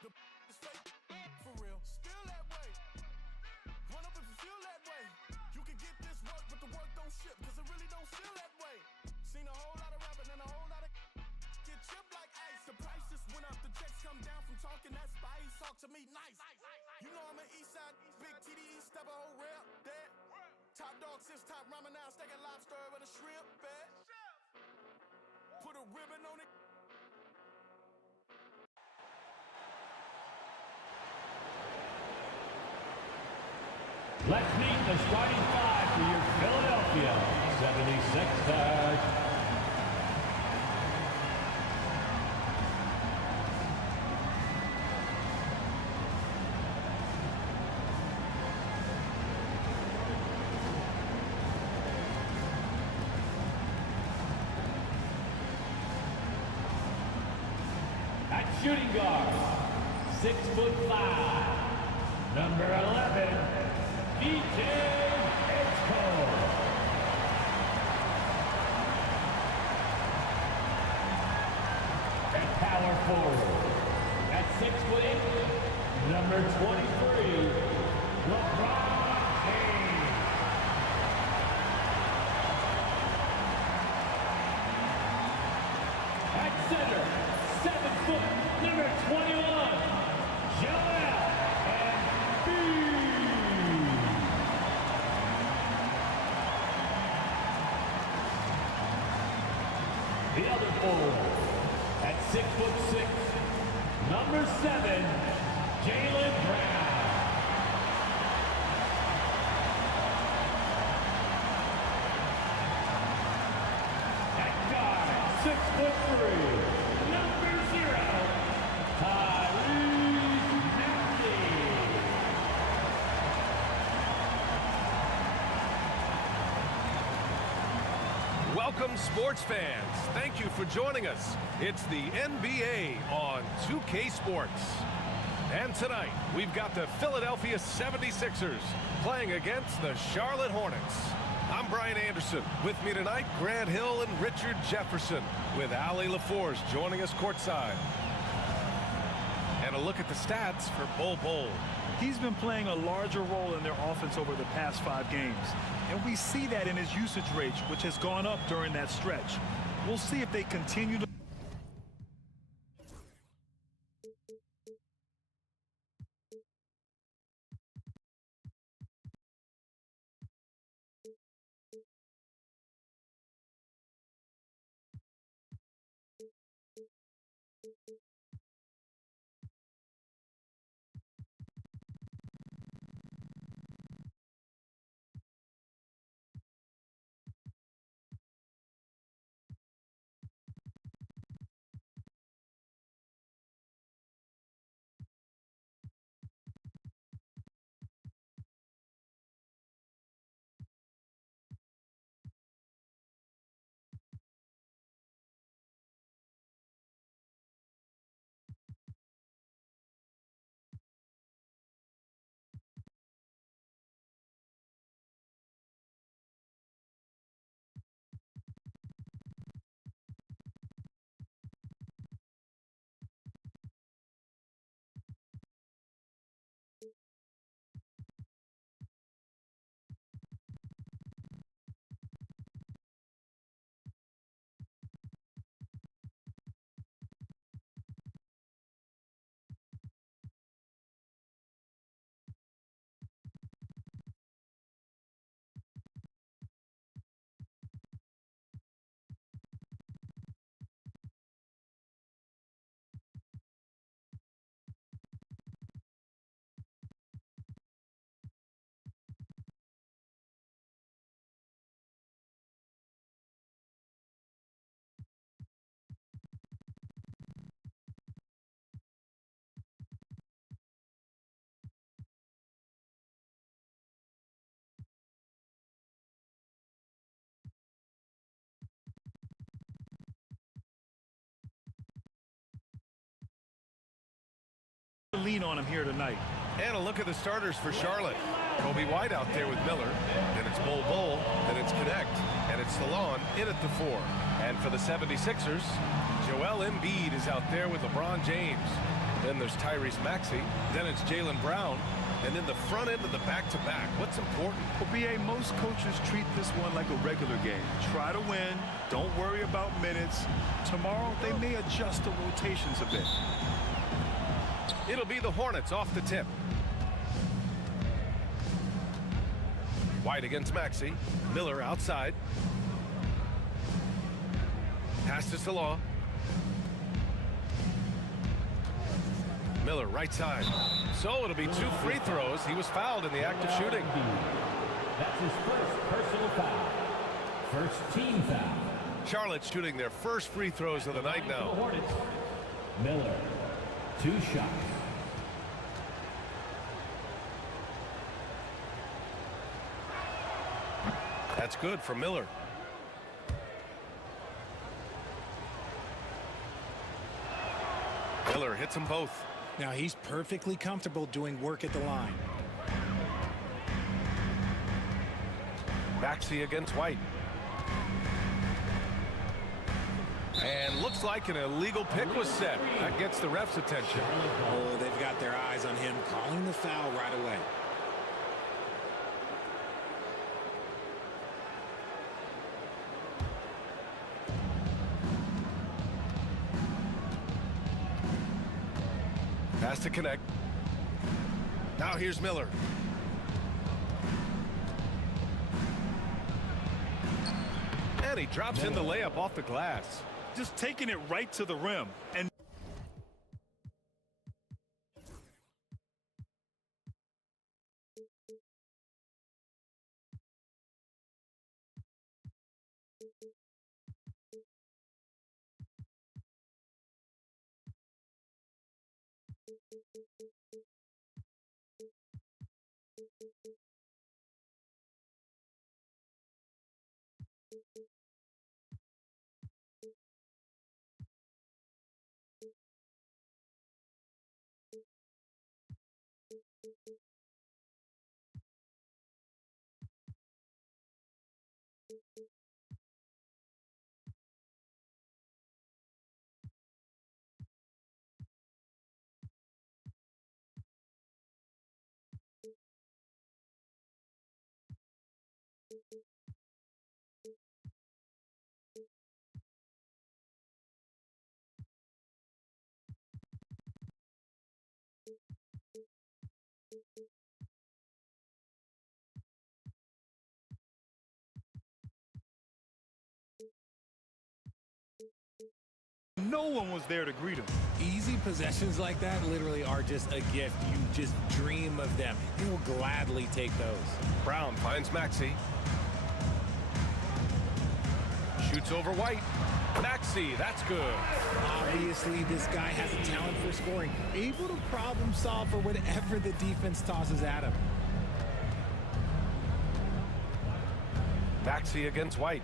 The is fake, for real. Still that way. Run up if you feel that way. You can get this work, but the work don't ship, cause it really don't feel that way. Seen a whole lot of rapping and a whole lot of get chipped like ice. The price just went up, the checks come down from talking that spice. Talk to me nice. You know I'm an east side, big TDE, step a whole rep, that. Top dog, since top ramen now, steak and lobster with a shrimp, bet. Put a ribbon on it. Let's meet the starting five for your Philadelphia 76ers. At shooting guard, 6'5", number 11. DJ Edco. At power forward, at 6'8", number 23, LeBron James. At center, 7 foot, number 21, Joel Embiid. The other forward, at 6'6", number 7, Jaylen Brown. At guard, 6'3", number 0, Tyrese Maxey. Welcome, sports fans. Thank you for joining us. It's the NBA on 2K Sports. And tonight, we've got the Philadelphia 76ers playing against the Charlotte Hornets. I'm Brian Anderson. With me tonight, Grant Hill and Richard Jefferson, with Allie LaForce joining us courtside. And a look at the stats for Bol Bol. He's been playing a larger role in their offense over the past 5 games. And we see that in his usage rate, which has gone up during that stretch. We'll see if they continue to... lean on him here tonight. And a look at the starters for Charlotte. Kobe White out there with Miller. Then it's Bol Bol. Then it's Connect. And it's Salon in at the 4. And for the 76ers, Joel Embiid is out there with LeBron James. Then there's Tyrese Maxey. Then it's Jaylen Brown. And then the front end of the back-to-back. What's important? Well, BA, most coaches treat this one like a regular game. Try to win. Don't worry about minutes. Tomorrow, they may adjust the rotations a bit. It'll be the Hornets off the tip. White against Maxey. Miller outside. Pass to Salah. Miller right side. So it'll be 2 free throws. He was fouled in the act of shooting. That's his first personal foul. First team foul. Charlotte shooting their first free throws of the night The now. Hornets. Miller. 2 shots. That's good for Miller. Miller hits them both. Now he's perfectly comfortable doing work at the line. Maxey against White. And looks like an illegal pick was set. That gets the ref's attention. Oh, they've got their eyes on him, calling the foul right away. Pass to connect. Now here's Miller. And he drops in the layup off the glass. Just taking it right to the rim. And no one was there to greet him. Easy possessions like that literally are just a gift. You just dream of them. You'll gladly take those. Brown finds Maxey. Shoots over White. Maxey, that's good. Obviously, this guy has a talent for scoring. Able to problem solve for whatever the defense tosses at him. Maxey against White.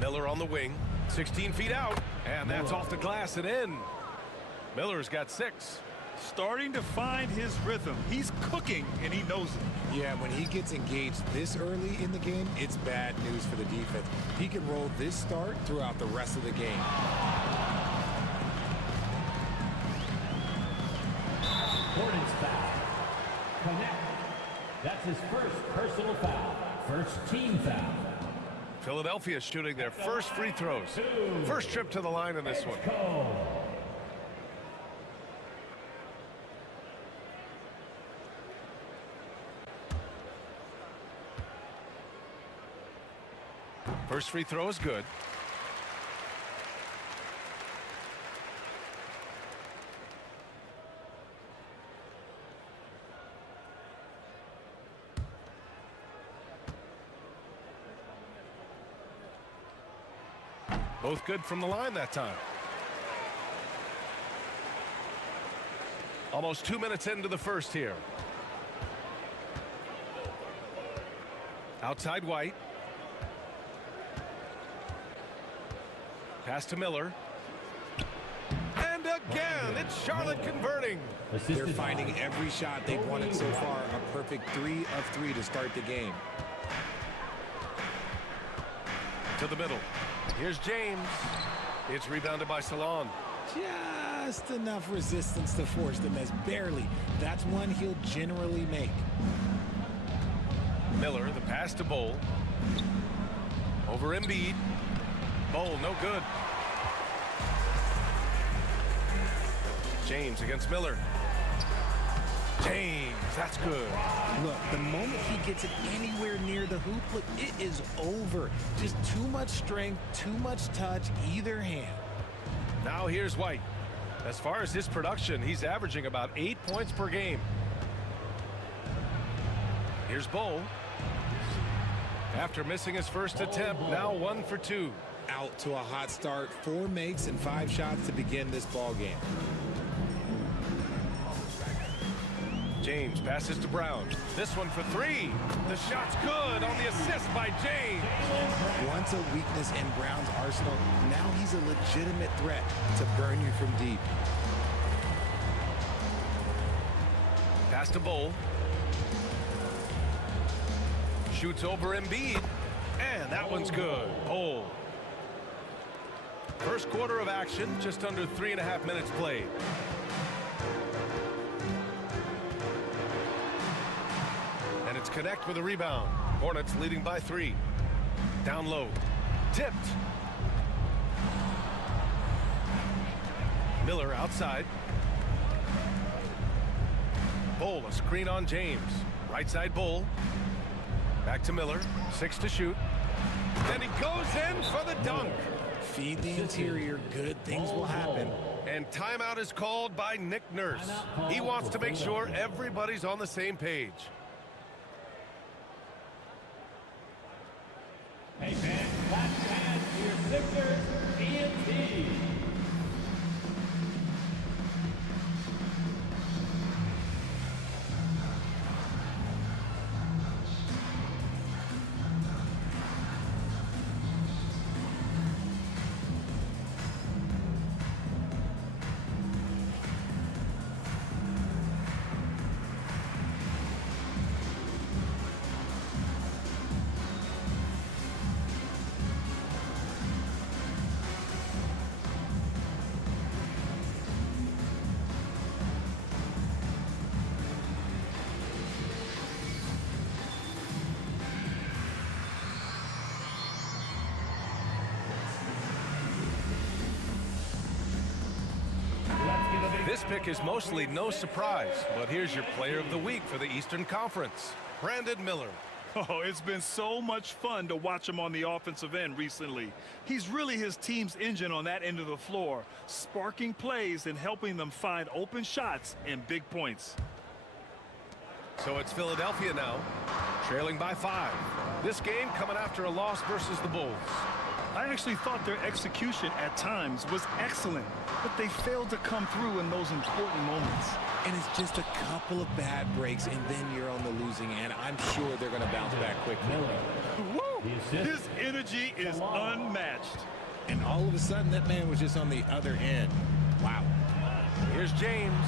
Miller on the wing. 16 feet out. And that's off the glass and in. Miller's got 6. Starting to find his rhythm. He's cooking, and he knows it. Yeah, when he gets engaged this early in the game, it's bad news for the defense. He can roll this start throughout the rest of the game. Hornets foul. Connect. That's his first personal foul. First team foul. Philadelphia shooting their first free throws. First trip to the line in this one. First free throw is good. Both good from the line that time. Almost 2 minutes into the first here. Outside White. Pass to Miller. And again, it's Charlotte converting. They're finding every shot they've wanted so far. A perfect 3 of 3 to start the game. To the middle. Here's James. It's rebounded by Salon. Just enough resistance to force the miss. Barely. That's one he'll generally make. Miller, the pass to Bol. Over Embiid. Bol, no good. James against Miller. James, that's good. Look, the moment he gets it anywhere near the hoop, look, it is over. Just too much strength, too much touch, either hand. Now here's White. As far as his production, he's averaging about 8 points per game. Here's Bol. After missing his first attempt, now 1 for 2. Out to a hot start, 4 makes and 5 shots to begin this ball game. James passes to Brown. This one for 3. The shot's good on the assist by James. Once a weakness in Brown's arsenal, now he's a legitimate threat to burn you from deep. Pass to Bol. Shoots over Embiid. And that one's good. Bol. First quarter of action, just under 3.5 minutes played. And it's Connect with a rebound. Hornets leading by 3. Down low. Tipped. Miller outside. Bol, a screen on James. Right side Bol. Back to Miller. 6 to shoot. Then he goes in for the dunk. Feed the interior, good things will happen. And timeout is called by Nick Nurse. He wants to make sure everybody's on the same page. Hey fans, last chance for your Sixers TNT. This pick is mostly no surprise, but here's your player of the week for the Eastern Conference, Brandon Miller. Oh, it's been so much fun to watch him on the offensive end recently. He's really his team's engine on that end of the floor, sparking plays and helping them find open shots and big points. So it's Philadelphia now, trailing by 5. This game coming after a loss versus the Bulls. I actually thought their execution at times was excellent, but they failed to come through in those important moments. And it's just a couple of bad breaks, and then you're on the losing end. I'm sure they're going to bounce back quickly. Woo! His energy is unmatched. And all of a sudden, that man was just on the other end. Wow. Here's James,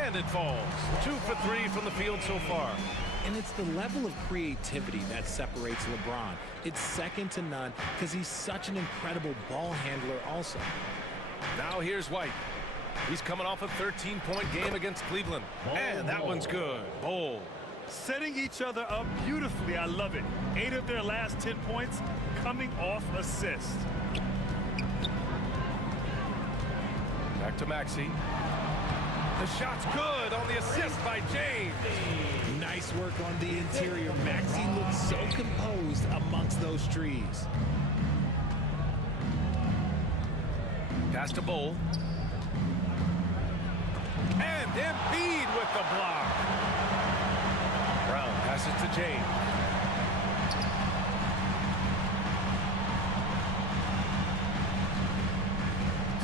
and it falls. 2 for 3 from the field so far. And it's the level of creativity that separates LeBron. It's second to none because he's such an incredible ball handler also. Now here's White. He's coming off a 13-point game against Cleveland. And that one's good. Bol. Setting each other up beautifully. I love it. 8 of their last 10 points coming off assists. Back to Maxey. The shot's good on the assist by James. Nice work on the interior. Maxey looks so composed amongst those trees. Pass to Bol. And Embiid with the block. Brown passes to James.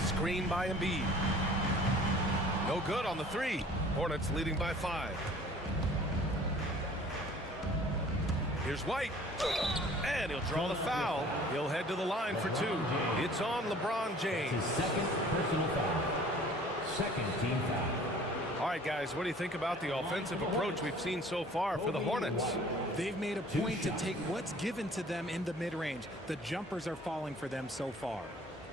Screen by Embiid. No good on the 3. Hornets leading by 5. Here's White. And he'll draw the foul. He'll head to the line for 2. It's on LeBron James. His second personal foul. Second team foul. All right, guys, what do you think about the offensive approach we've seen so far for the Hornets? They've made a point to take what's given to them in the mid-range. The jumpers are falling for them so far.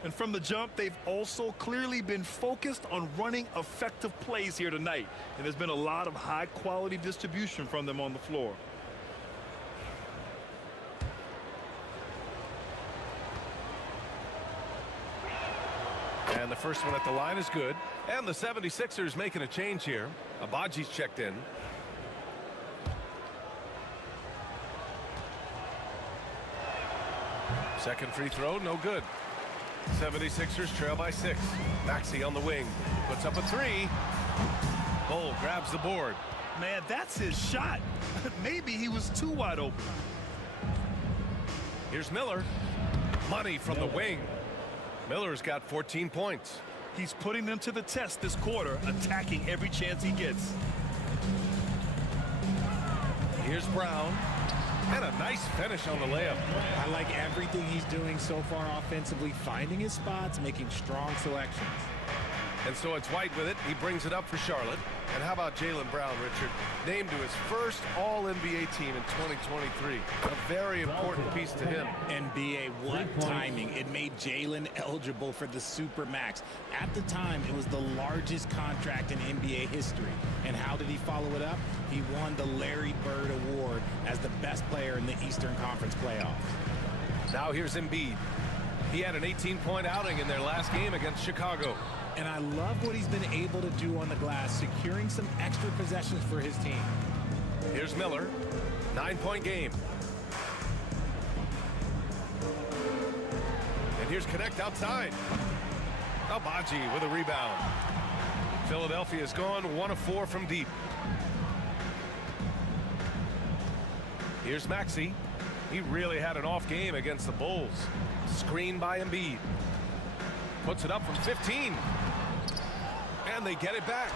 And from the jump, they've also clearly been focused on running effective plays here tonight. And there's been a lot of high-quality distribution from them on the floor. And the first one at the line is good. And the 76ers making a change here. Abaji's checked in. Second free throw, no good. 76ers trail by 6. Maxey on the wing. Puts up a 3. Bol grabs the board. Man, that's his shot. Maybe he was too wide open. Here's Miller. Money from the wing. Miller's got 14 points. He's putting them to the test this quarter, attacking every chance he gets. Here's Brown. And a nice finish on the layup. I like everything he's doing so far offensively, finding his spots, making strong selections. And so it's White with it. He brings it up for Charlotte. And how about Jaylen Brown, Richard? Named to his first All-NBA team in 2023. A very important piece to him. NBA, what timing. It made Jaylen eligible for the Supermax. At the time, it was the largest contract in NBA history. And how did he follow it up? He won the Larry Bird Award as the best player in the Eastern Conference playoffs. Now here's Embiid. He had an 18-point outing in their last game against Chicago. And I love what he's been able to do on the glass, securing some extra possessions for his team. Here's Miller. 9-point game. And here's Connect outside. Abaji with a rebound. Philadelphia's gone 1 of 4 from deep. Here's Maxey. He really had an off game against the Bulls. Screen by Embiid. Puts it up from 15. And they get it back.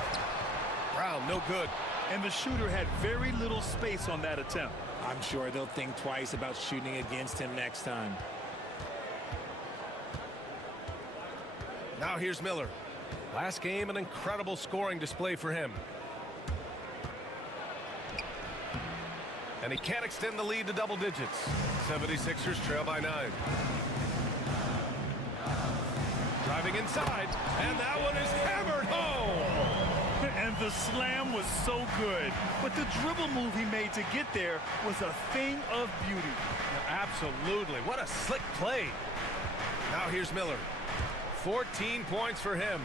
Brown, no good. And the shooter had very little space on that attempt. I'm sure they'll think twice about shooting against him next time. Now here's Miller. Last game, an incredible scoring display for him. And he can't extend the lead to double digits. 76ers trail by 9. Driving inside, and that one is hammered home. And the slam was so good. But the dribble move he made to get there was a thing of beauty. Absolutely. What a slick play. Now here's Miller. 14 points for him.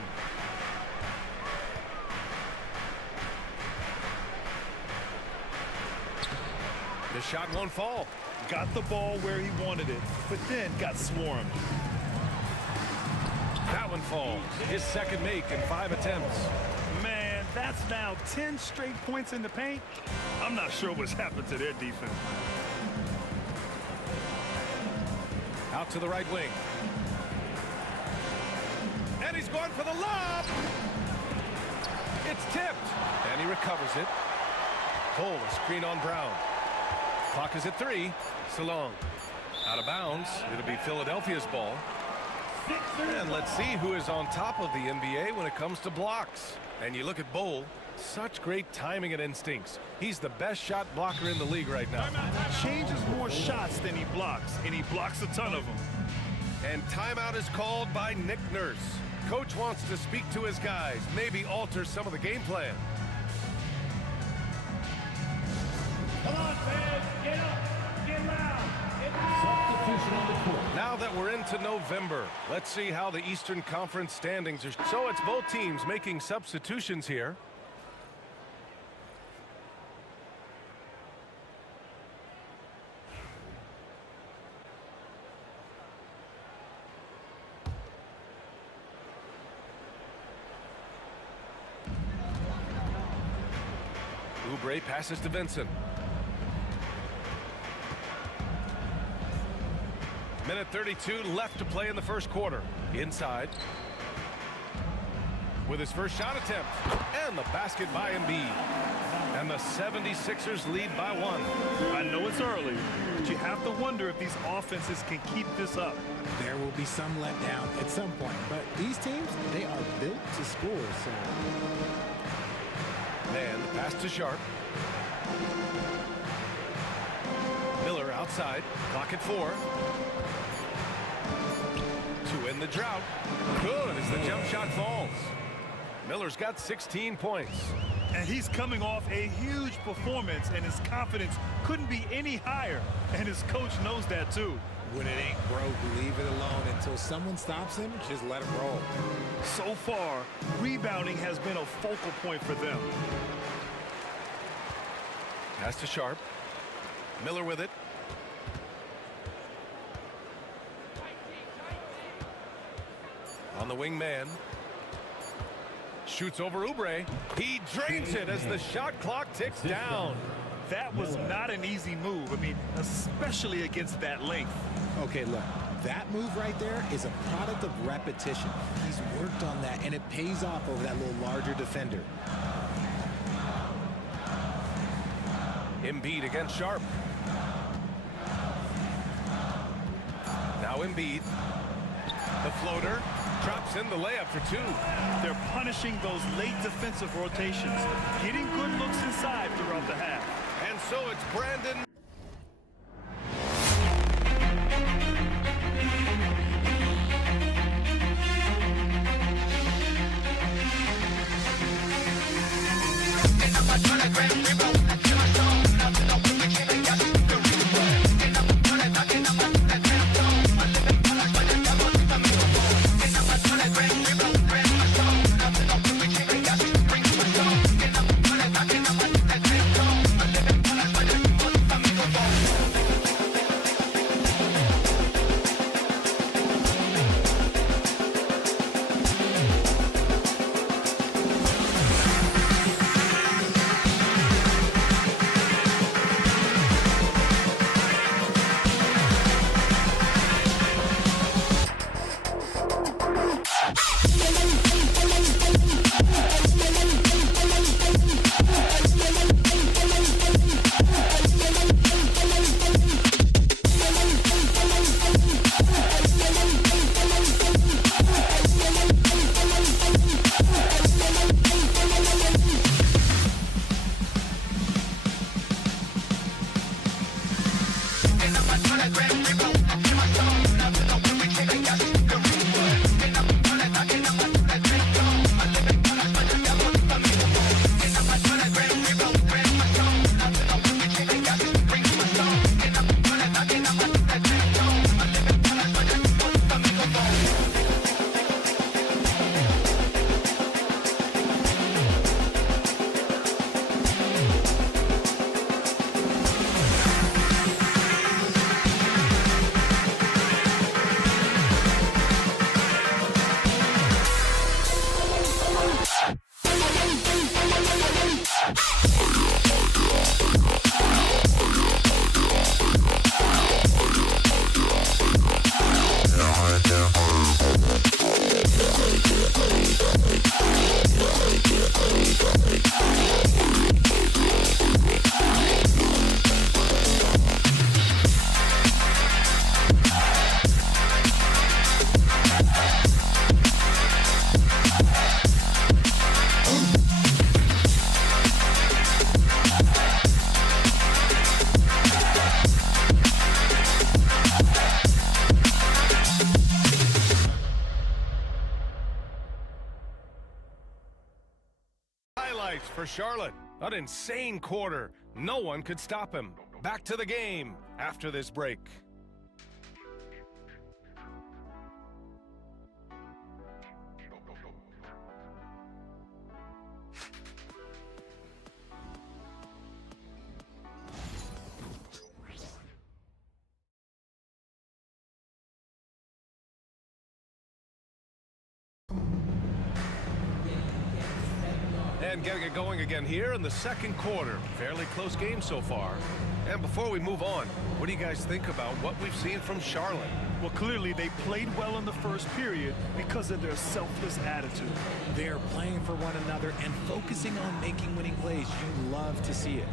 The shot won't fall. Got the ball where he wanted it, but then got swarmed. That one falls. His second make in 5 attempts. Man, that's now 10 straight points in the paint. I'm not sure what's happened to their defense. Out to the right wing. And he's going for the lob. It's tipped. And he recovers it. Bol, a screen on Brown. Clock is at 3. Salong. Out of bounds. It'll be Philadelphia's ball. And let's see who is on top of the NBA when it comes to blocks. And you look at Bol, such great timing and instincts. He's the best shot blocker in the league right now. Changes more shots than he blocks, and he blocks a ton of them. And timeout is called by Nick Nurse. Coach wants to speak to his guys, maybe alter some of the game plan. Come on, fans, get up, get loud. Substitution on the court. Now that we're into November, let's see how the Eastern Conference standings are. So it's both teams making substitutions here. Oubre passes to Vincent. Minute 32 left to play in the first quarter. Inside. With his first shot attempt. And the basket by Embiid. And the 76ers lead by 1. I know it's early, but you have to wonder if these offenses can keep this up. There will be some letdown at some point, but these teams, they are built to score. So And the pass to Sharp. Miller outside. Clock at 4. to end the drought. Good as the jump shot falls. Miller's got 16 points. And he's coming off a huge performance, and his confidence couldn't be any higher. And his coach knows that too. When it ain't broke, leave it alone until someone stops him. Just let him roll. So far, rebounding has been a focal point for them. Pass to Sharp. Miller with it. On the wing man. Shoots over Oubre. He drains it as the shot clock ticks down. That was not an easy move. I mean, especially against that length. Okay, look, that move right there is a product of repetition. He's worked on that, and it pays off over that little larger defender. Embiid against Sharp. Now Embiid. The floater. Drops in the layup for two. They're punishing those late defensive rotations, getting good looks inside throughout the half. And so it's Brandon. For Charlotte, an insane quarter. No one could stop him. Back to the game after this break. And getting it going again here in the second quarter. Fairly close game so far. And before we move on, what do you guys think about what we've seen from Charlotte? Well, clearly they played well in the first period because of their selfless attitude. They're playing for one another and focusing on making winning plays. You love to see it.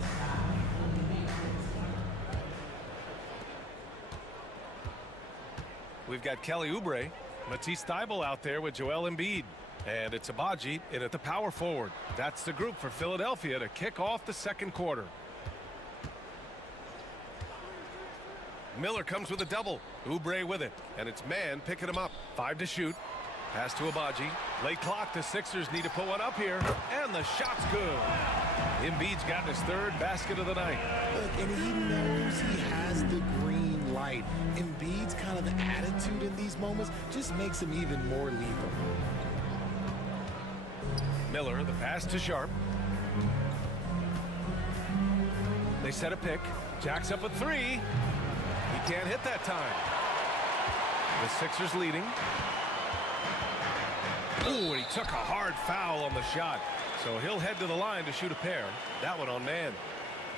We've got Kelly Oubre, Matisse Thybulle out there with Joel Embiid. And it's Agbaji in at the power forward. That's the group for Philadelphia to kick off the second quarter. Miller comes with a double. Oubre with it, and it's man picking him up. 5 to shoot. Pass to Agbaji. Late clock. The Sixers need to put one up here, and the shot's good. Embiid's gotten his 3rd basket of the night. Look, and he knows he has the green light. Embiid's kind of the attitude in these moments just makes him even more lethal. Miller, the pass to Sharp. They set a pick. Jacks up a 3. He can't hit that time. The Sixers leading. Ooh, and he took a hard foul on the shot. So he'll head to the line to shoot a pair. That one on man.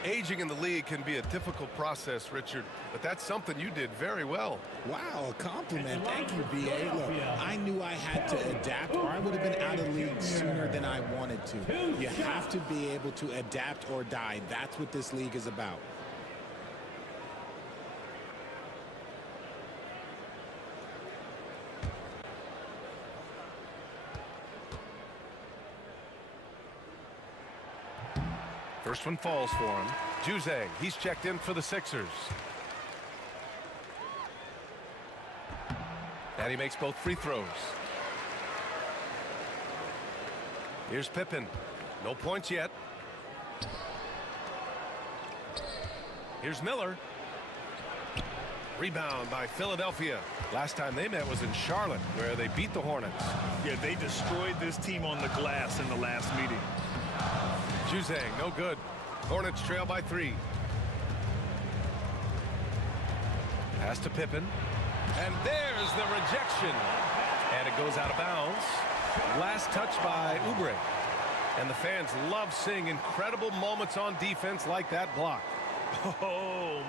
Aging in the league can be a difficult process, Richard, but that's something you did very well. Wow, a compliment. Thank you, B.A. Look, I knew I had to adapt or I would have been out of the league sooner than I wanted to. You have to be able to adapt or die. That's what this league is about. First one falls for him. Juzang, he's checked in for the Sixers. And he makes both free throws. Here's Pippen. No points yet. Here's Miller. Rebound by Philadelphia. Last time they met was in Charlotte, where they beat the Hornets. Yeah, they destroyed this team on the glass in the last meeting. Juzang, no good. Hornets trail by 3. Pass to Pippen. And there's the rejection. And it goes out of bounds. Last touch by Oubre. And the fans love seeing incredible moments on defense like that block. Oh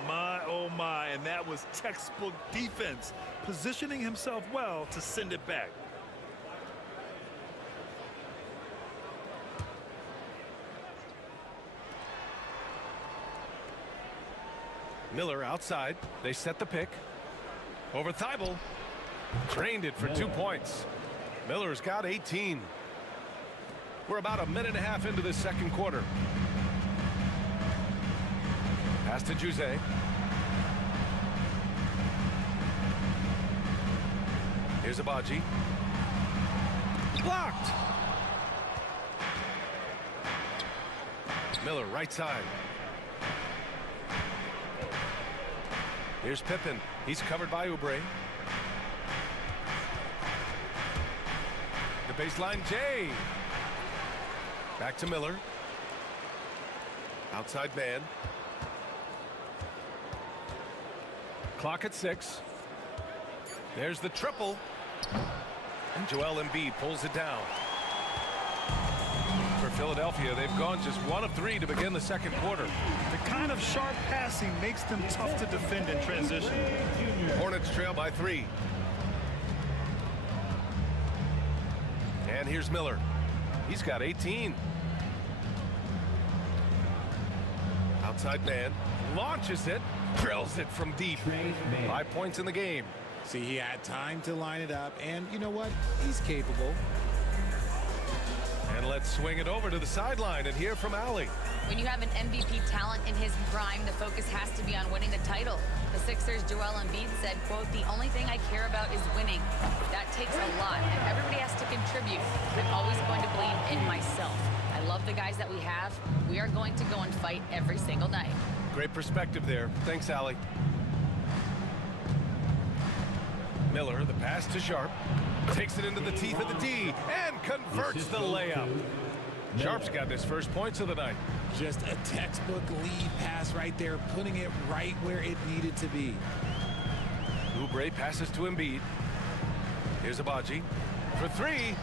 my, and that was textbook defense, positioning himself well to send it back. Miller outside. They set the pick. Over Thibault. Drained it for 2 points. Miller's got 18. We're about a minute and a half into this second quarter. Pass to Juzang. Here's Agbaji. Blocked. Miller right side. Here's Pippen. He's covered by Oubre. The baseline, Jay. Back to Miller. Outside man. Clock at 6. There's the triple. And Joel Embiid pulls it down. For Philadelphia, they've gone just 1 of 3 to begin the second quarter. The kind of sharp passing makes them tough to defend in transition. Hornets trail by 3. And here's Miller. He's got 18. Outside man. Launches it. Drills it from deep. 5 points in the game. See, he had time to line it up, and you know what? He's capable. And let's swing it over to the sideline and hear from Allie. When you have an MVP talent in his prime, the focus has to be on winning the title. The Sixers' Joel Embiid said, quote, "The only thing I care about is winning." That takes a lot, and everybody has to contribute. I'm always going to believe in myself. I love the guys that we have. We are going to go and fight every single night. Great perspective there. Thanks, Allie. Miller, the pass to Sharp. Takes it into the teeth of the D and converts the layup. Sharp's got his first points of the night. Just a textbook lead pass right there, putting it right where it needed to be. Oubre passes to Embiid. Here's Agbaji for 3.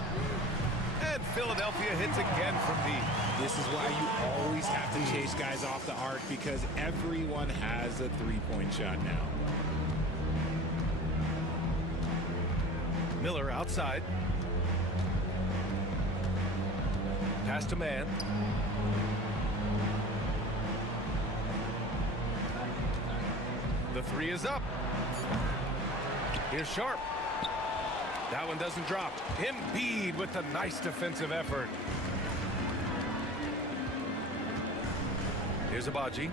And Philadelphia hits again from deep. This is why you always have to chase guys off the arc, because everyone has a three-point shot now. Miller outside. Pass to man. The 3 is up. Here's Sharp. That one doesn't drop. Embiid with the nice defensive effort. Here's Agbaji.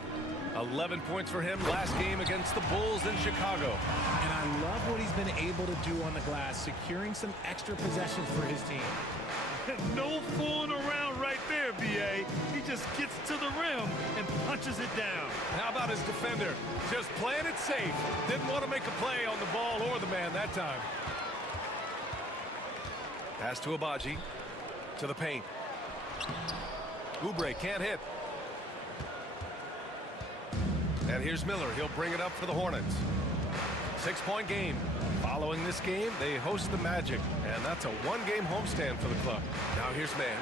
11 points for him last game against the Bulls in Chicago. And I love what he's been able to do on the glass, securing some extra possessions for his team. No fooling around right there, B.A. He just gets to the rim and punches it down. How about his defender? Just playing it safe. Didn't want to make a play on the ball or the man that time. Pass to Agbaji. To the paint. Oubre can't hit. And here's Miller. He'll bring it up for the Hornets. 6-point game. Following this game, they host the Magic, and that's a one-game homestand for the club. Now here's Man.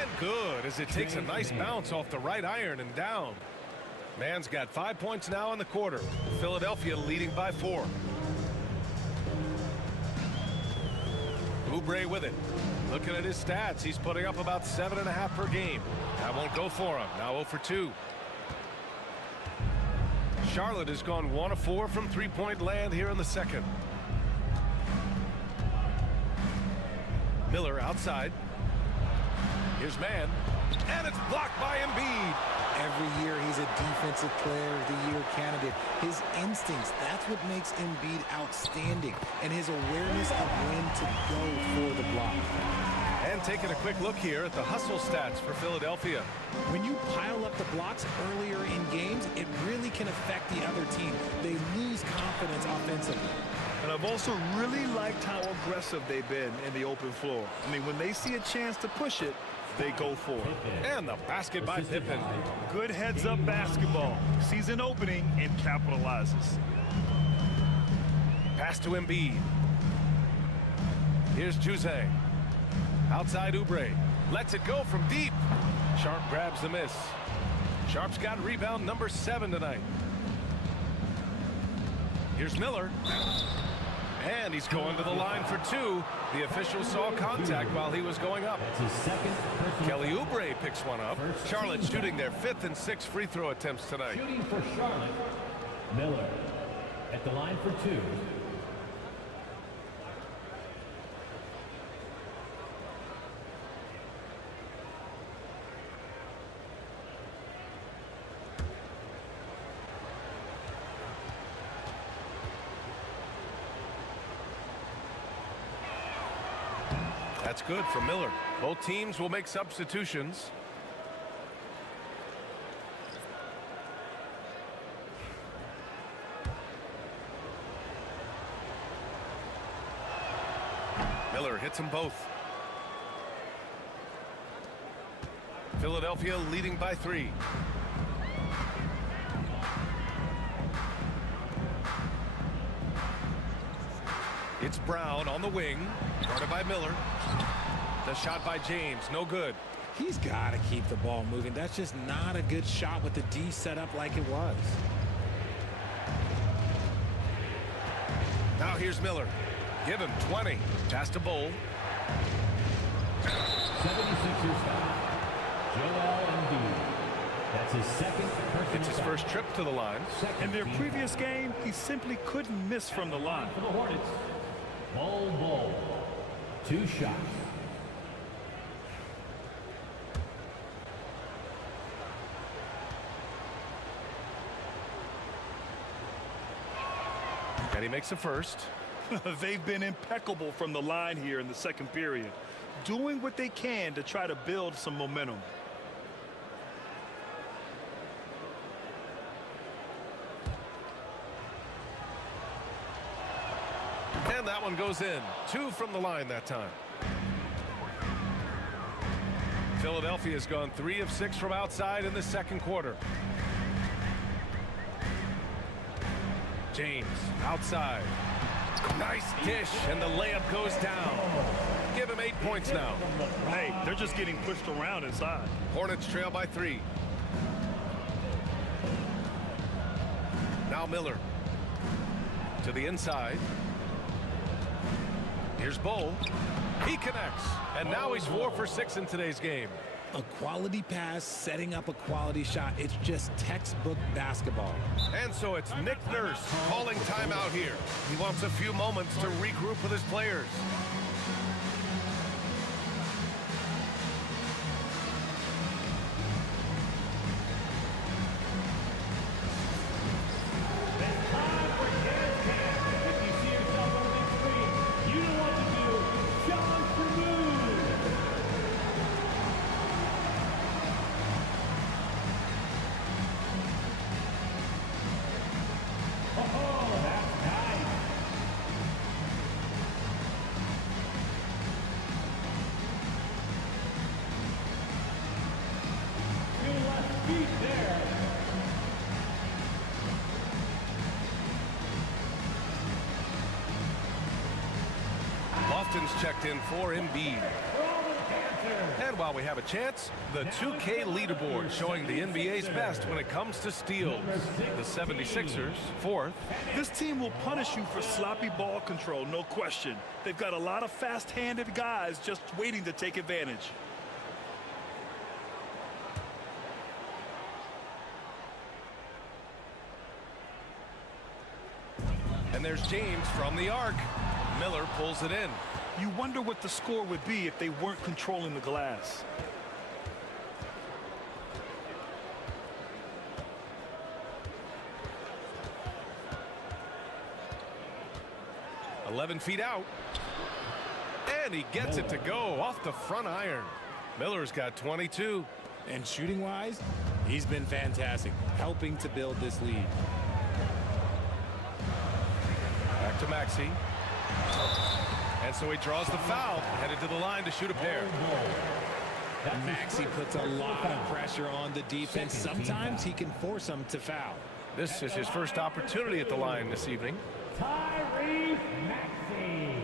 And good, as it takes a nice bounce off the right iron and down. Man's got 5 points now in the quarter. Philadelphia leading by 4. Oubre with it. Looking at his stats, he's putting up about 7.5 per game. That won't go for him. Now 0 for 2. Charlotte has gone 1 of 4 from three-point land here in the second. Miller outside. Here's Man. And it's blocked by Embiid. Every year he's a Defensive Player of the Year candidate. His instincts, that's what makes Embiid outstanding. And his awareness of when to go for the block. And taking a quick look here at the hustle stats for Philadelphia. When you pile up the blocks earlier in games, it really can affect the other team. They lose confidence offensively. And I've also really liked how aggressive they've been in the open floor. I mean, when they see a chance to push it, they go for it. And the basket by Pippen. Good heads-up basketball. Sees an opening and capitalizes. Pass to Embiid. Here's Juzang. Outside Oubre. Lets it go from deep. Sharp grabs the miss. Sharp's got rebound number 7 tonight. Here's Miller. And he's going to the line for 2. The official saw contact while he was going up. That's his second personal Kelly Oubre picks one up. First Charlotte team shooting foul. their 5th and 6th free throw attempts tonight. Shooting for Charlotte, Miller at the line for 2. That's good for Miller. Both teams will make substitutions. Miller hits them both. Philadelphia leading by 3. It's Brown on the wing, guarded by Miller. The shot by James, no good. He's got to keep the ball moving. That's just not a good shot with the D set up like it was. Now here's Miller. Give him 20. Pass to Bowl. 76ers foul. Joel Embiid. That's his second personal It's his foul. first trip to the line. Second In their team previous game, he simply couldn't miss from the line. for the Hornets. Bol. 2 shots. And he makes the first. They've been impeccable from the line here in the second period, doing what they can to try to build some momentum. And that one goes in. 2 from the line that time. Philadelphia's gone 3 of 6 from outside in the second quarter. James outside. Nice dish, and the layup goes down. Give him 8 points now. Hey, they're just getting pushed around inside. Hornets trail by 3. Now Miller to the inside. Here's Bowl. He connects, and now he's 4 for 6 in today's game. A quality pass, setting up a quality shot. It's just textbook basketball. And so it's Nick Nurse calling timeout here. He wants a few moments to regroup with his players. captains checked in for Embiid. And while we have a chance, the 2K leaderboard showing the NBA's best when it comes to steals. The 76ers, fourth. This team will punish you for sloppy ball control, no question. They've got a lot of fast-handed guys just waiting to take advantage. And there's James from the arc. Miller pulls it in. You wonder what the score would be if they weren't controlling the glass. .11 feet out. And he gets it to go off the front iron. Miller's got 22. And shooting-wise, he's been fantastic, helping to build this lead. Back to Maxey. And so he draws the foul, headed to the line to shoot a pair. Maxey puts a lot of pressure on the defense. Sometimes he can force them to foul. This is his first opportunity at the line this evening. Tyrese Maxey.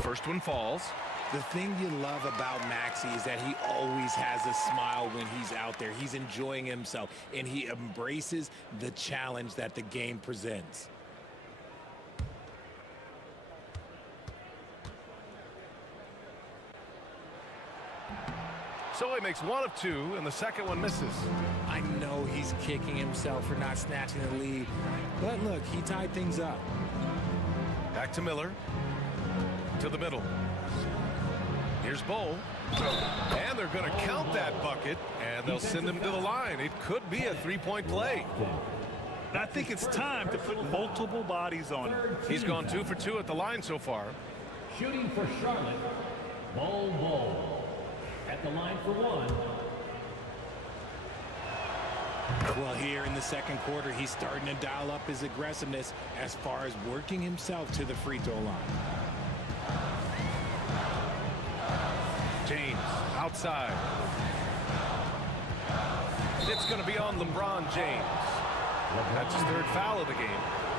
First one falls. The thing you love about Maxey is that he always has a smile when he's out there. He's enjoying himself, and he embraces the challenge that the game presents. So he makes one of two, and the second one misses. I know he's kicking himself for not snatching the lead, but look, he tied things up. Back to Miller. To the middle. Here's Bowl. And they're going to count that bucket, and they'll send him to the line. It could be a three-point play. I think it's time to put multiple bodies on him. He's gone 2 for 2 at the line so far. Shooting for Charlotte, Bol. At the line for one. Well, here in the second quarter, he's starting to dial up his aggressiveness as far as working himself to the free throw line. James outside. It's going to be on LeBron James. That's his third foul of the game.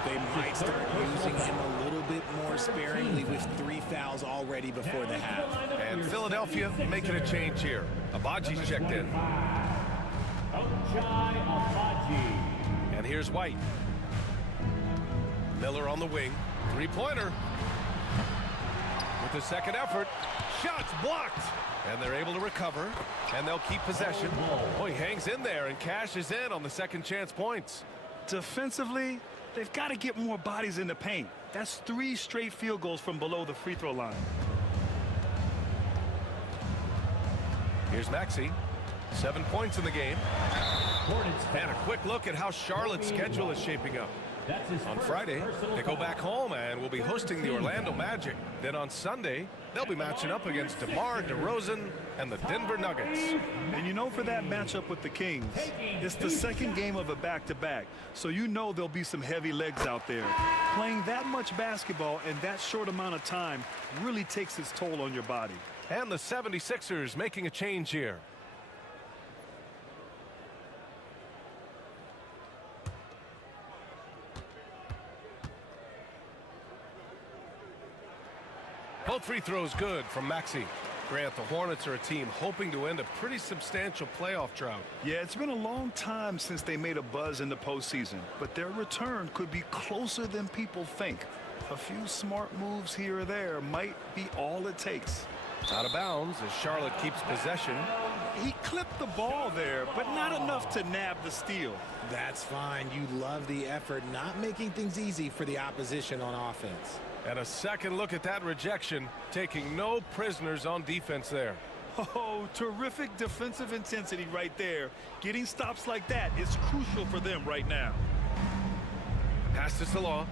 They might start using him a little bit more sparingly with 3 fouls already before the half. And Philadelphia making a change here. Abaji's checked in. And here's White. Miller on the wing. Three-pointer. With the second effort. Shots blocked. And they're able to recover. And they'll keep possession. Oh, he hangs in there and cashes in on the second chance points. Defensively, they've got to get more bodies in the paint. That's 3 straight field goals from below the free throw line. Here's Maxey. 7 points in the game. And a quick look at how Charlotte's schedule is shaping up. On Friday, they go back home and will be hosting the Orlando Magic. Then on Sunday, they'll be matching up against DeMar DeRozan and the Denver Nuggets. And you know, for that matchup with the Kings, it's the second game of a back-to-back, so you know there'll be some heavy legs out there. Playing that much basketball in that short amount of time really takes its toll on your body. And the 76ers making a change here. Both free throws good from Maxey. Grant, the Hornets are a team hoping to end a pretty substantial playoff drought. Yeah, it's been a long time since they made a buzz in the postseason, but their return could be closer than people think. A few smart moves here or there might be all it takes. Out of bounds as Charlotte keeps possession. He clipped the ball there, but not enough to nab the steal. That's fine. You love the effort, not making things easy for the opposition on offense. And a second look at that rejection, taking no prisoners on defense there. Oh, terrific defensive intensity right there. Getting stops like that is crucial for them right now. Pass to Salah.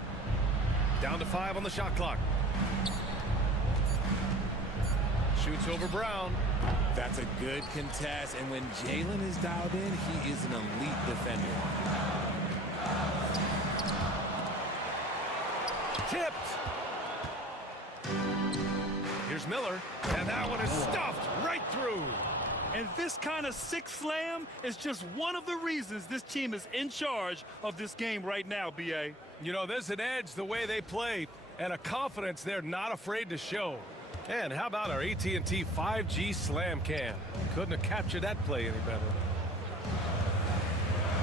Down to 5 on the shot clock. Shoots over Brown. That's a good contest, and when Jalen is dialed in, he is an elite defender. Tipped. Here's Miller, and that one is stuffed right through. And this kind of sick slam is just one of the reasons this team is in charge of this game right now, B.A. You know, there's an edge the way they play and a confidence they're not afraid to show. And how about our AT&T 5G Slam Cam? Couldn't have captured that play any better.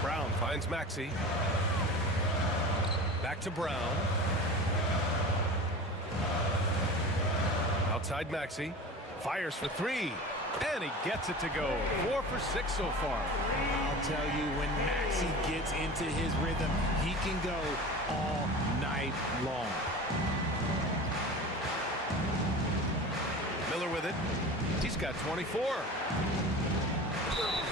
Brown finds Maxey. Back to Brown. Outside Maxey. Fires for three. And he gets it to go. 4 for 6 so far. I'll tell you, when Maxey gets into his rhythm, he can go all night long. Miller with it. He's got 24.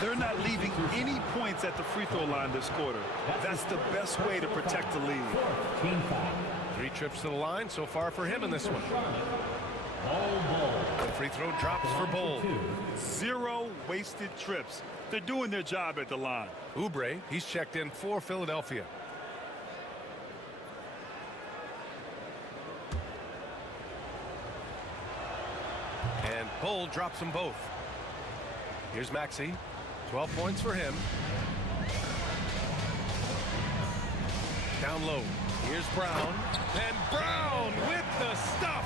They're not leaving any points at the free throw line this quarter. That's the best way to protect the lead. Team foul. 3 trips to the line so far for him in this one. Ball. The free throw drops for Bull. 0 wasted trips. They're doing their job at the line. Oubre, he's checked in for Philadelphia. And Bull drops them both. Here's Maxey. 12 points for him. Down low. Here's Brown. And Brown with the stuff.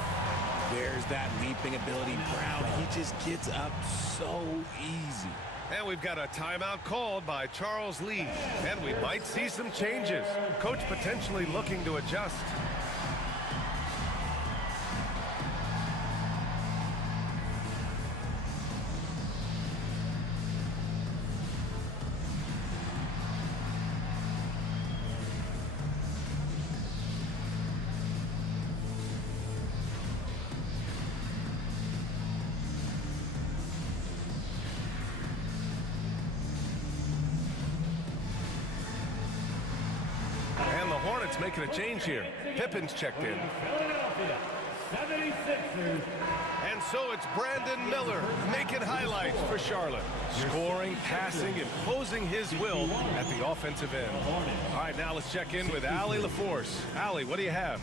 There's that leaping ability. Brown, he just gets up so easy. And we've got a timeout called by Charles Lee. And we might see some changes. Coach potentially looking to adjust. Hornets making a change here. Pippin's checked in. Philadelphia 76ers. And so it's Brandon Miller making highlights for Charlotte. Scoring, passing, imposing his will at the offensive end. All right, now let's check in with Allie LaForce. Allie, what do you have?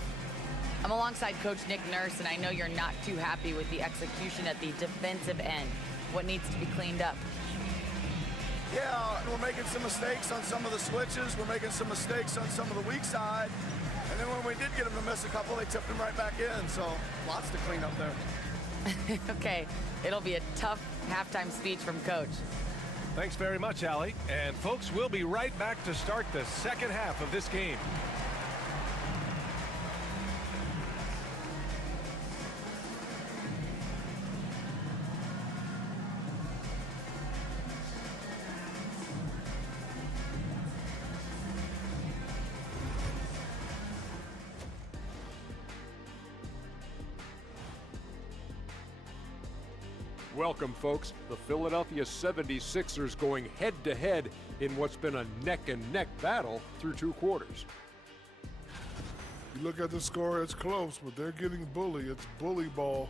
I'm alongside Coach Nick Nurse, and I know you're not too happy with the execution at the defensive end. What needs to be cleaned up? Yeah, we're making some mistakes on some of the switches. We're making some mistakes on some of the weak side. And then when we did get them to miss a couple, they tipped them right back in. So lots to clean up there. Okay, it'll be a tough halftime speech from Coach. Thanks very much, Allie. And folks, we'll be right back to start the second half of this game. Welcome, folks. The Philadelphia 76ers going head-to-head in what's been a neck-and-neck battle through 2 quarters. You look at the score, it's close, but they're getting bullied. It's bully ball.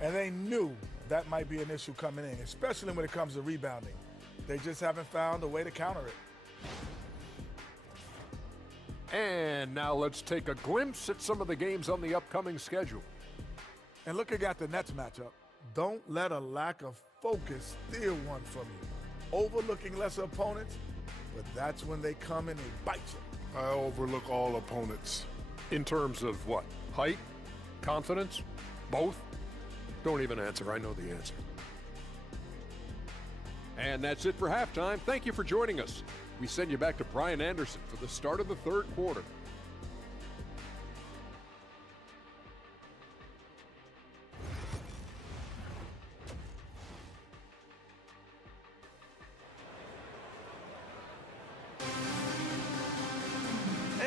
And they knew that might be an issue coming in, especially when it comes to rebounding. They just haven't found a way to counter it. And now let's take a glimpse at some of the games on the upcoming schedule. And looking at the Nets matchup, don't let a lack of focus steal one from you. Overlooking lesser opponents, but that's when they come and they bite you. I overlook all opponents. In terms of what? Height? Confidence? Both? Don't even answer. I know the answer. And that's it for halftime. Thank you for joining us. We send you back to Brian Anderson for the start of the 3rd quarter.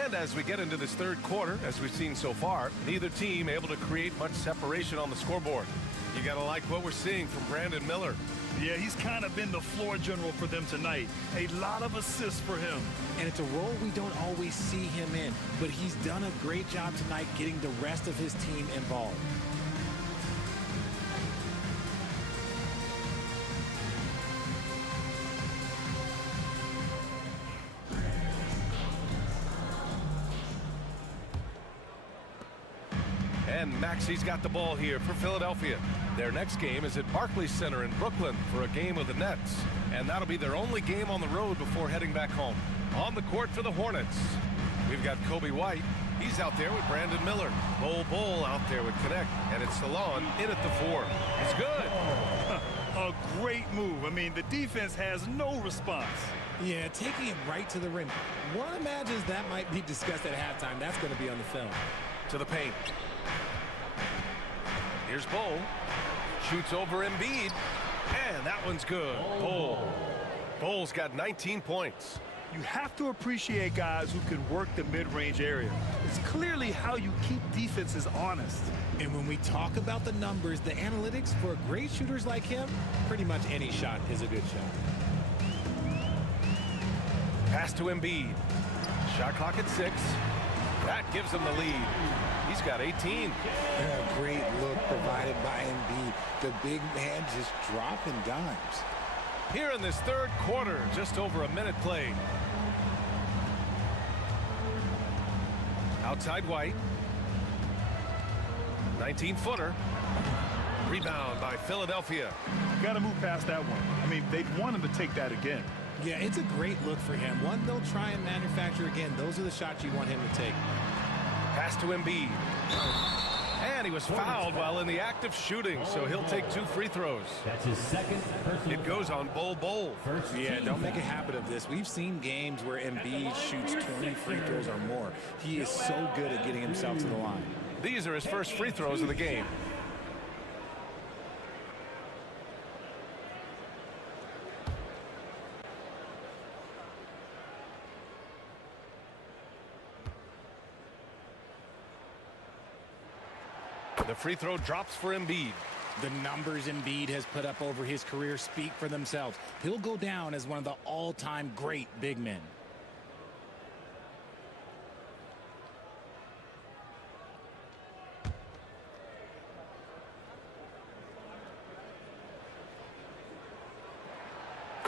And as we get into this 3rd quarter, as we've seen so far, neither team able to create much separation on the scoreboard. You got to like what we're seeing from Brandon Miller. Yeah, he's kind of been the floor general for them tonight. A lot of assists for him. And it's a role we don't always see him in, but he's done a great job tonight getting the rest of his team involved. And And Maxey's got the ball here for Philadelphia. Their next game is at Barclays Center in Brooklyn for a game of the Nets. And that'll be their only game on the road before heading back home. On the court for the Hornets, we've got Kobe White. He's out there with Brandon Miller. Bol out there with Connect. And it's Salon in at the 4. It's good. A great move. I mean, the defense has no response. Yeah, taking it right to the rim. One imagines that might be discussed at halftime. That's going to be on the film. To the paint. Here's Bol. Shoots over Embiid. And that one's good. Bol's got 19 points. You have to appreciate guys who can work the mid-range area. It's clearly how you keep defenses honest. And when we talk about the numbers, the analytics for great shooters like him, pretty much any shot is a good shot. Pass to Embiid. Shot clock at 6. That gives him the lead. He's got 18. A great look provided by Embiid. The big man just dropping dimes. Here in this third quarter, just over a minute played. Outside White. 19-footer. Rebound by Philadelphia. You got to move past that one. I mean, they'd want him to take that again. Yeah, it's a great look for him. One they'll try and manufacture again. Those are the shots you want him to take. Pass to Embiid. And he was fouled while in the act of shooting, so he'll take 2 free throws. That's his second personal. It goes on Bol. Yeah, don't make a habit of this. We've seen games where Embiid shoots 20 free throws or more. He is so good at getting himself to the line. These are his first free throws of the game. The free throw drops for Embiid. The numbers Embiid has put up over his career speak for themselves. He'll go down as one of the all-time great big men.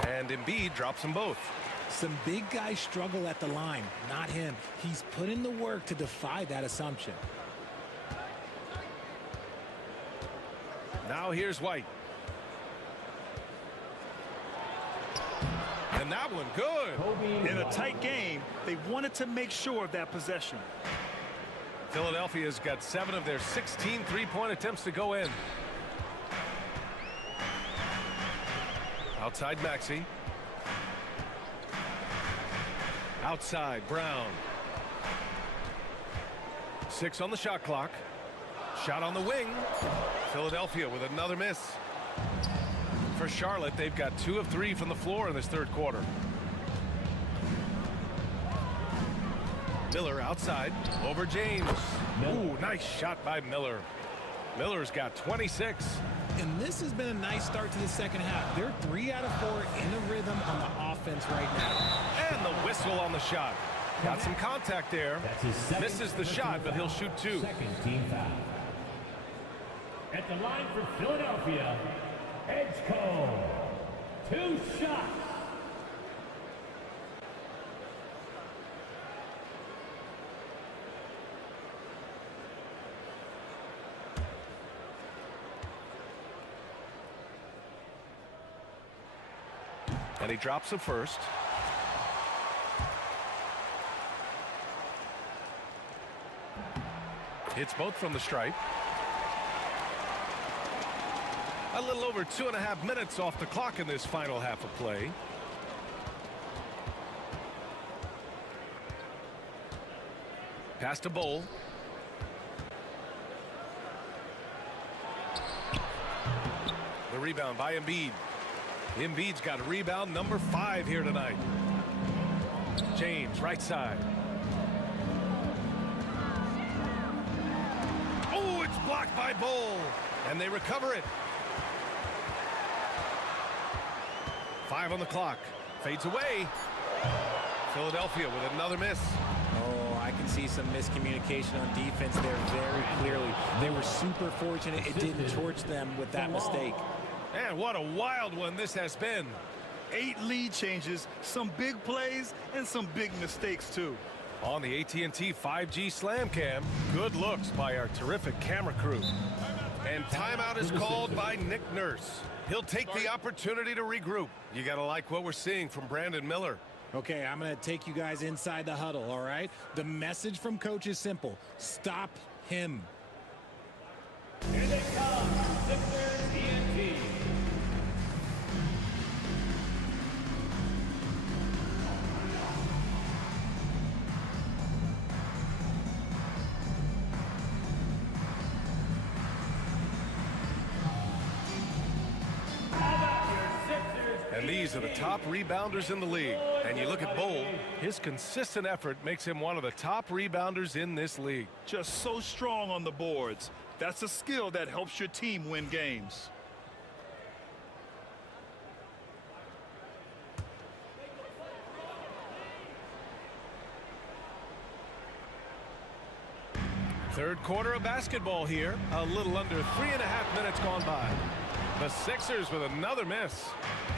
And Embiid drops them both. Some big guys struggle at the line, not him. He's put in the work to defy that assumption. Now here's White. And that one good. In a tight game, they wanted to make sure of that possession. Philadelphia's got 7 of their 16 three-point attempts to go in. Outside Maxey. Outside Brown. 6 on the shot clock. Shot on the wing. Philadelphia with another miss. For Charlotte, they've got 2 of 3 from the floor in this third quarter. Miller outside over James. Ooh, nice shot by Miller. Miller's got 26. And this has been a nice start to the second half. They're 3 out of 4 in the rhythm on the offense right now. And the whistle on the shot. Got some contact there. Misses the shot, but he'll shoot 2. Second team foul. At the line for Philadelphia, Edgecombe. 2 shots. And he drops the first. Hits both from the stripe. A little over 2.5 minutes off the clock in this final half of play. Pass to Bol. The rebound by Embiid. Embiid's got rebound number 5 here tonight. James, right side. Oh, it's blocked by Bol. And they recover it. 5 on the clock. Fades away. Philadelphia with another miss. Oh, I can see some miscommunication on defense there very clearly. They were super fortunate it didn't torch them with that mistake. And what a wild one this has been. 8 lead changes, some big plays, and some big mistakes, too. On the AT&T 5G Slam Cam, good looks by our terrific camera crew. And timeout is called by Nick Nurse. He'll take the opportunity to regroup. You got to like what we're seeing from Brandon Miller. Okay, I'm going to take you guys inside the huddle, all right? The message from coach is simple. Stop him. Here they come, Sixers TNT. And these are the top rebounders in the league. And you look at Bol, his consistent effort makes him one of the top rebounders in this league. Just so strong on the boards. That's a skill that helps your team win games. Third quarter of basketball here. A little under 3.5 minutes gone by. The Sixers with another miss.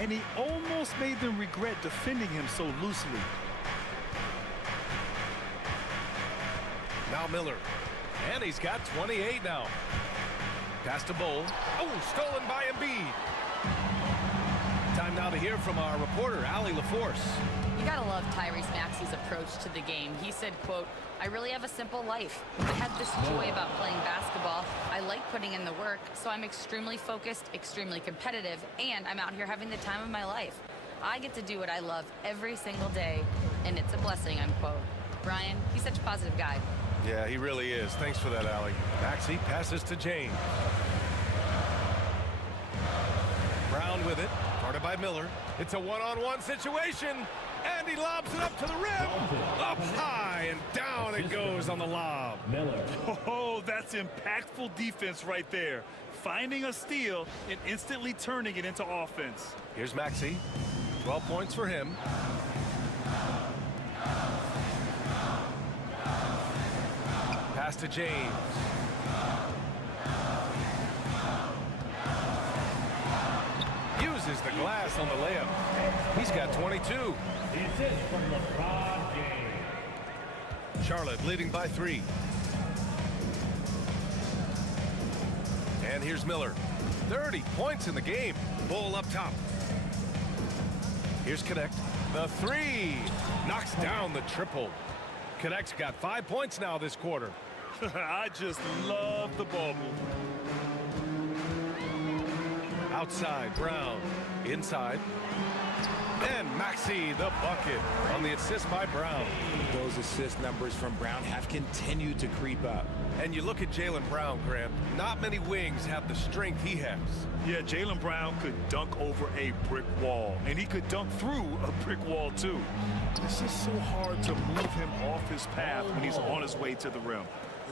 And he almost made them regret defending him so loosely. Now Miller. And he's got 28 now. Pass to Bol. Oh, stolen by Embiid. Time now to hear from our reporter, Allie LaForce. You gotta love Tyrese Maxey's approach to the game. He said, quote, "I really have a simple life. I had this joy about playing basketball. I like putting in the work, so I'm extremely focused, extremely competitive, and I'm out here having the time of my life. I get to do what I love every single day, and it's a blessing," unquote. Brian, he's such a positive guy. Yeah, he really is. Thanks for that, Allie. Maxey passes to James. Brown with it, guarded by Miller. It's a one-on-one situation, and he lobs it up to the rim. Up high, and down it goes on the lob. Miller. Oh, that's impactful defense right there. Finding a steal and instantly turning it into offense. Here's Maxey. 12 points for him. Pass to James. Uses the glass on the layup. He's got 22. The assist from LeBron James. Charlotte leading by 3. And here's Miller. 30 points in the game. Bol up top. Here's Connect. The 3. Knocks down the triple. Connect's got 5 points now this quarter. I just love the ball movement. Outside, Brown. Inside. And Maxey, the bucket on the assist by Brown. Those assist numbers from Brown have continued to creep up. And you look at Jaylen Brown, Graham. Not many wings have the strength he has. Yeah, Jaylen Brown could dunk over a brick wall, and he could dunk through a brick wall, too. It's just so hard to move him off his path when he's on his way to the rim.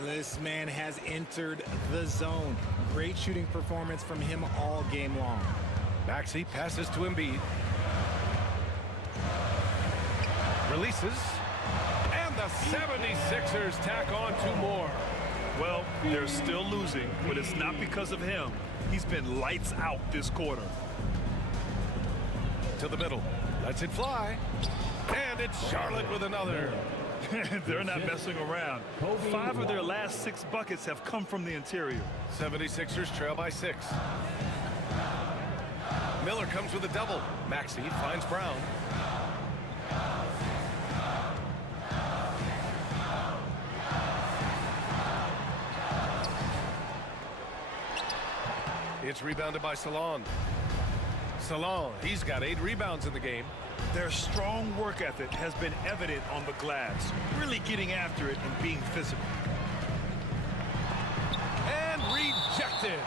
This man has entered the zone. Great shooting performance from him all game long. Maxey passes to Embiid. Releases. And the 76ers tack on 2 more. Well, they're still losing, but it's not because of him. He's been lights out this quarter. To the middle. Lets it fly. And it's Charlotte with another. They're not messing around. 5 of their last 6 buckets have come from the interior. 76ers trail by 6. Miller comes with a double. Maxey finds Brown. It's rebounded by Salon. Salon, he's got 8 rebounds in the game. Their strong work ethic has been evident on the glass, really getting after it and being physical. And rejected.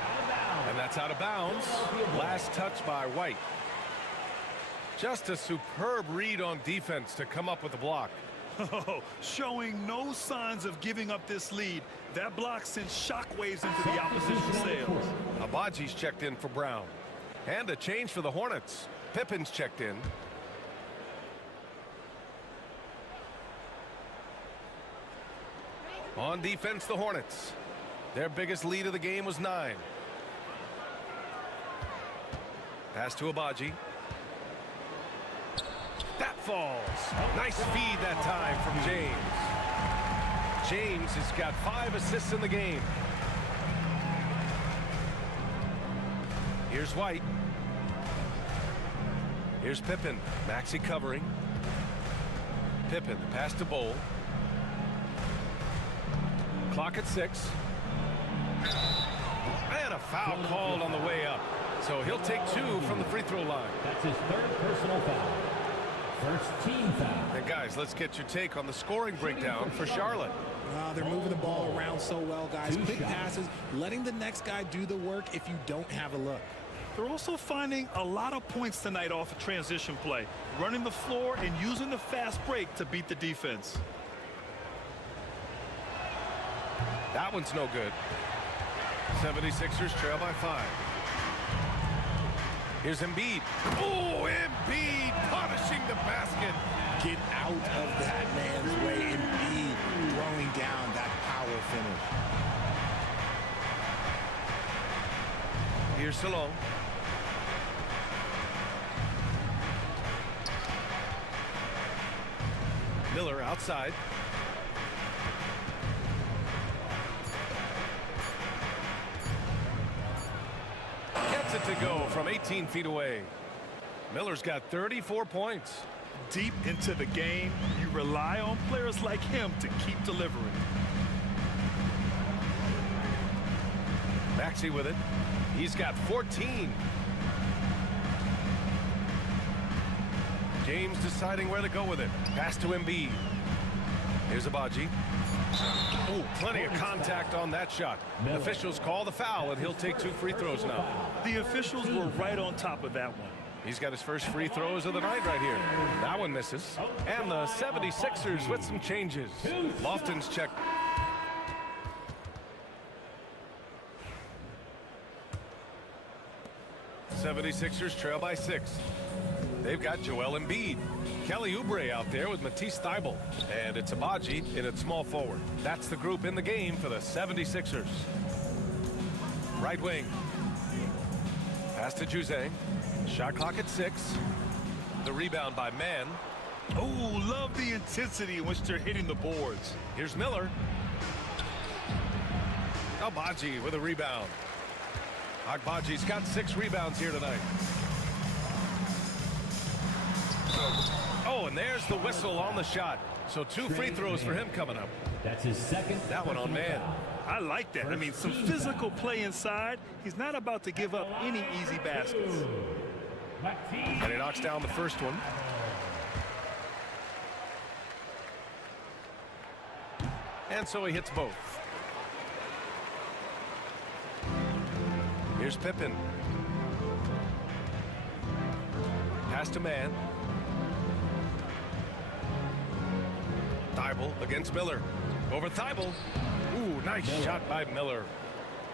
And that's out of bounds. Last touch by White. Just a superb read on defense to come up with a block. Showing no signs of giving up this lead. That block sent shockwaves into the opposition sails. Abaji's checked in for Brown. And a change for the Hornets. Pippen's checked in. On defense, the Hornets. Their biggest lead of the game was 9. Pass to Abaji. That falls. Nice feed that time from James. James has got 5 assists in the game. Here's White. Here's Pippen. Maxey covering. Pippen, the pass to Bowl. Clock at 6. And a foul called on the way up. So he'll take 2 from the free throw line. That's his 3rd personal foul. First team foul. And guys, let's get your take on the scoring breakdown for Charlotte. They're moving the ball around so well, guys. Quick passes, letting the next guy do the work if you don't have a look. They're also finding a lot of points tonight off a transition play, running the floor and using the fast break to beat the defense. That one's no good. 76ers trail by 5. Here's Embiid. Oh, Embiid punishing the basket. Get out of that man's way. Embiid throwing down that power finish. Here's Salone. Miller outside. Gets it to go from 18 feet away. Miller's got 34 points. Deep into the game, you rely on players like him to keep delivering. Maxey with it. He's got 14. James deciding where to go with it. Pass to Embiid. Here's Abaji. Oh, plenty of contact on that shot. Officials call the foul, and he'll take 2 free throws now. The officials were right on top of that one. He's got his first free throws of the night right here. That one misses. And the 76ers with some changes. Lofton's checked. '76ers trail by 6. They've got Joel Embiid. Kelly Oubre out there with Matisse Thybulle. And it's Abaji in at small forward. That's the group in the game for the 76ers. Right wing. Pass to Juzang. Shot clock at 6. The rebound by Mann. Oh, love the intensity in which they're hitting the boards. Here's Miller. Abaji with a rebound. Agbaji's got 6 rebounds here tonight. Oh, and there's the whistle on the shot. So 2 free throws for him coming up. That's his 2nd. That one on Mann. I like that. I mean, some physical play inside. He's not about to give up any easy baskets. And he knocks down the first one. And so he hits both. Here's Pippen. Pass to Mann. Thybulle against Miller. Over Thybulle. Ooh, nice shot by Miller.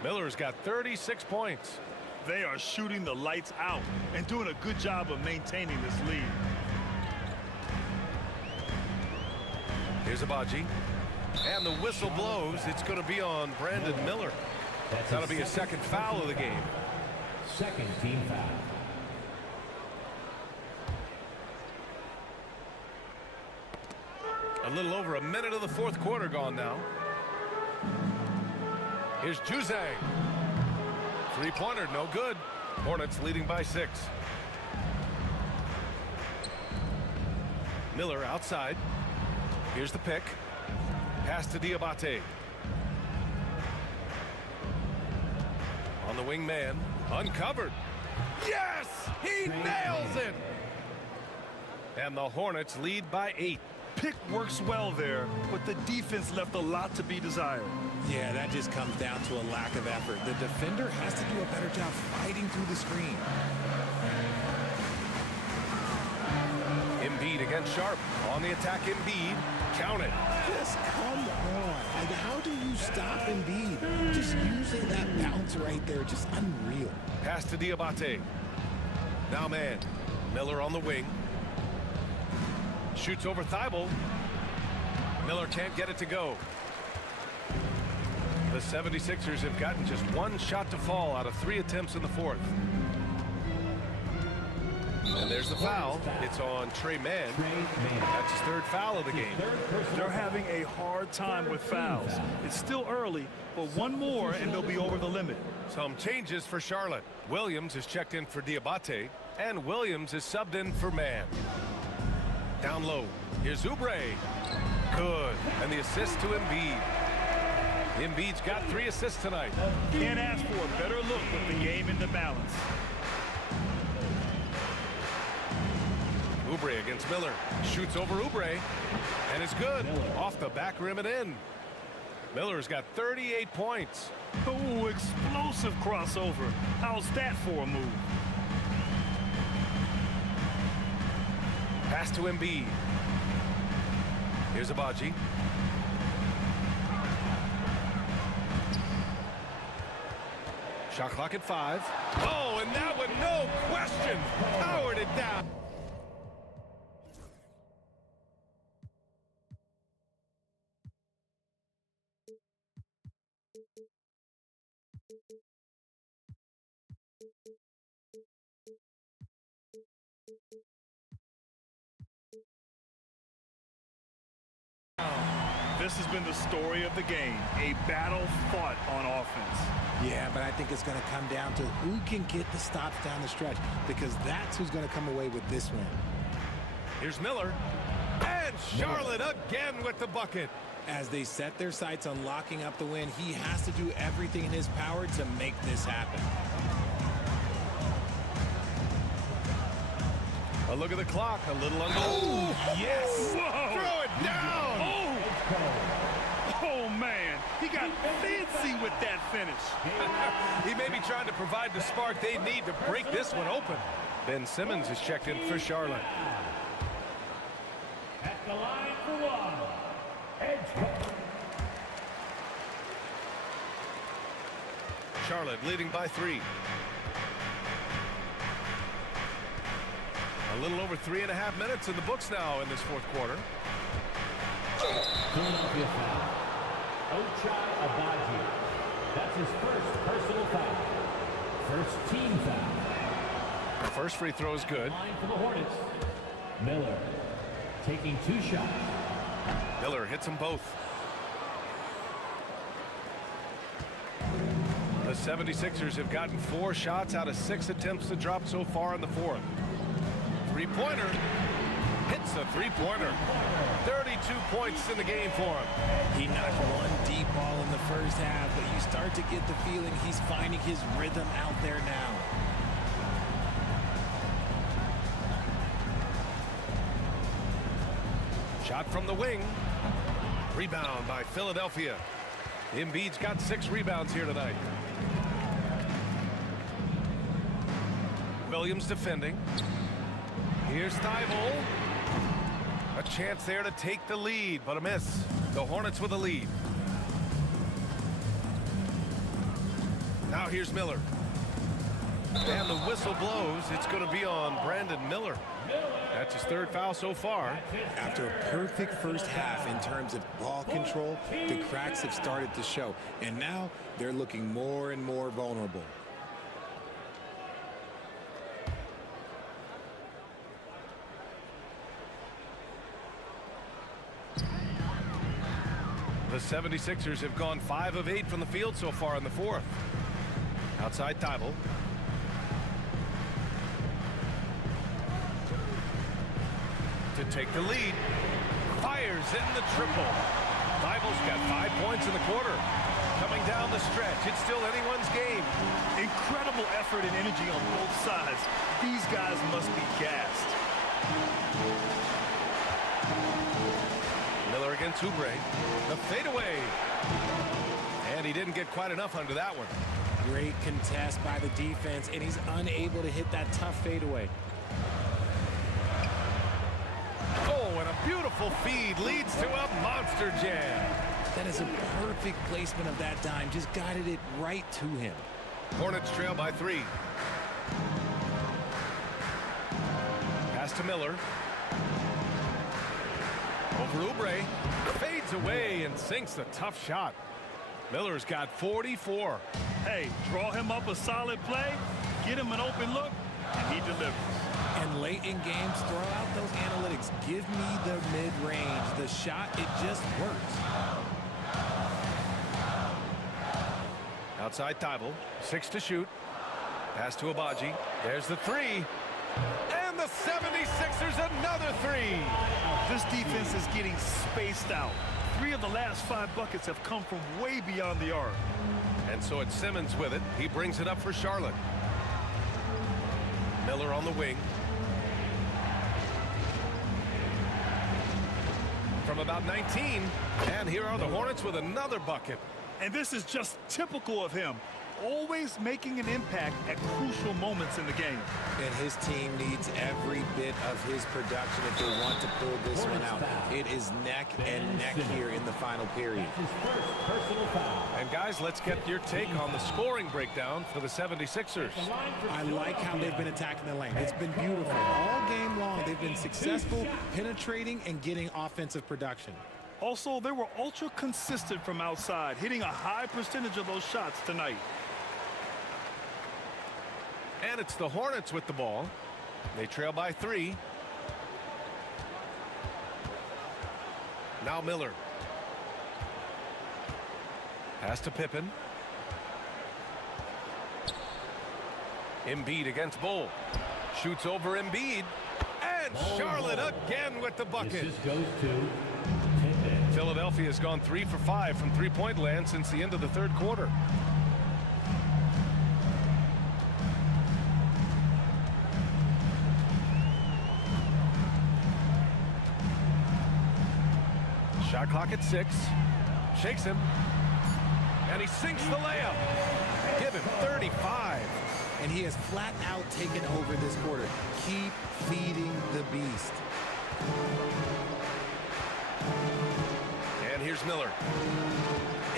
Miller's got 36 points. They are shooting the lights out and doing a good job of maintaining this lead. Here's Abaji. And the whistle blows. It's going to be on Brandon Miller. That'll be his 2nd foul of the game. 2nd team foul. A little over a minute of the 4th quarter gone now. Here's Juzang. 3-pointer, no good. Hornets leading by 6. Miller outside. Here's the pick. Pass to Diabate. On the wing man. Uncovered. Yes! He nails it! And the Hornets lead by 8. Pick works well there, but the defense left a lot to be desired. Yeah, that just comes down to a lack of effort. The defender has to do a better job fighting through the screen. Embiid against Sharp. On the attack, Embiid. Count it. Just come on. Like, how do you stop Embiid? Just using that bounce right there, just unreal. Pass to Diabate. Now man. Miller on the wing. Shoots over Thybulle. Miller can't get it to go. The 76ers have gotten just 1 shot to fall out of 3 attempts in the 4th. And there's the foul. It's on Trey Mann. That's his third foul of the game. They're having a hard time with fouls. It's still early, but one more and they'll be over the limit. Some changes for Charlotte. Williams is checked in for Diabate, and Williams is subbed in for Mann. Down low. Here's Oubre. Good. And the assist to Embiid. Embiid's got 3 assists tonight. Can't ask for a better look with the game in the balance. Oubre against Miller. Shoots over Oubre. And it's good. Off the back rim and in. Miller's got 38 points. Oh, explosive crossover. How's that for a move? Pass to Embiid. Here's Abaji. Shot clock at 5. Oh, and that one, no question, powered it down. This has been the story of the game, a battle fought on offense. Yeah, but I think it's going to come down to who can get the stops down the stretch, because that's who's going to come away with this win. Here's Miller. And Charlotte again with the bucket. As they set their sights on locking up the win, he has to do everything in his power to make this happen. A look at the clock, a little under. Oh, yes! Whoa. Throw it down! Oh, man. He got fancy with that finish. He may be trying to provide the spark they need to break this one open. Ben Simmons is checked in for Charlotte. At the line for one, Edge. Charlotte leading by 3. A little over 3.5 minutes in the books now in this fourth quarter. Philadelphia foul. Ochai Abaji. That's his first personal foul. First team foul. The first free throw is good. Line for the Hornets. Miller taking 2 shots. Miller hits them both. The 76ers have gotten 4 shots out of 6 attempts to drop so far in the fourth. Three-pointer. Hits a three-pointer. 32 points in the game for him. He knocked one deep ball in the first half, but you start to get the feeling he's finding his rhythm out there now. Shot from the wing. Rebound by Philadelphia. Embiid's got 6 rebounds here tonight. Williams defending. Here's Thibault. A chance there to take the lead, but a miss. The Hornets with a lead. Now here's Miller. And the whistle blows. It's going to be on Brandon Miller. That's his 3rd foul so far. After a perfect first half in terms of ball control, the cracks have started to show. And now they're looking more and more vulnerable. The 76ers have gone 5 of 8 from the field so far in the fourth. Outside Thibault. To take the lead. Fires in the triple. Thibault's got 5 points in the quarter. Coming down the stretch. It's still anyone's game. Incredible effort and energy on both sides. These guys must be gassed. Miller against Oubre. The fadeaway. And he didn't get quite enough under that one. Great contest by the defense, and he's unable to hit that tough fadeaway. Oh, and a beautiful feed leads to a monster jam. That is a perfect placement of that dime. Just guided it right to him. Hornets trail by 3. Pass to Miller. Over Oubre. Fades away and sinks the tough shot. Miller's got 44. Hey, draw him up a solid play, get him an open look, and he delivers. And And late in games, throw out those analytics. Give me the mid-range. The shot, it just works. Outside Thibault, 6 to shoot. Pass to Agbaji. There's the 3. And the 76ers another 3. This defense is getting spaced out. 3 of the last 5 buckets have come from way beyond the arc. And so it's Simmons with it. He brings it up for Charlotte. Miller on the wing. From about 19. And here are the Hornets with another bucket. And this is just typical of him. Always making an impact at crucial moments in the game. And his team needs every bit of his production if they want to pull this one out. It is neck and neck here in the final period. And guys, let's get your take on the scoring breakdown for the 76ers. I like how they've been attacking the lane. It's been beautiful. All game long, they've been successful penetrating and getting offensive production. Also, they were ultra consistent from outside, hitting a high percentage of those shots tonight. And it's the Hornets with the ball. They trail by 3. Now Miller. Pass to Pippen. Embiid against Bull. Shoots over Embiid. And Charlotte again with the bucket. This goes to Philadelphia has gone 3 for 5 from three-point land since the end of the third quarter. Shot clock at 6. Shakes him. And he sinks the layup. Give him 35. And he has flat out taken over this quarter. Keep feeding the beast. And here's Miller.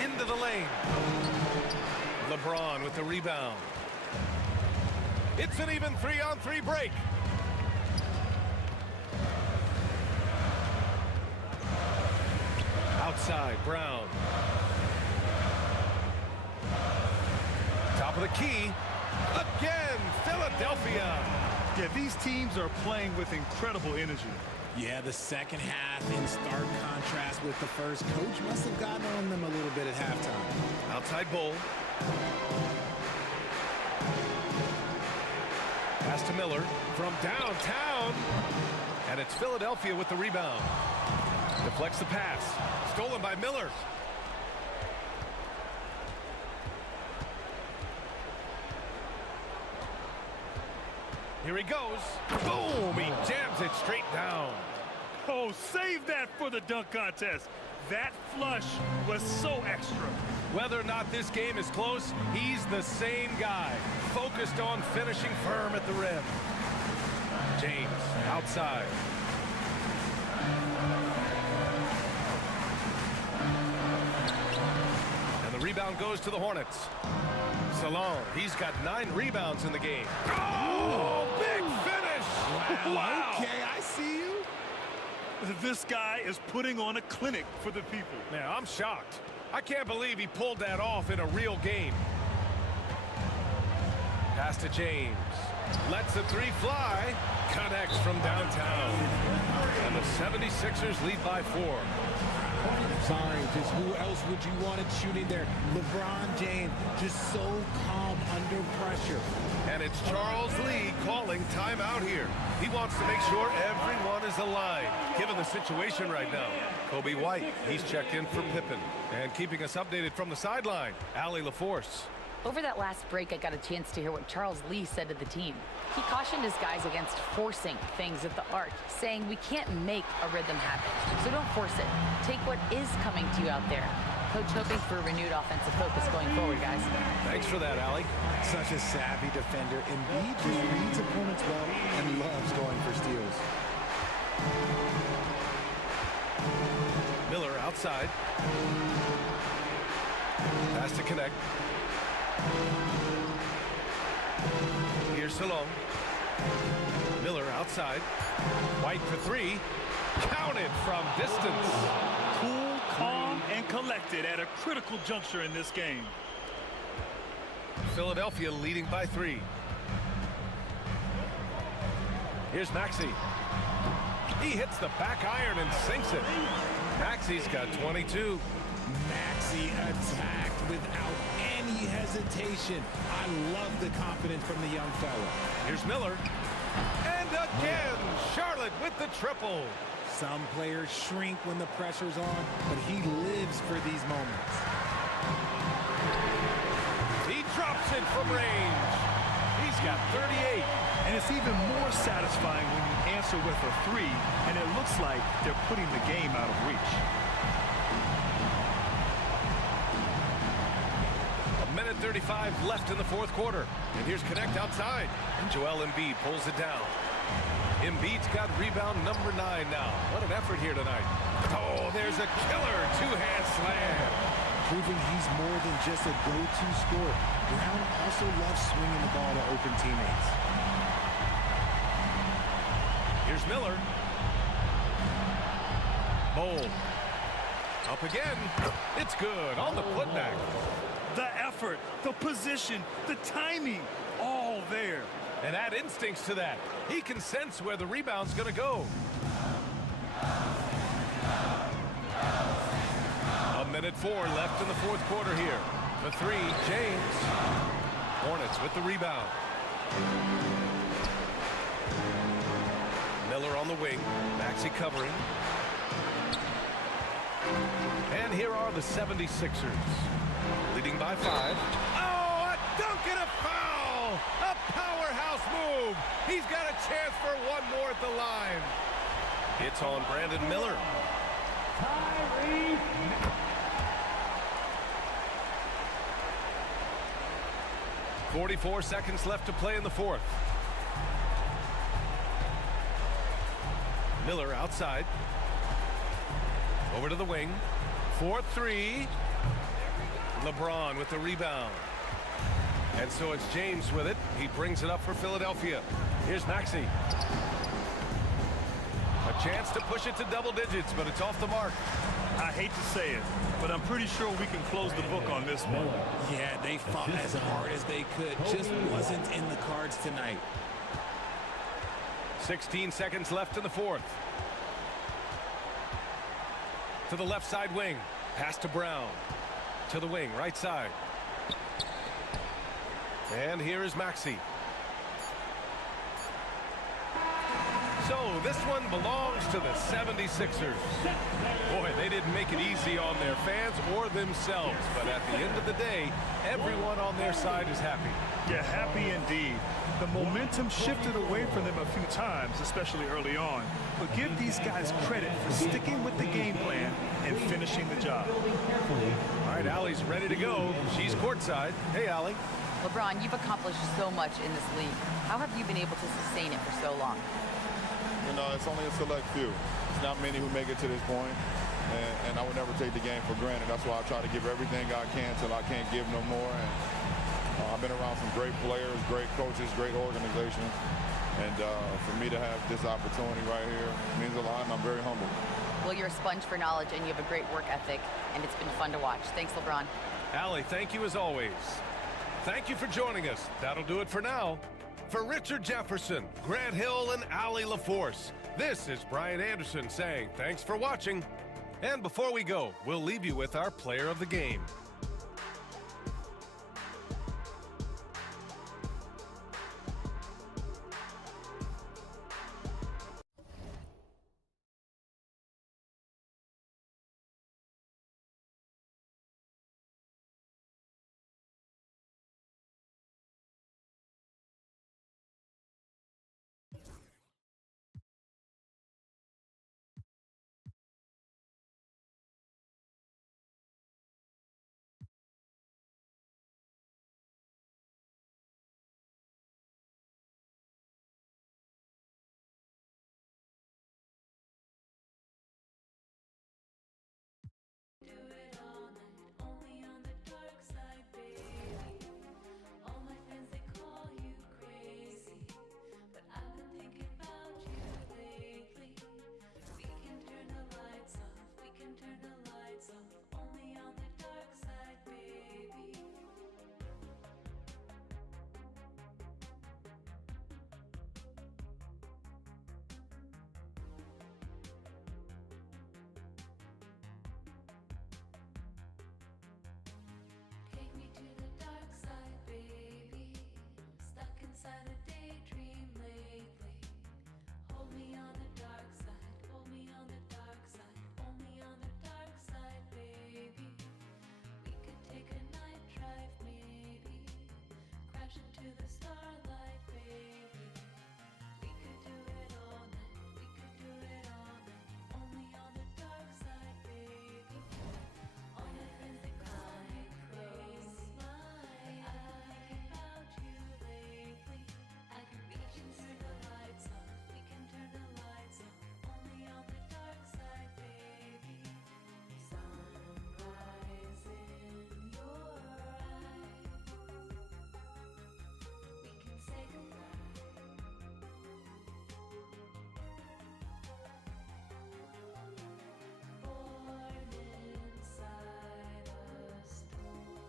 Into the lane. LeBron with the rebound. It's an even 3-on-3 break. Outside, Brown. Top of the key. Again, Philadelphia. Yeah, these teams are playing with incredible energy. Yeah, the second half in stark contrast with the first. Coach must have gotten on them a little bit at halftime. Outside Bull. Pass to Miller from downtown. And it's Philadelphia with the rebound. Deflects the pass. Stolen by Miller. Here he goes. Boom! He jams it straight down. Oh, save that for the dunk contest. That flush was so extra. Whether or not this game is close, he's the same guy. Focused on finishing firm at the rim. James outside. And the rebound goes to the Hornets. Salon, he's got 9 rebounds in the game. Oh, big finish! Wow. Okay, I see you. This guy is putting on a clinic for the people. Man, I'm shocked. I can't believe he pulled that off in a real game. Pass to James. Lets the 3 fly. Connects from downtown. And the 76ers lead by 4. Sorry, just who else would you want it shooting there? LeBron James, just so calm under pressure. And it's Charles Lee calling timeout here. He wants to make sure everyone is aligned, given the situation right now. Kobe White, he's checked in for Pippen. And keeping us updated from the sideline, Allie LaForce. Over that last break, I got a chance to hear what Charles Lee said to the team. He cautioned his guys against forcing things at the arc, saying we can't make a rhythm happen, so don't force it. Take what is coming to you out there. Coach hoping for a renewed offensive focus going forward, guys. Thanks for that, Allie. Such a savvy defender. Embiid just reads opponents well and loves going for steals. Miller outside. Pass to connect. Here's Salon. Miller outside. White for 3. Counted from distance. Cool, calm, and collected at a critical juncture in this game. Philadelphia leading by 3. Here's Maxey. He hits the back iron and sinks it. Maxey's got 22. Maxey attacked without any hesitation. I love the confidence from the young fella. Here's Miller. And again, Charlotte with the triple. Some players shrink when the pressure's on, but he lives for these moments. He drops it from range. He's got 38. And it's even more satisfying when you answer with a 3, and it looks like they're putting the game out of reach. A minute 35 left in the fourth quarter. And here's Connect outside. And Joel Embiid pulls it down. Embiid's got rebound number 9 now. What an effort here tonight. Oh, there's a killer two-hand slam. Proving he's more than just a go-to scorer. Brown also loves swinging the ball to open teammates. Here's Miller. Bowl. Up again. It's good on the putback. The effort, the position, the timing, all there. And add instincts to that. He can sense where the rebound's going to go. A minute 4 left in the fourth quarter here. For 3, James. Hornets with the rebound. Miller on the wing. Maxey covering. And here are the 76ers. Leading by 5. Oh, a dunk and a foul! A powerhouse move! He's got a chance for one more at the line. It's on Brandon Miller. 44 seconds left to play in the fourth. Miller outside. Over to the wing. 4-3. LeBron with the rebound. And so it's James with it. He brings it up for Philadelphia. Here's Maxey. A chance to push it to double digits, but it's off the mark. I hate to say it, but I'm pretty sure we can close the book on this one. Yeah, they fought as hard as they could. Just wasn't in the cards tonight. 16 seconds left in the fourth. To the left side wing. Pass to Brown. To the wing, right side. And here is Maxey. So this one belongs to the 76ers. Boy, they didn't make it easy on their fans or themselves. But at the end of the day, everyone on their side is happy. Yeah, happy indeed. The momentum shifted away from them a few times, especially early on. But give these guys credit for sticking with the game plan and finishing the job. All right, Allie's ready to go. She's courtside. Hey, Allie. LeBron, you've accomplished so much in this league. How have you been able to sustain it for so long? You know, it's only a select few. It's not many who make it to this point, and I would never take the game for granted. That's why I try to give everything I can till I can't give no more. And I've been around some great players, great coaches, great organizations, and for me to have this opportunity right here means a lot, and I'm very humbled. Well, you're a sponge for knowledge, and you have a great work ethic, and it's been fun to watch. Thanks, LeBron. Allie, thank you as always. Thank you for joining us. That'll do it for now. For Richard Jefferson, Grant Hill, and Allie LaForce, this is Brian Anderson saying thanks for watching. And before we go, we'll leave you with our player of the game. inside a daydream lately. Hold me on the dark side, hold me on the dark side, hold me on the dark side, baby. We could take a night drive, maybe. Crash into the starlight, baby. We could do it all night, we could do it all night. Only on the dark side, baby. All my friends, they call me crazy. I've been thinking about you lately. We can turn the lights on, we can turn the lights on. Only on the dark side, baby. Sunrise in your eyes. We can say goodbye. Born inside a storm,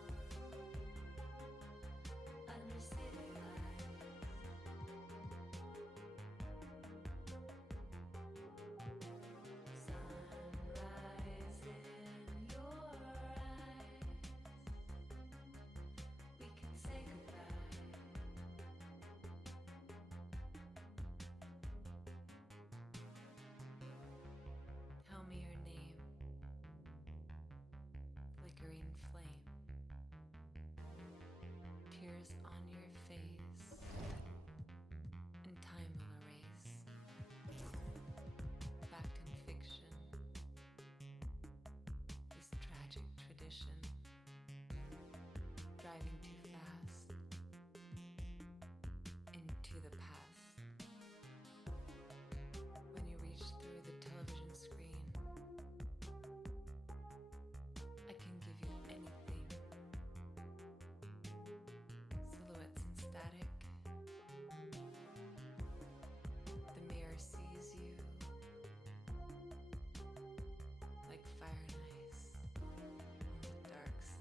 under city lights. Sunrise in your eyes. We can say goodbye. Tell me your name, flickering flame, tears on your face, and time will erase. Fact and fiction, this tragic tradition, driving too fast into the past. When you reach through the television screen, I can give you anything. Silhouettes and static. The mirror sees you like fire and ice on the dark side.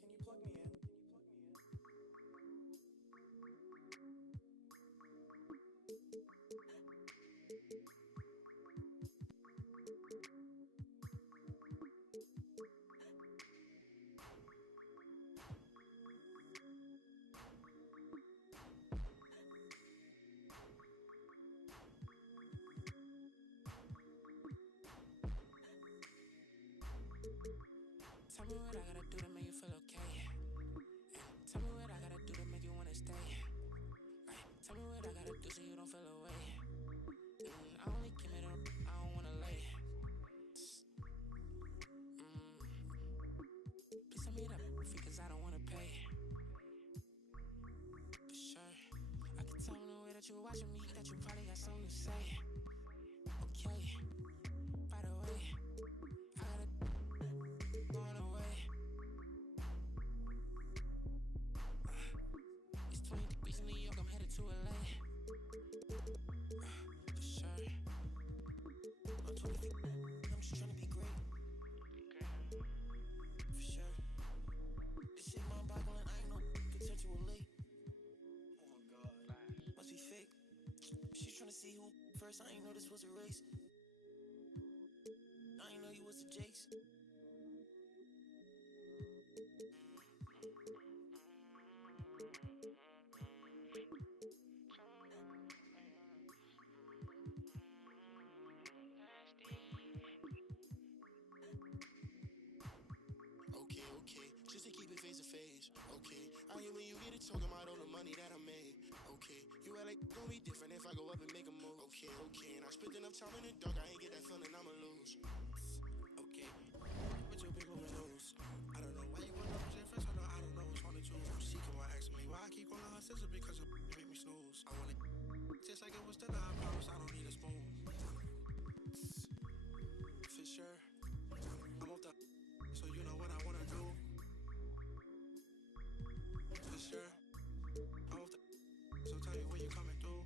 Can you plug me in? Tell me what I gotta do to make you feel okay. Tell me what I gotta do to make you wanna stay. Tell me what I gotta do so you don't feel away. I only came it up, I don't wanna lay. Please tell me that fee, cause I don't wanna pay. For sure, I can tell the way that you're watching me, that you probably got something to say. Okay, by the way, I gotta going away. It's 20 degrees in New York, I'm headed to LA. For sure. I'm 20 feet, I'm just trying to be great. For sure. This shit mind boggling, I ain't no potential late. Oh my god. Must be fake. She's trying to see who first, I ain't know this was a race. I ain't know you was the Jace. Okay, just to keep it face to face. Okay, I hear when you get it talking about all the money that I made. Okay, you act like it's gonna be different if I go up and make a move. Okay, and I spent enough time in the dark, I ain't get that feeling I'ma lose. Okay, but bigger windows. I don't know why you wanna push it first, I don't know what's one or two. She keep on asking me why I keep calling her sister because you make me snooze. I wanna just like it was dinner, I promise I don't need a spoon. Fisher, I'm off the, so you know what I wanna do. Fisher, I'm off the, so tell me when you coming through.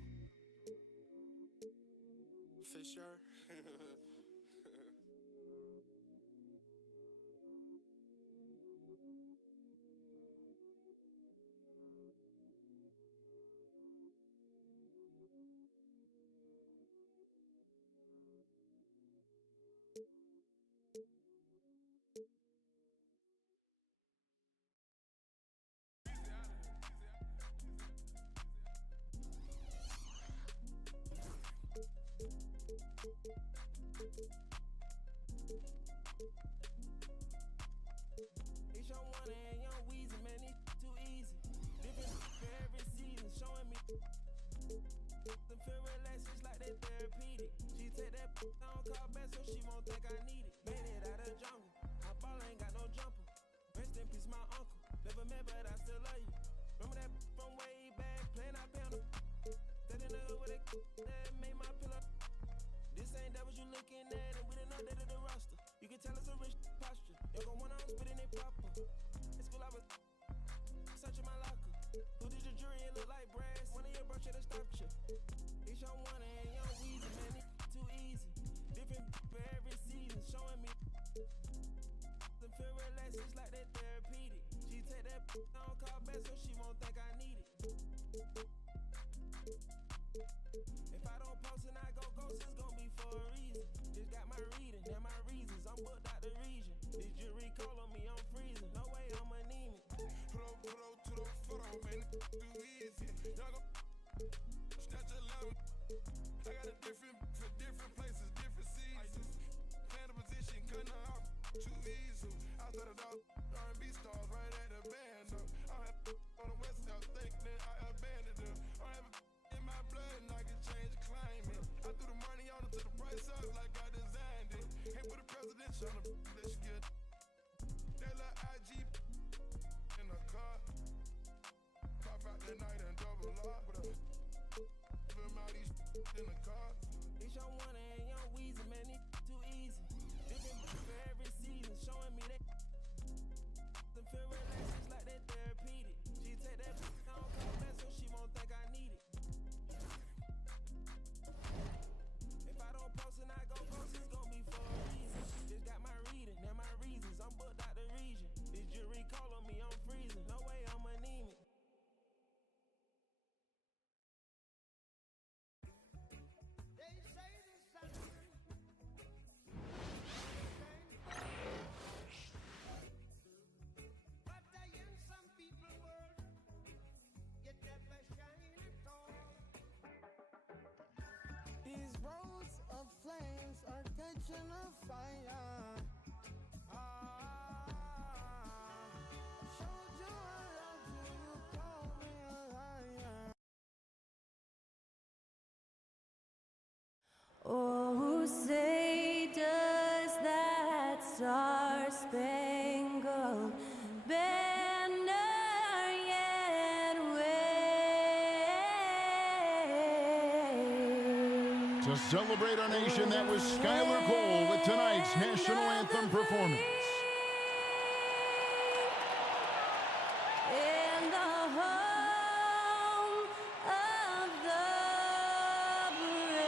Fisher. It's young one and young Weezy, man, it's too easy. Different for every season, showing me some feel relaxed, it's like they therapeutic. She take that on call back so she won't think I need it. Made it out of jungle, my ball ain't got no jumper. Rest in peace, my uncle. Never met, but I still love you. Remember that from way back, playing out pound. That in the hood with that made my pillow. This ain't that what you looking at, and we done updated the roster. You can tell it's a rich posture. Yo, go one on spitting it proper. In school I was searching my locker. Who did your jury and look like brass? One of your bro should have stopped you. It's young one and young Weezy, man, it's too easy. Different for every season, showing me some feel relaxed, it's like they therapeutic. She take that on call back so she won't think I need it. If I don't post and I go ghost, it's gon' be for a reason. Just got my reading and my reasons. I'm booked out the region. This jury call on me, I'm freezing. No way I'm anemic. Pull up to the photo, man. Too easy. Y'all go snatch a level. I got a different for different places, different seasons. Playing the position, cutting her off too easy. I started off R&B stars right at the band. I had on the west side, thinking I abandoned them. I have in my blood and I can change climate. I threw the money on it to the price up like I designed it. Can't put a presidential on the that she get. That little IG in the car. Pop out that night and double up. Film out these in the car. It's young one and young Weezy, man, it's too easy. Different for every season, showing me that some feel relaxed, it's like they therapeutic. She take that on call back so she won't think I need it. If I don't post and I go ghost, it's gon' be for a reason. Just got my reading and my reasons. I'm booked out the region. This jury call on me, I'm freezing. No way I'm anemic. They say this something. But in some people world, you never shine at all. These roads of flames are catching a fire. Showed you I loved you, you called me a liar. Oh, say does that star-spangled banner yet wave? To celebrate our nation, that was Skylar Cole with tonight's national anthem performance. In the home of the brave.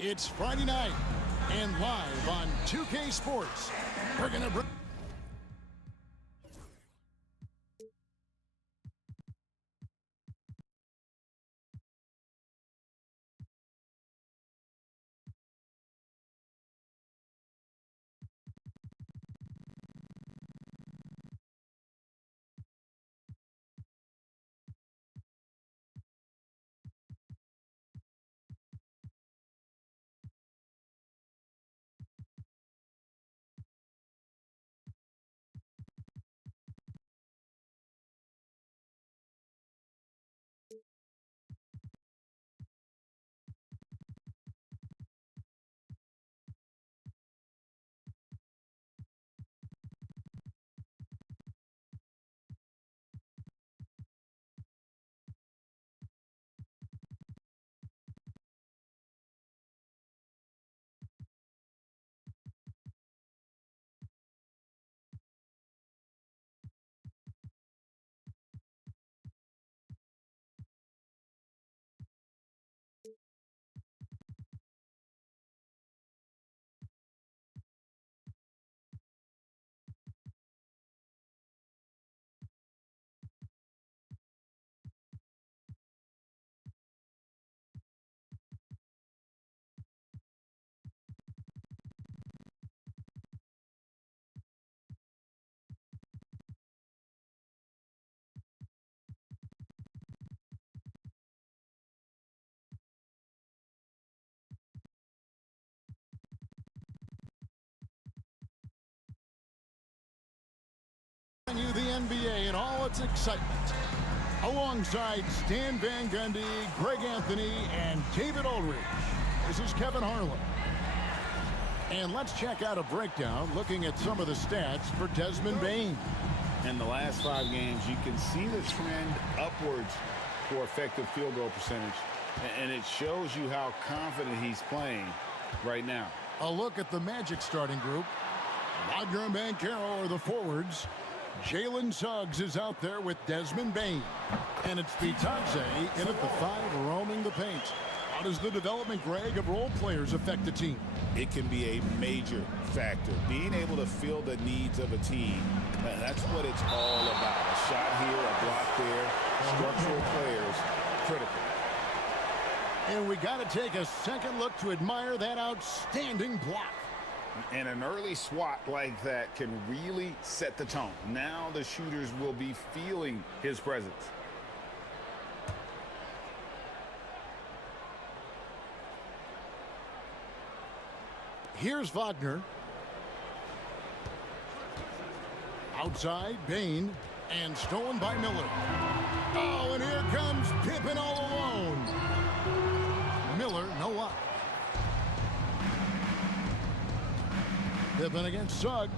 It's Friday night and live on 2K Sports. We're going to It's excitement. Alongside Stan Van Gundy, Greg Anthony, and David Aldridge, this is Kevin Harlan. And let's check out a breakdown looking at some of the stats for Desmond Bane. In the last 5 games, you can see the trend upwards for effective field goal percentage. And it shows you how confident he's playing right now. A look at the Magic starting group. Wagner and Banchero are the forwards. Jalen Suggs is out there with Desmond Bane. And it's Bitadze in at the 5 roaming the paint. How does the development, Greg, of role players affect the team? It can be a major factor. Being able to fill the needs of a team, that's what it's all about. A shot here, a block there, structural players, critical. And we got to take a second look to admire that outstanding block. And an early swat like that can really set the tone. Now the shooters will be feeling his presence. Here's Wagner. Outside, Bane, and stolen by Miller. Oh, and here comes Pippen all alone. Miller, no up. Pippen against Suggs.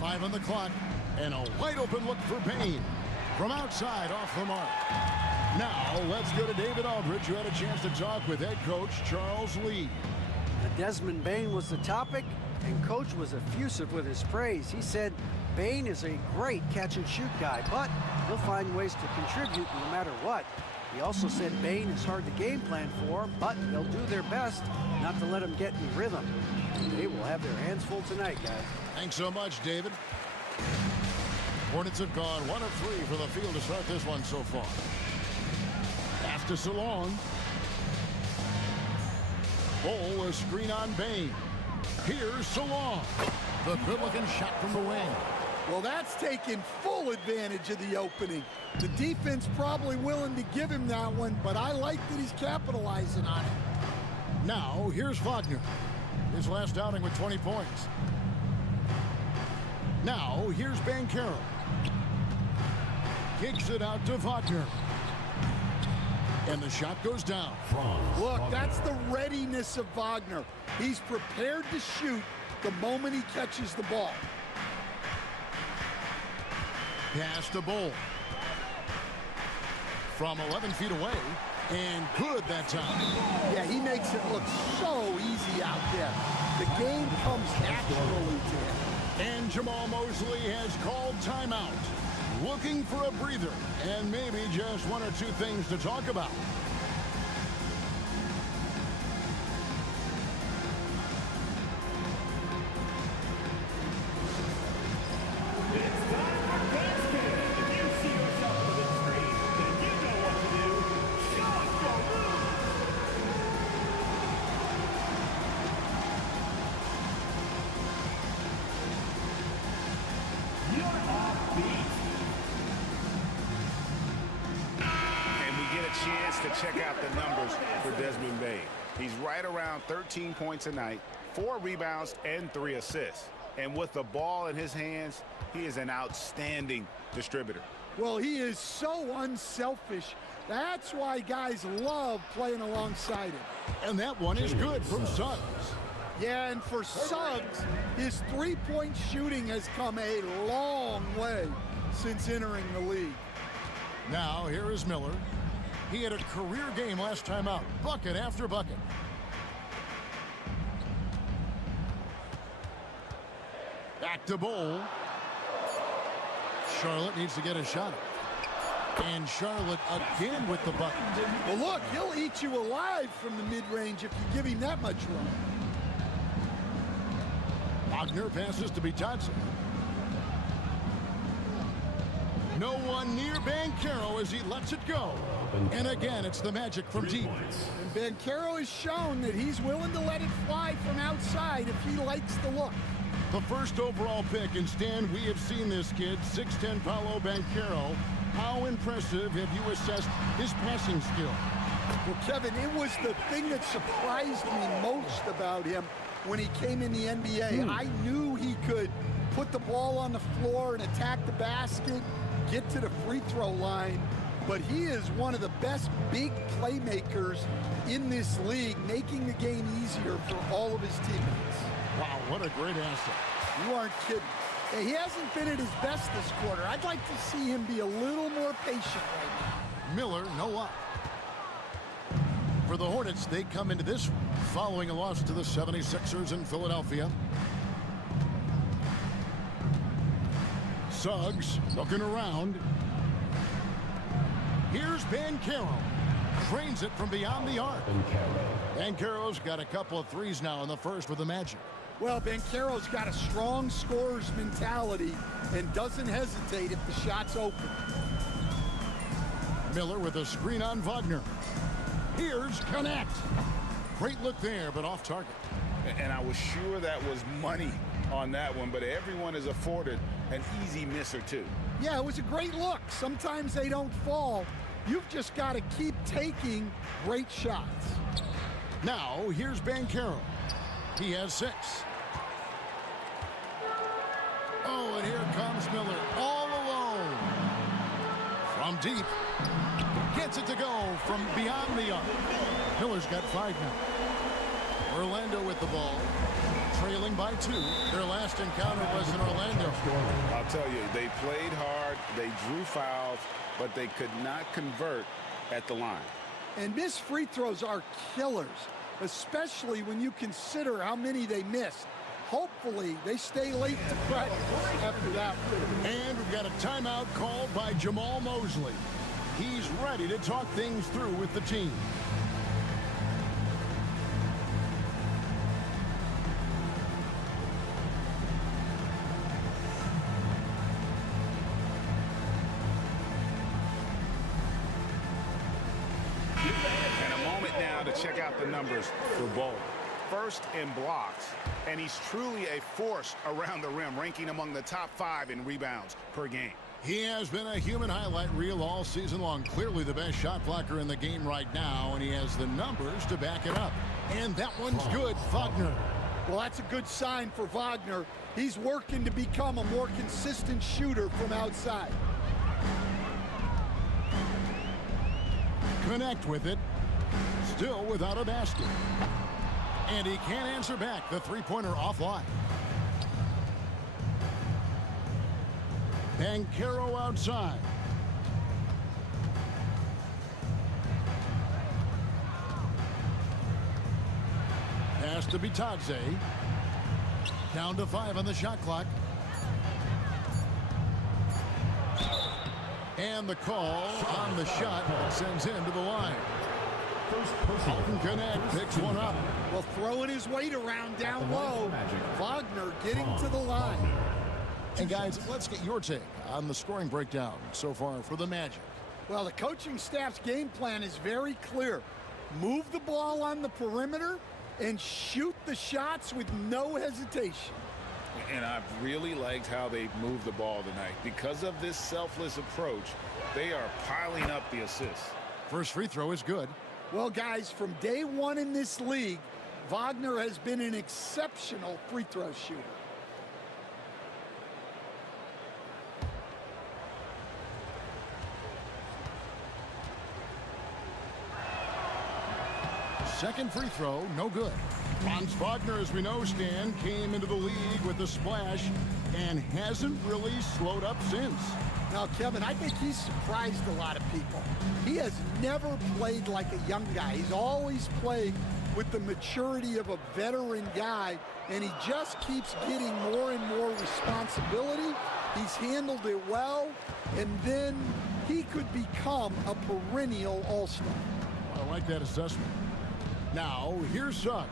Five on the clock, and a wide open look for Bane. From outside, off the mark. Now, let's go to David Aldridge, who had a chance to talk with head coach Charles Lee. Desmond Bane was the topic, and coach was effusive with his praise. He said Bane is a great catch-and-shoot guy, but he'll find ways to contribute no matter what. He also said Bane is hard to game plan for, but they'll do their best not to let him get in rhythm. They will have their hands full tonight, guys. Thanks so much, David. Hornets have gone 1 of 3 for the field to start this one so far. Pass to Salon. Bol, a screen on Bane. Here's Salon. The good-looking shot from the wing. Well, that's taking full advantage of the opening. The defense probably willing to give him that one, but I like that he's capitalizing on it. Now, here's Wagner. His last outing with 20 points. Now, here's Banchero. Kicks it out to Wagner. And the shot goes down. Look, that's the readiness of Wagner. He's prepared to shoot the moment he catches the ball. Pass to Bol. From 11 feet away. And good that time. Yeah, he makes it look so easy out there. The game comes naturally to him. And Jamal Mosley has called timeout. Looking for a breather and maybe just 1 or 2 things to talk about. Chance to check out the numbers for Desmond Bane. He's right around 13 points a night, 4 rebounds, and 3 assists. And with the ball in his hands, he is an outstanding distributor. Well, he is so unselfish. That's why guys love playing alongside him. And that one is good from Suggs. Yeah, and for Suggs, his three-point shooting has come a long way since entering the league. Now, here is Miller. He had a career game last time out. Bucket after bucket. Back to Bol. Charlotte needs to get a shot. And Charlotte again with the bucket. Well, look, he'll eat you alive from the mid-range if you give him that much room. Wagner passes to Bitadze. No one near Banchero as he lets it go. And again, it's the Magic from deep. And Banchero has shown that he's willing to let it fly from outside if he likes the look. The first overall pick, and Stan, we have seen this kid, 6'10" Paolo Banchero. How impressive have you assessed his passing skill? Well, Kevin, it was the thing that surprised me most about him when he came in the NBA. I knew he could put the ball on the floor and attack the basket, get to the free throw line, but he is one of the best big playmakers in this league, making the game easier for all of his teammates. Wow, what a great asset. You aren't kidding. Hey, he hasn't been at his best this quarter. I'd like to see him be a little more patient right now. Miller, no up. For the Hornets, they come into this following a loss to the 76ers in Philadelphia. Suggs looking around. Here's Banchero. Drains it from beyond the arc. Banchero's got a couple of threes now in the first with the Magic. Well, Banchero's got a strong scorer's mentality and doesn't hesitate if the shot's open. Miller with a screen on Wagner. Here's Connect. Great look there, but off target. And I was sure that was money on that one, but everyone is afforded an easy miss or two. Yeah, it was a great look. Sometimes they don't fall. You've just got to keep taking great shots. Now, here's Banchero. He has 6. Oh, and here comes Miller all alone. From deep. Gets it to go from beyond the arc. Miller's got 5 now. Orlando with the ball. Trailing by 2. Their last encounter was in Orlando. I'll tell you, they played hard, they drew fouls, but they could not convert at the line. And missed free throws are killers, especially when you consider how many they missed. Hopefully, they stay late to practice after that. And we've got a timeout called by Jamal Mosley. He's ready to talk things through with the team. And a moment now to check out the numbers for Bol. First in blocks, and he's truly a force around the rim, ranking among the top 5 in rebounds per game. He has been a human highlight reel all season long. Clearly the best shot blocker in the game right now, and he has the numbers to back it up. And that one's good, Wagner. Well, that's a good sign for Wagner. He's working to become a more consistent shooter from outside. Connect with it. Still without a basket. And he can't answer back. The three-pointer offline. Banchero outside. Pass to Bitadze. Down to 5 on the shot clock. And the call on the shot sends him to the line. Alton Connect picks one up. Well, throwing his weight around down low. Wagner getting to the line. And guys, let's get your take on the scoring breakdown so far for the Magic. Well, the coaching staff's game plan is very clear. Move the ball on the perimeter and shoot the shots with no hesitation. And I've really liked how they moved the ball tonight. Because of this selfless approach, they are piling up the assists. First free throw is good. Well, guys, from day one in this league, Wagner has been an exceptional free throw shooter. Second free throw, no good. Franz Wagner, as we know, Stan, came into the league with a splash and hasn't really slowed up since. Now, Kevin, I think he's surprised a lot of people. He has never played like a young guy. He's always played with the maturity of a veteran guy, and he just keeps getting more and more responsibility. He's handled it well, and then he could become a perennial all-star. I like that assessment. Now, here's Suggs.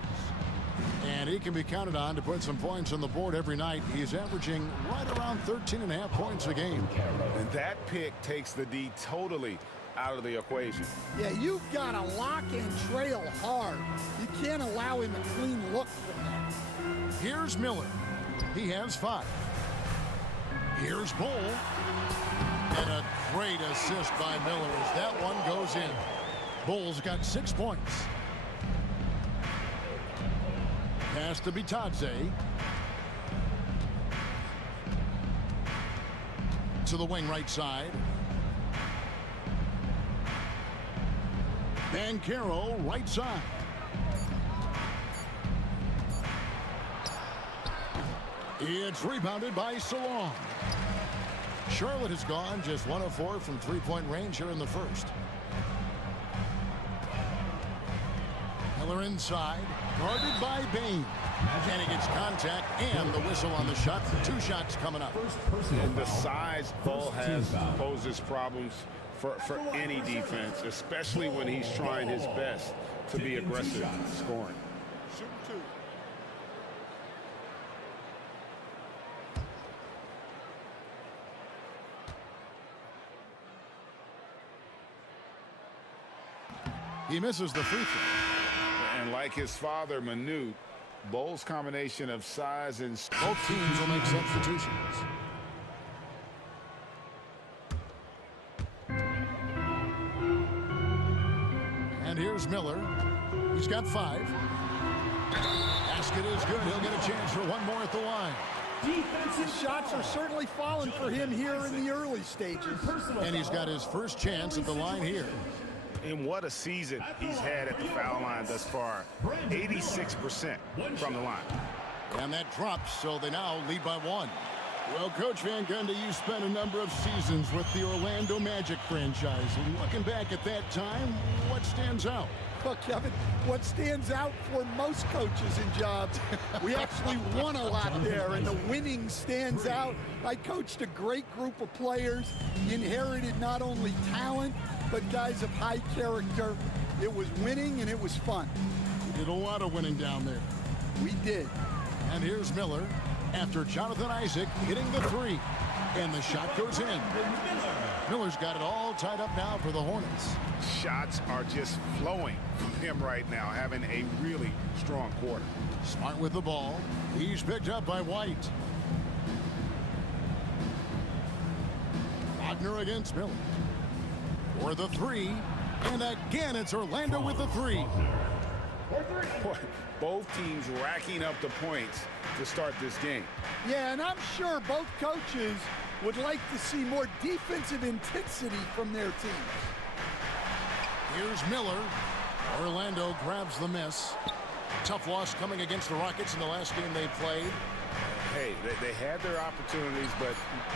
And he can be counted on to put some points on the board every night. He's averaging right around 13.5 points a game. And that pick takes the D totally out of the equation. Yeah, you've got to lock and trail hard. You can't allow him a clean look from that. Here's Miller. He has 5. Here's Bol. And a great assist by Miller as that one goes in. Bulls got 6 points. Pass to Bitadze. To the wing right side. Banchero right side. It's rebounded by Salon. Charlotte has gone just 1 of 4 from three-point range here in the first. Miller inside, guarded by Bane. And he gets contact and the whistle on the shot. 2 shots coming up. And the size Ball has poses problems for any defense, especially when he's trying his best to be aggressive scoring. Shoot 2. He misses the free throw. And like his father, Manute, Bowles' combination of size and both teams will make substitutions. And here's Miller. He's got 5. Basket is good. He'll get a chance for one more at the line. Defensive shots are certainly falling for him here in the early stages. And he's got his first chance at the line here. And what a season he's had at the foul line thus far. 86% from the line. And that drops, so they now lead by 1. Well, Coach Van Gundy, you spent a number of seasons with the Orlando Magic franchise. And looking back at that time, what stands out? Well, Kevin, what stands out for most coaches in jobs, we actually won a lot there, and the winning stands out. I coached a great group of players, inherited not only talent, but guys of high character. It was winning, and it was fun. We did a lot of winning down there. We did. And here's Miller after Jonathan Isaac hitting the 3. And the shot goes in. Miller's got it all tied up now for the Hornets. Shots are just flowing from him right now, having a really strong quarter. Smart with the ball. He's picked up by White. Wagner against Miller. For the 3. And again, it's Orlando with the 3. Both teams racking up the points to start this game. Yeah, and I'm sure both coaches would like to see more defensive intensity from their teams. Here's Miller. Orlando grabs the miss. Tough loss coming against the Rockets in the last game they played. Hey, they had their opportunities, but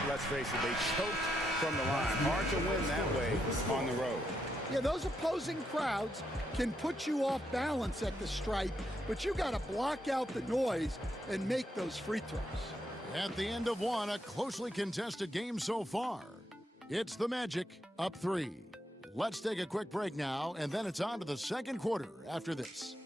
let's face it, they choked from the line. Hard to win that way on the road. Yeah, those opposing crowds can put you off balance at the stripe, but you got to block out the noise and make those free throws. At the end of 1, a closely contested game so far. It's the Magic up 3. Let's take a quick break now, and then it's on to the second quarter after this.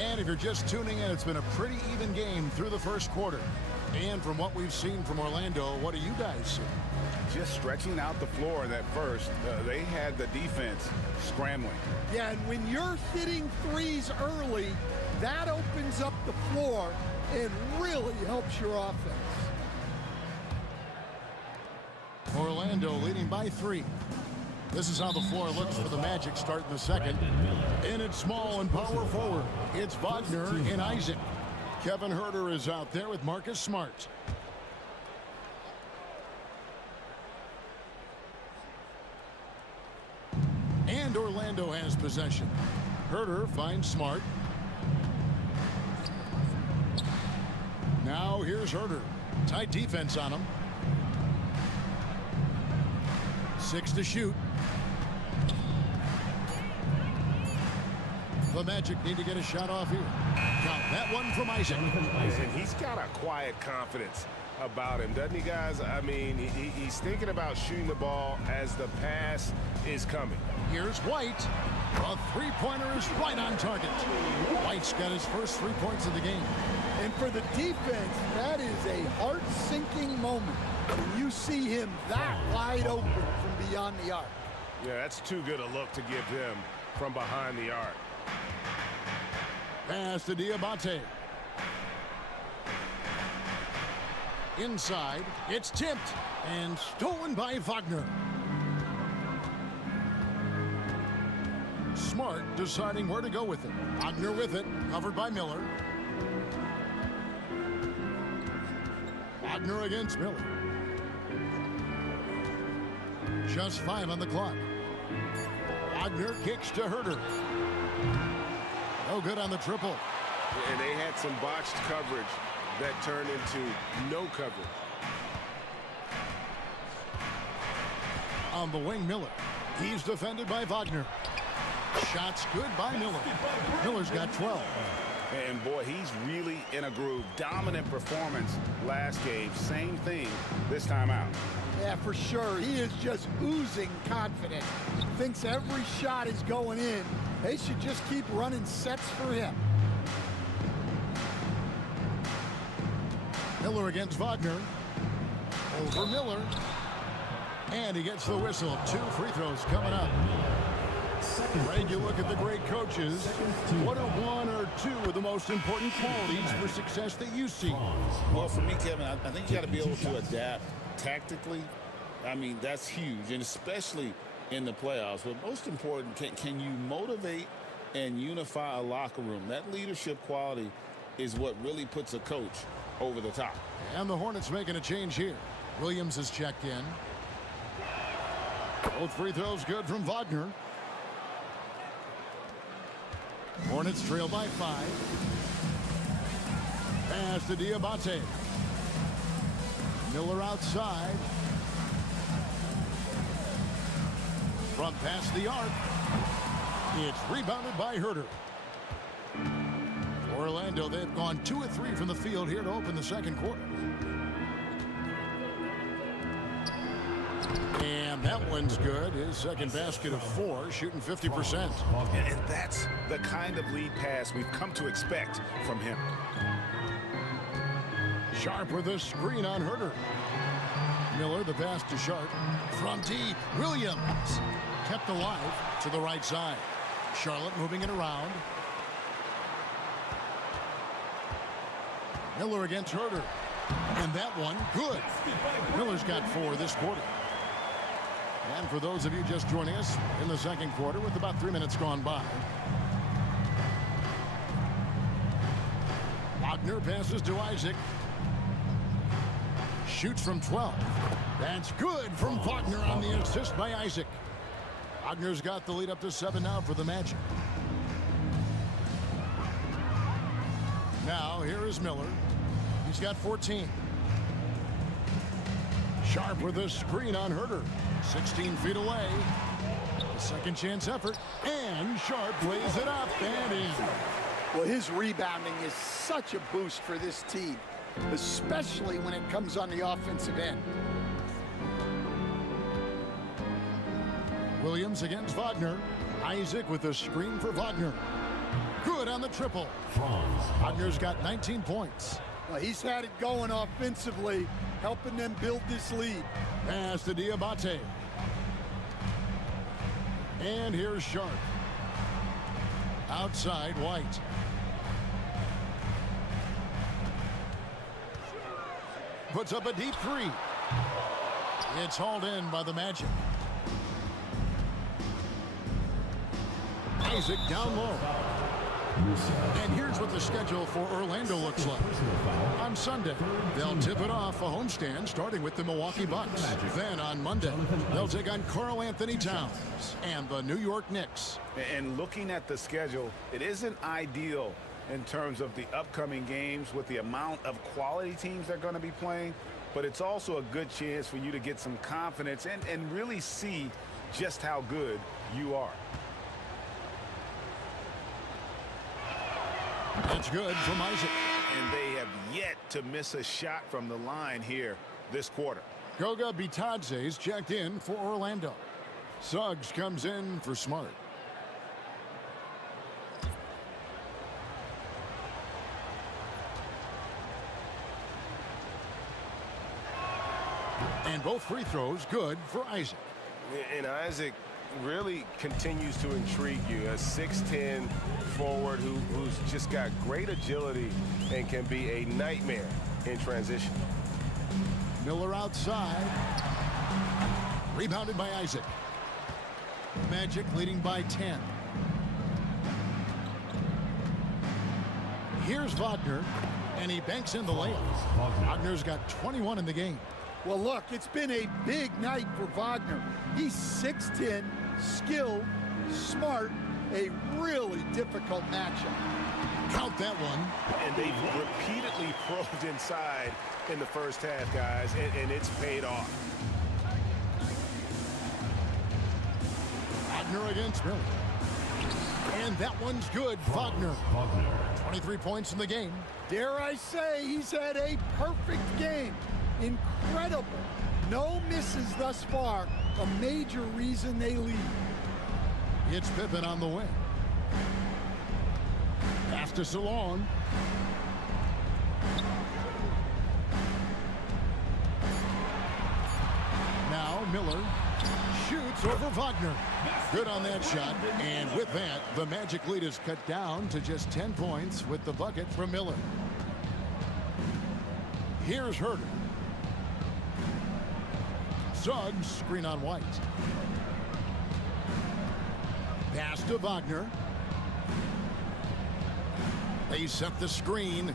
And if you're just tuning in, it's been a pretty even game through the first quarter. And from what we've seen from Orlando, what do you guys see? Just stretching out the floor in that first. They had the defense scrambling. Yeah, and when you're hitting threes early, that opens up the floor and really helps your offense. Orlando leading by 3. This is how the floor looks for the Magic starting the second. And it's small and power forward. It's Wagner and Isaac. Kevin Huerter is out there with Marcus Smart. And Orlando has possession. Huerter finds Smart. Now here's Huerter. Tight defense on him. 6 to shoot. The Magic need to get a shot off here. Count that one from Isaac. And he's got a quiet confidence about him, doesn't he, guys? I mean, he's thinking about shooting the ball as the pass is coming. Here's White. A three-pointer is right on target. White's got his first 3 points of the game. And for the defense, that is a heart-sinking moment when you see him that wide open from beyond the arc. Yeah, that's too good a look to give him from behind the arc. Pass to Diabate. Inside, it's tipped and stolen by Wagner. Smart deciding where to go with it. Wagner with it, covered by Miller. Wagner against Miller. Just 5 on the clock. Wagner kicks to Herter. No good on the triple. And they had some botched coverage that turned into no coverage. On the wing, Miller. He's defended by Wagner. Shots good by Miller. Miller's got 12. And boy, he's really in a groove. Dominant performance last game. Same thing this time out. Yeah, for sure. He is just oozing confidence. Thinks every shot is going in. They should just keep running sets for him. Miller against Wagner. Over Miller. And he gets the whistle. 2 free throws coming up. Greg, you look at the great coaches. What are 1 or 2 of the most important qualities for success that you see? Well, for me, Kevin, I think you got to be able to adapt tactically. I mean, that's huge, and especially in the playoffs. But most important, can you motivate and unify a locker room? That leadership quality is what really puts a coach over the top. And the Hornets making a change here. Williams has checked in. Both free throws good from Wagner. Hornets trail by 5. Pass to Diabate. Miller outside. From past the arc. It's rebounded by Herter. For Orlando, they've gone 2 of 3 from the field here to open the second quarter. And that one's good. His second basket of 4, shooting 50%. And that's the kind of lead pass we've come to expect from him. Sharp with a screen on Herter. Miller, the pass to Sharp. From deep, Williams. Kept alive to the right side. Charlotte moving it around. Miller against Herter. And that one, good. Miller's got 4 this quarter. And for those of you just joining us in the second quarter with about 3 minutes gone by. Wagner passes to Isaac. Shoots from 12. That's good from Wagner on the assist by Isaac. Wagner's got the lead up to 7 now for the Magic. Now here is Miller. He's got 14. Sharp with a screen on Herter. 16 feet away. A second chance effort. And Sharp lays it up and in. Well, his rebounding is such a boost for this team, especially when it comes on the offensive end. Williams against Wagner. Isaac with a screen for Wagner. Good on the triple. Wagner's got 19 points. Well, he's had it going offensively, helping them build this lead. Pass to Diabate. And here's Sharp. Outside, White. Puts up a deep 3. It's hauled in by the Magic. Isaac down low. And here's what the schedule for Orlando looks like. On Sunday, they'll tip it off a homestand starting with the Milwaukee Bucks. Then on Monday, they'll take on Karl Anthony Towns and the New York Knicks. And looking at the schedule, it isn't ideal in terms of the upcoming games with the amount of quality teams they're going to be playing, but it's also a good chance for you to get some confidence and really see just how good you are. That's good from Isaac. And they have yet to miss a shot from the line here this quarter. Goga Bitadze's checked in for Orlando. Suggs comes in for Smart. And both free throws good for Isaac. And Isaac really continues to intrigue you. A 6'10 forward who's just got great agility and can be a nightmare in transition. Miller outside. Rebounded by Isaac. Magic leading by 10. Here's Wagner, and he banks in the layup. Wagner's got 21 in the game. Well, look, it's been a big night for Wagner. He's 6'10", skilled, smart, a really difficult matchup. Count that one. And they've repeatedly probed inside in the first half, guys, and it's paid off. Wagner against Miller. And that one's good. Wagner. 23 points in the game. Dare I say he's had a perfect game. Incredible. No misses thus far. A major reason they lead. It's Pippen on the wing. Pass to Salon. Now Miller shoots over Wagner. Good on that shot. And with that, the Magic lead is cut down to just 10 points with the bucket from Miller. Here's Herter. Suggs, screen on White. Pass to Wagner. They set the screen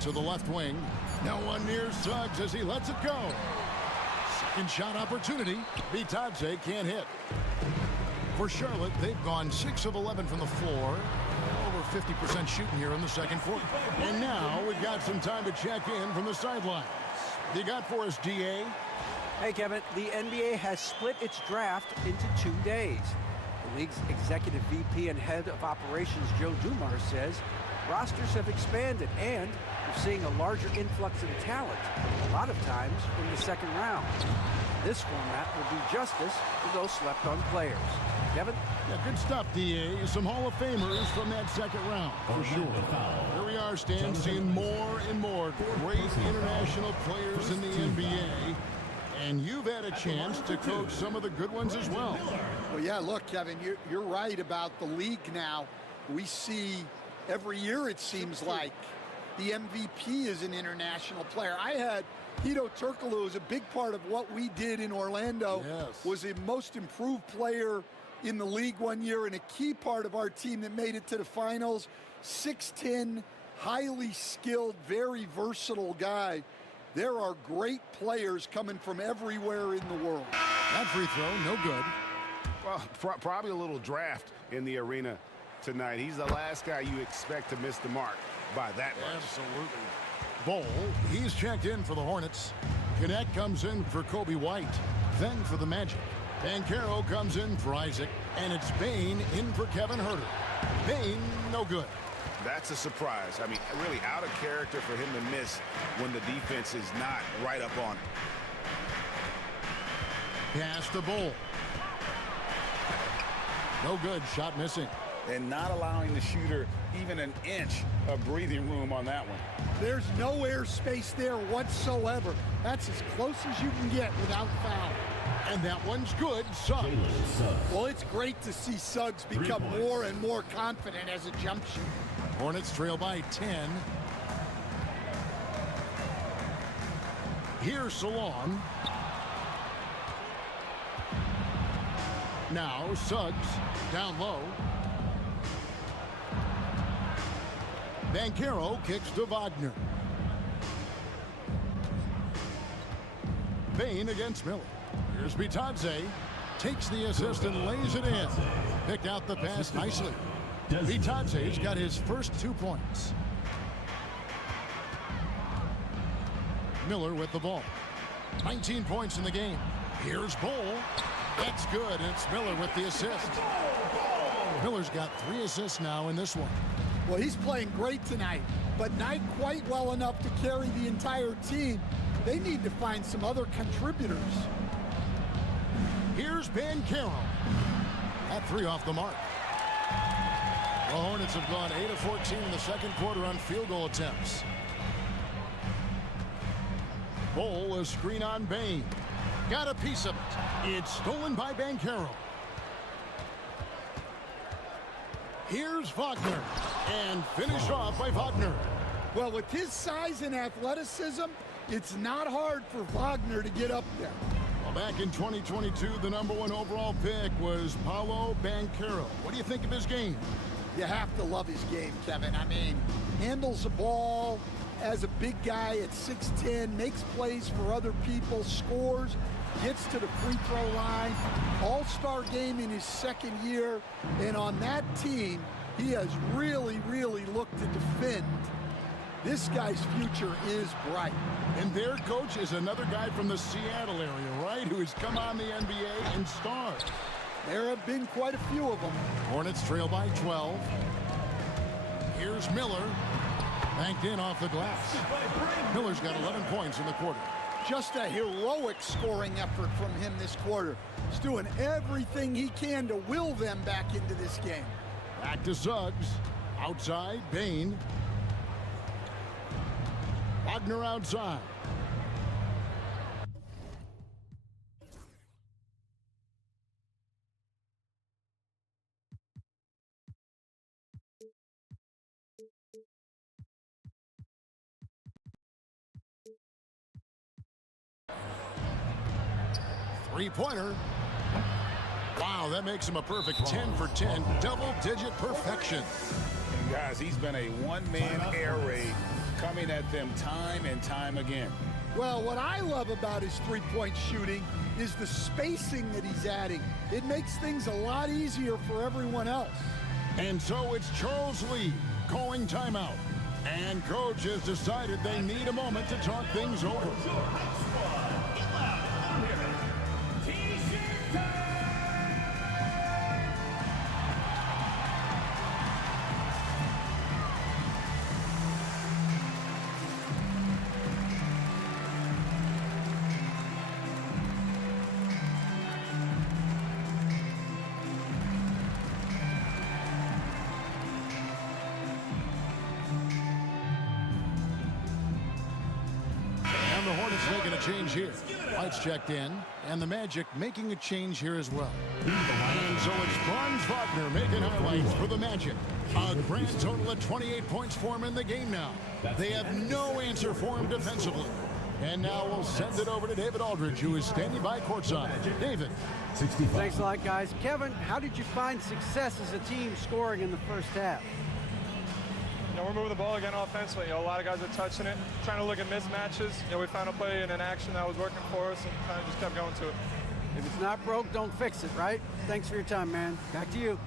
to the left wing. No one near Suggs as he lets it go. Second shot opportunity. Bitadze can't hit. For Charlotte, they've gone 6 of 11 from the floor. Over 50% shooting here in the second quarter. And now we've got some time to check in from the sidelines. You got for us, DA? Hey, Kevin, the NBA has split its draft into 2 days. The league's executive VP and head of operations, Joe Dumars, says rosters have expanded and we're seeing a larger influx in talent, a lot of times from the second round. This format will do justice to those slept-on players. Kevin? Yeah, good stuff, DA. Some Hall of Famers from that second round, for sure. Here we are, Stan, seeing more and more great international players in the NBA. And you've had a chance to coach some of the good ones as well. Well, yeah, look, Kevin, you're right about the league now. We see every year, it seems like, the MVP is an international player. I had Hedo Turkoglu was a big part of what we did in Orlando. Yes. Was a most improved player in the league one year and a key part of our team that made it to the finals. 6'10", highly skilled, very versatile guy. There are great players coming from everywhere in the world. That free throw, no good. Well, probably a little draft in the arena tonight. He's the last guy you expect to miss the mark by that much. Absolutely. Bol, he's checked in for the Hornets. Cadet comes in for Kobe White. Then for the Magic. Banchero comes in for Isaac. And it's Bane in for Kevin Herter. Bane, no good. That's a surprise. I mean, really out of character for him to miss when the defense is not right up on him. Pass to Bol. No good. Shot missing. And not allowing the shooter even an inch of breathing room on that one. There's no airspace there whatsoever. That's as close as you can get without foul. And that one's good. Suggs. Well, it's great to see Suggs become more and more confident as a jump shooter. Hornets trail by 10. Here's Salon. Now Suggs down low. Banchero kicks to Wagner. Bane against Miller. Here's Bitadze. Takes the assist and lays it in. Picked out the pass nicely. Bitadze's got his first 2 points. Miller with the ball. 19 points in the game. Here's Bol. That's good. And it's Miller with the assist. Miller's got 3 assists now in this one. Well, he's playing great tonight, but not quite well enough to carry the entire team. They need to find some other contributors. Here's Banchero. That 3 off the mark. The Hornets have gone 8 of 14 in the second quarter on field goal attempts. Bol, a screen on Bane. Got a piece of it. It's stolen by Banchero. Here's Wagner, and finish off by Wagner. Well, with his size and athleticism, it's not hard for Wagner to get up there. Well, back in 2022, the #1 overall pick was Paolo Banchero. What do you think of his game? You have to love his game, Kevin. I mean, handles the ball as a big guy at 6'10", makes plays for other people, scores, gets to the free throw line. All-star game in his second year. And on that team, he has really, really looked to defend. This guy's future is bright. And their coach is another guy from the Seattle area, right? Who has come on the NBA and starred. There have been quite a few of them. Hornets trail by 12. Here's Miller. Banked in off the glass. Miller's got 11 points in the quarter. Just a heroic scoring effort from him this quarter. He's doing everything he can to will them back into this game. Back to Suggs. Outside, Bane. Wagner outside. Three-pointer. Wow, that makes him a perfect 10 for 10. Double-digit perfection. And guys, he's been a one-man air raid coming at them time and time again. Well, what I love about his three-point shooting is the spacing that he's adding. It makes things a lot easier for everyone else. And so it's Charles Lee calling timeout. And coach has decided they need a moment to talk things over. Change here. Lights checked in, and the Magic making a change here as well. And so it's Franz Wagner making highlights for the Magic. A grand total of 28 points for him in the game now. They have no answer for him defensively. And now we'll send it over to David Aldridge, who is standing by courtside. David. Thanks a lot, guys. Kevin, how did you find success as a team scoring in the first half? We're moving the ball again offensively. A lot of guys are touching it, trying to look at mismatches. We found a play in an action that was working for us and kind of just kept going to it. If it's not broke, don't fix it, right? Thanks for your time, man. Back to you.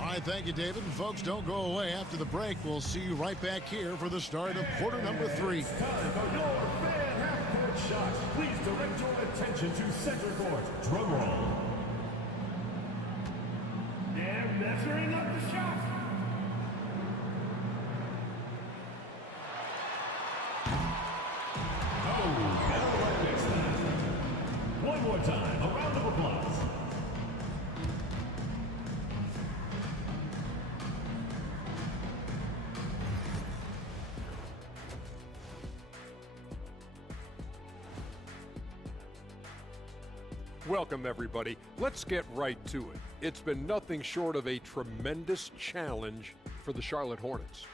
All right, thank you, David. And folks, don't go away. After the break, we'll see you right back here for the start of quarter number 3. It's time for your fan half-court shots. Please direct your attention to center court. Drum roll. And measuring up the shot. One more time, a round of applause. Welcome, everybody. Let's get right to it. It's been nothing short of a tremendous challenge for the Charlotte Hornets.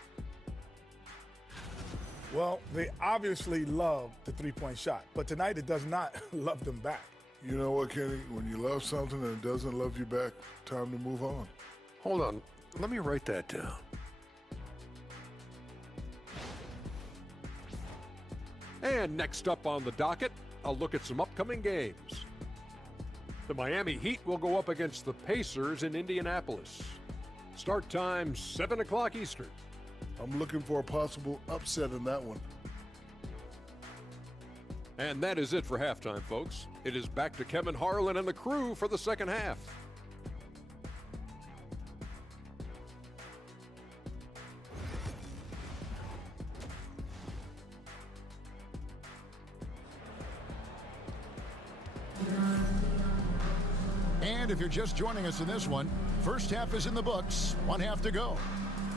Well, they obviously love the three-point shot, but tonight it does not love them back. You know what, Kenny? When you love something and it doesn't love you back, time to move on. Hold on. Let me write that down. And next up on the docket, a look at some upcoming games. The Miami Heat will go up against the Pacers in Indianapolis. Start time, 7 o'clock Eastern. I'm looking for a possible upset in that one. And that is it for halftime, folks. It is back to Kevin Harlan and the crew for the second half. And if you're just joining us in this one, first half is in the books, one half to go.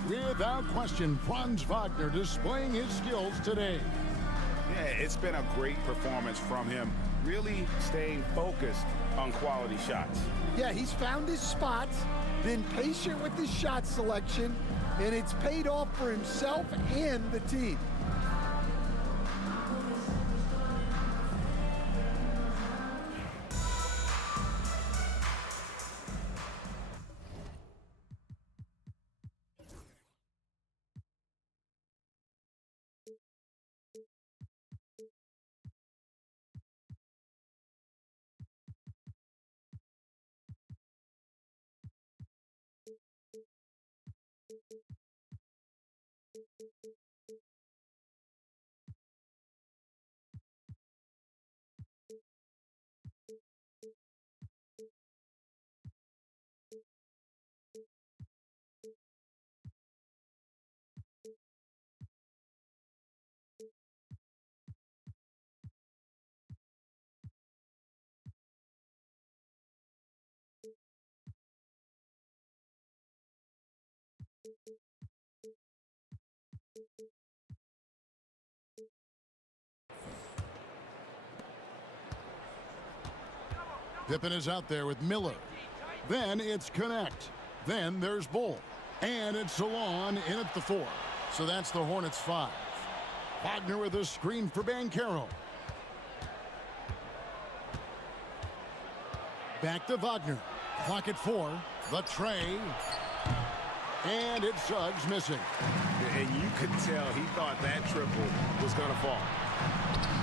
Without question, Franz Wagner displaying his skills today. Yeah, it's been a great performance from him, really staying focused on quality shots. Yeah, he's found his spots, been patient with his shot selection, and it's paid off for himself and the team. Pippen is out there with Miller. Then it's Connect. Then there's Bull. And it's Salon in at the 4. So that's the Hornets 5. Wagner with a screen for Banchero. Back to Wagner. Clock at 4. The tray. And it's Suggs missing. And you could tell he thought that triple was going to fall.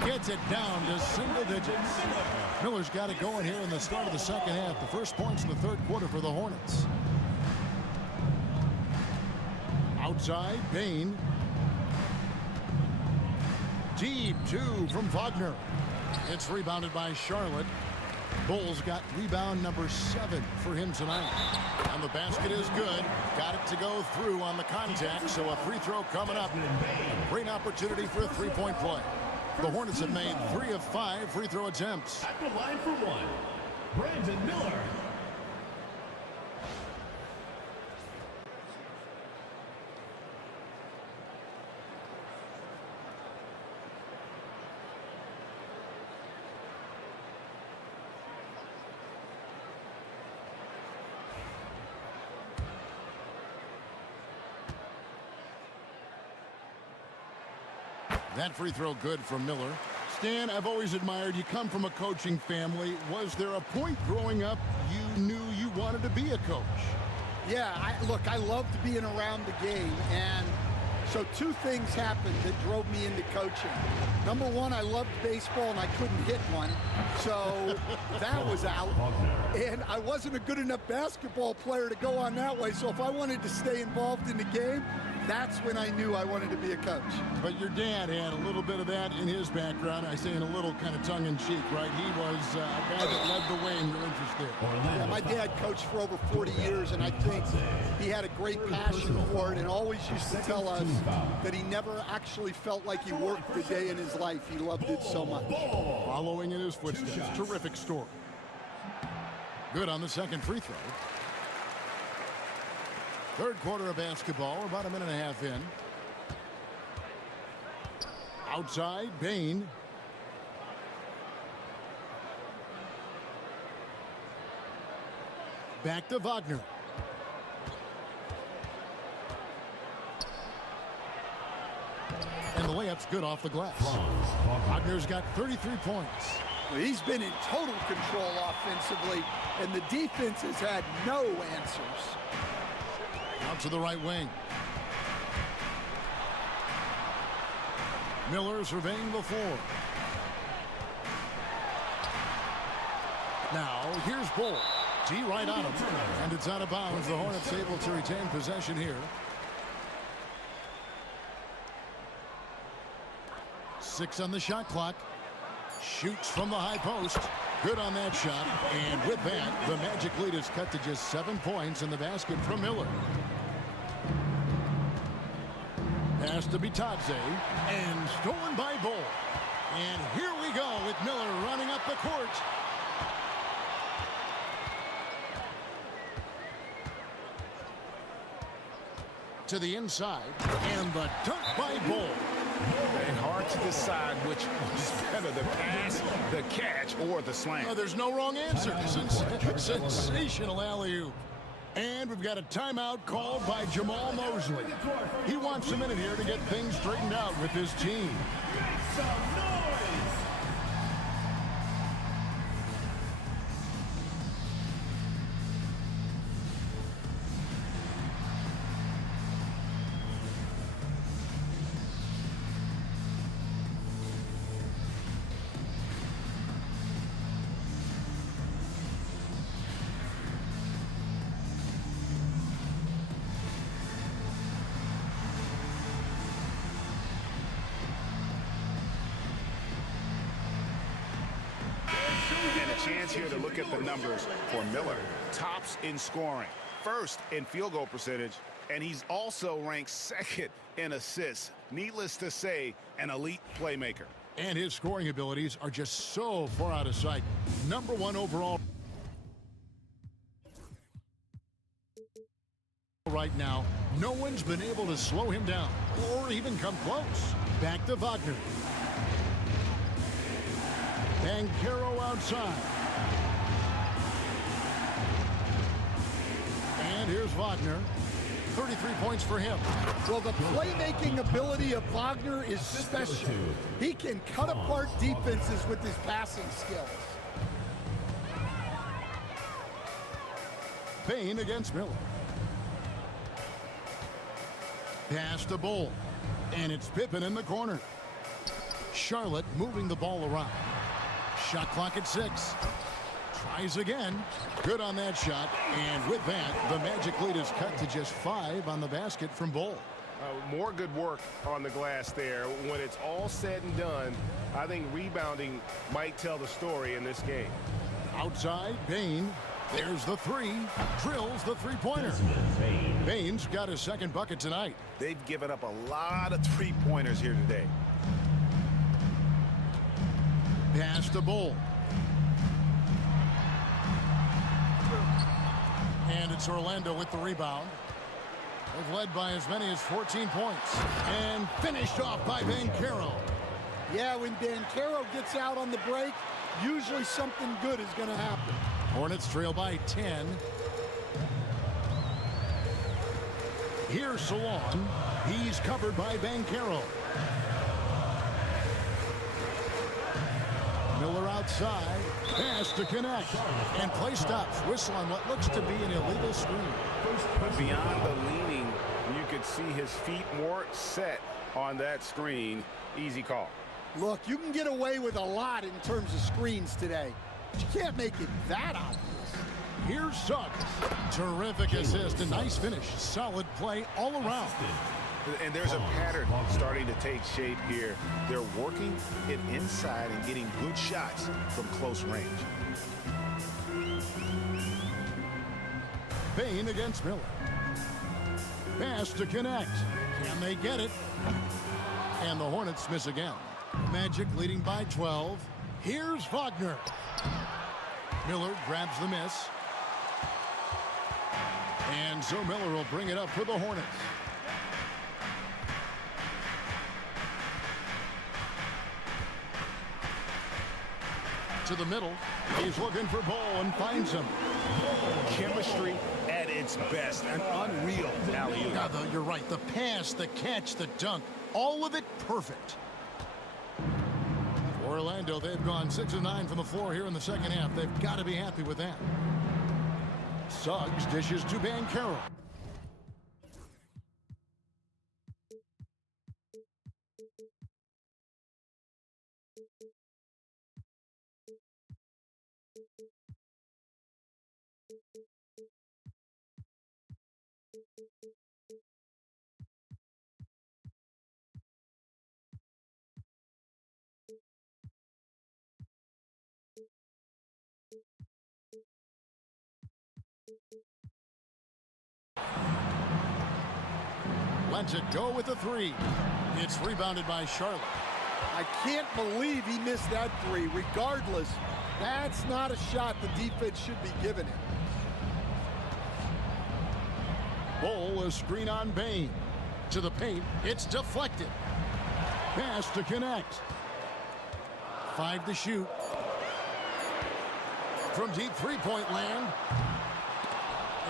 Gets it down to single digits. Miller's got it going here in the start of the second half. The first points in the third quarter for the Hornets. Outside, Bane. Deep 2 from Wagner. It's rebounded by Charlotte. Bulls got rebound number 7 for him tonight. And the basket is good. Got it to go through on the contact, so a free throw coming up. A great opportunity for a three-point play. The Hornets have made 3 of 5 free throw attempts. At the line for 1, Brandon Miller. That free throw good from Miller. Stan, I've always admired you. Come from a coaching family. Was there a point growing up you knew you wanted to be a coach? Yeah, look, I loved being around the game, and so 2 things happened that drove me into coaching. Number 1, I loved baseball, and I couldn't hit one, so that was out. And I wasn't a good enough basketball player to go on that way, so if I wanted to stay involved in the game, that's when I knew I wanted to be a coach. But your dad had a little bit of that in his background. I say in a little kind of tongue-in-cheek, right? He was a guy that led the way in your interest there. Yeah, my dad coached for over 40 years, and I think he had a great passion for it and always used to tell us that he never actually felt like he worked a day in his life. He loved it so much. Following in his footsteps. Terrific story. Good on the second free throw. Third quarter of basketball, about a minute and a half in. Outside, Bane. Back to Wagner. And the layup's good off the glass. Wagner's got 33 points. He's been in total control offensively, and the defense has had no answers. Out to the right wing. Miller surveying the floor. Now, here's Bull. G right on him. And it's out of bounds. The Hornets able to retain possession here. 6 on the shot clock. Shoots from the high post. Good on that shot. And with that, the Magic lead is cut to just 7 points in the basket from Miller. Pass to Bitadze. And stolen by Bull. And here we go with Miller running up the court. To the inside. And the dunk by Bull. And hard to decide which was better, the pass, the catch, or the slam. Oh, there's no wrong answer. Sensational alley-oop. And we've got a timeout called by Jamal Mosley. He wants a minute here to get things straightened out with his team. Make some noise! And a chance here to look at the numbers for Miller. Tops in scoring, first in field goal percentage, and he's also ranked second in assists. Needless to say, an elite playmaker. And his scoring abilities are just so far out of sight. #1 overall right now. No one's been able to slow him down or even come close. Back to Wagner. Banchero outside. And here's Wagner. 33 points for him. Well, the playmaking ability of Wagner is special. He can cut apart defenses with his passing skills. Payne against Miller. Pass to Bull. And it's Pippen in the corner. Charlotte moving the ball around. Shot clock at 6. Tries again. Good on that shot. And with that, the Magic lead is cut to just 5 on the basket from Bull. More good work on the glass there. When it's all said and done, I think rebounding might tell the story in this game. Outside, Bane. There's the 3. Drills the three-pointer. Bane's got his second bucket tonight. They've given up a lot of three-pointers here today. Pass to Bull. And it's Orlando with the rebound. They've led by as many as 14 points. And finished off by Banchero. Yeah, when Banchero gets out on the break, usually something good is going to happen. Hornets trail by 10. Here's Salon. He's covered by Banchero. Miller outside. Pass to connect. And play stops. Whistle on what looks to be an illegal screen. Beyond the leaning, you could see his feet more set on that screen. Easy call. Look, you can get away with a lot in terms of screens today. But you can't make it that obvious. Here's Suggs. Terrific assist. A nice finish. Solid play all around. And there's a pattern starting to take shape here. They're working it inside and getting good shots from close range. Payne against Miller. Pass to connect. Can they get it? And the Hornets miss again. Magic leading by 12. Here's Wagner. Miller grabs the miss. And so Miller will bring it up for the Hornets. To the middle. He's looking for Bull and finds him. Chemistry at its best. An unreal alley-oop. Yeah, you're right. The pass, the catch, the dunk. All of it perfect. For Orlando, they've gone 6 of 9 from the floor here in the second half. They've got to be happy with that. Suggs dishes to Banchero. Lets it go with a 3. It's rebounded by Charlotte. I can't believe he missed that 3. Regardless, that's not a shot the defense should be giving him. Bull, a screen on Bane. To the paint, it's deflected. Pass to connect. 5 to shoot. From deep three-point land.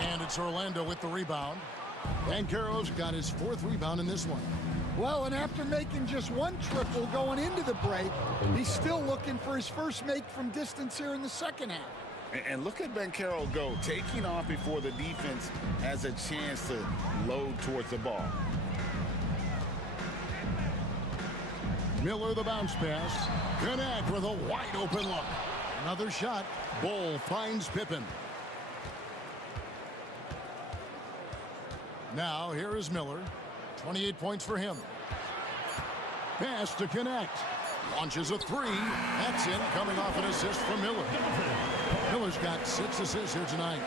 And it's Orlando with the rebound. Banchero's got his 4th rebound in this one. Well, and after making just 1 triple going into the break, he's still looking for his first make from distance here in the second half. And look at Banchero go, taking off before the defense has a chance to load towards the ball. Miller the bounce pass. Connect with a wide open look. Another shot. Bull finds Pippen. Now here is Miller. 28 points for him. Pass to connect. Launches a 3. That's in, coming off an assist from Miller. Miller's got 6 assists here tonight.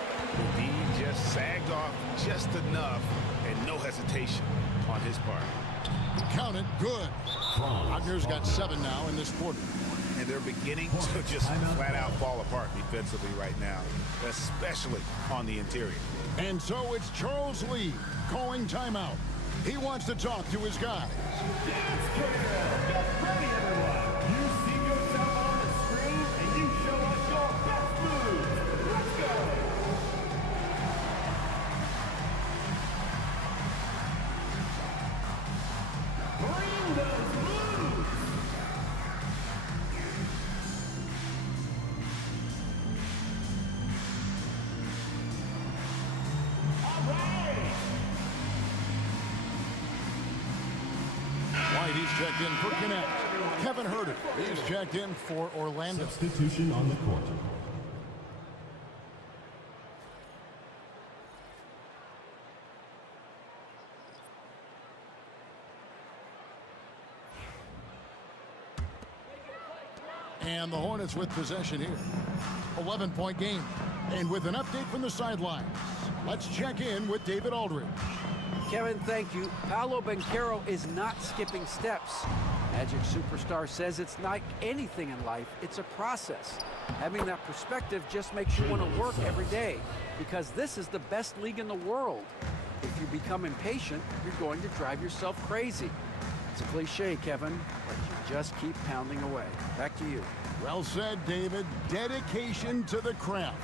He just sagged off just enough and no hesitation on his part. Count it, good. Wagner's got 7 now in this quarter. And they're beginning to just flat out fall apart defensively right now, especially on the interior. And so it's Charles Lee calling timeout. He wants to talk to his guys. Get ready, everyone. You see yourself on the screen, and you show us your best moves. Let's go. Bring those moves. All right. White, he's checked in for Connect. Kevin Huerter, he's checked in for Orlando. Substitution on the court. And the Hornets with possession here. 11-point game. And with an update from the sidelines, let's check in with David Aldridge. Kevin, thank you. Paolo Banchero is not skipping steps. Magic superstar says it's like anything in life, it's a process. Having that perspective just makes you want to work every day because this is the best league in the world. If you become impatient, you're going to drive yourself crazy. It's a cliche, Kevin, but you just keep pounding away. Back to you. Well said, David. Dedication to the craft.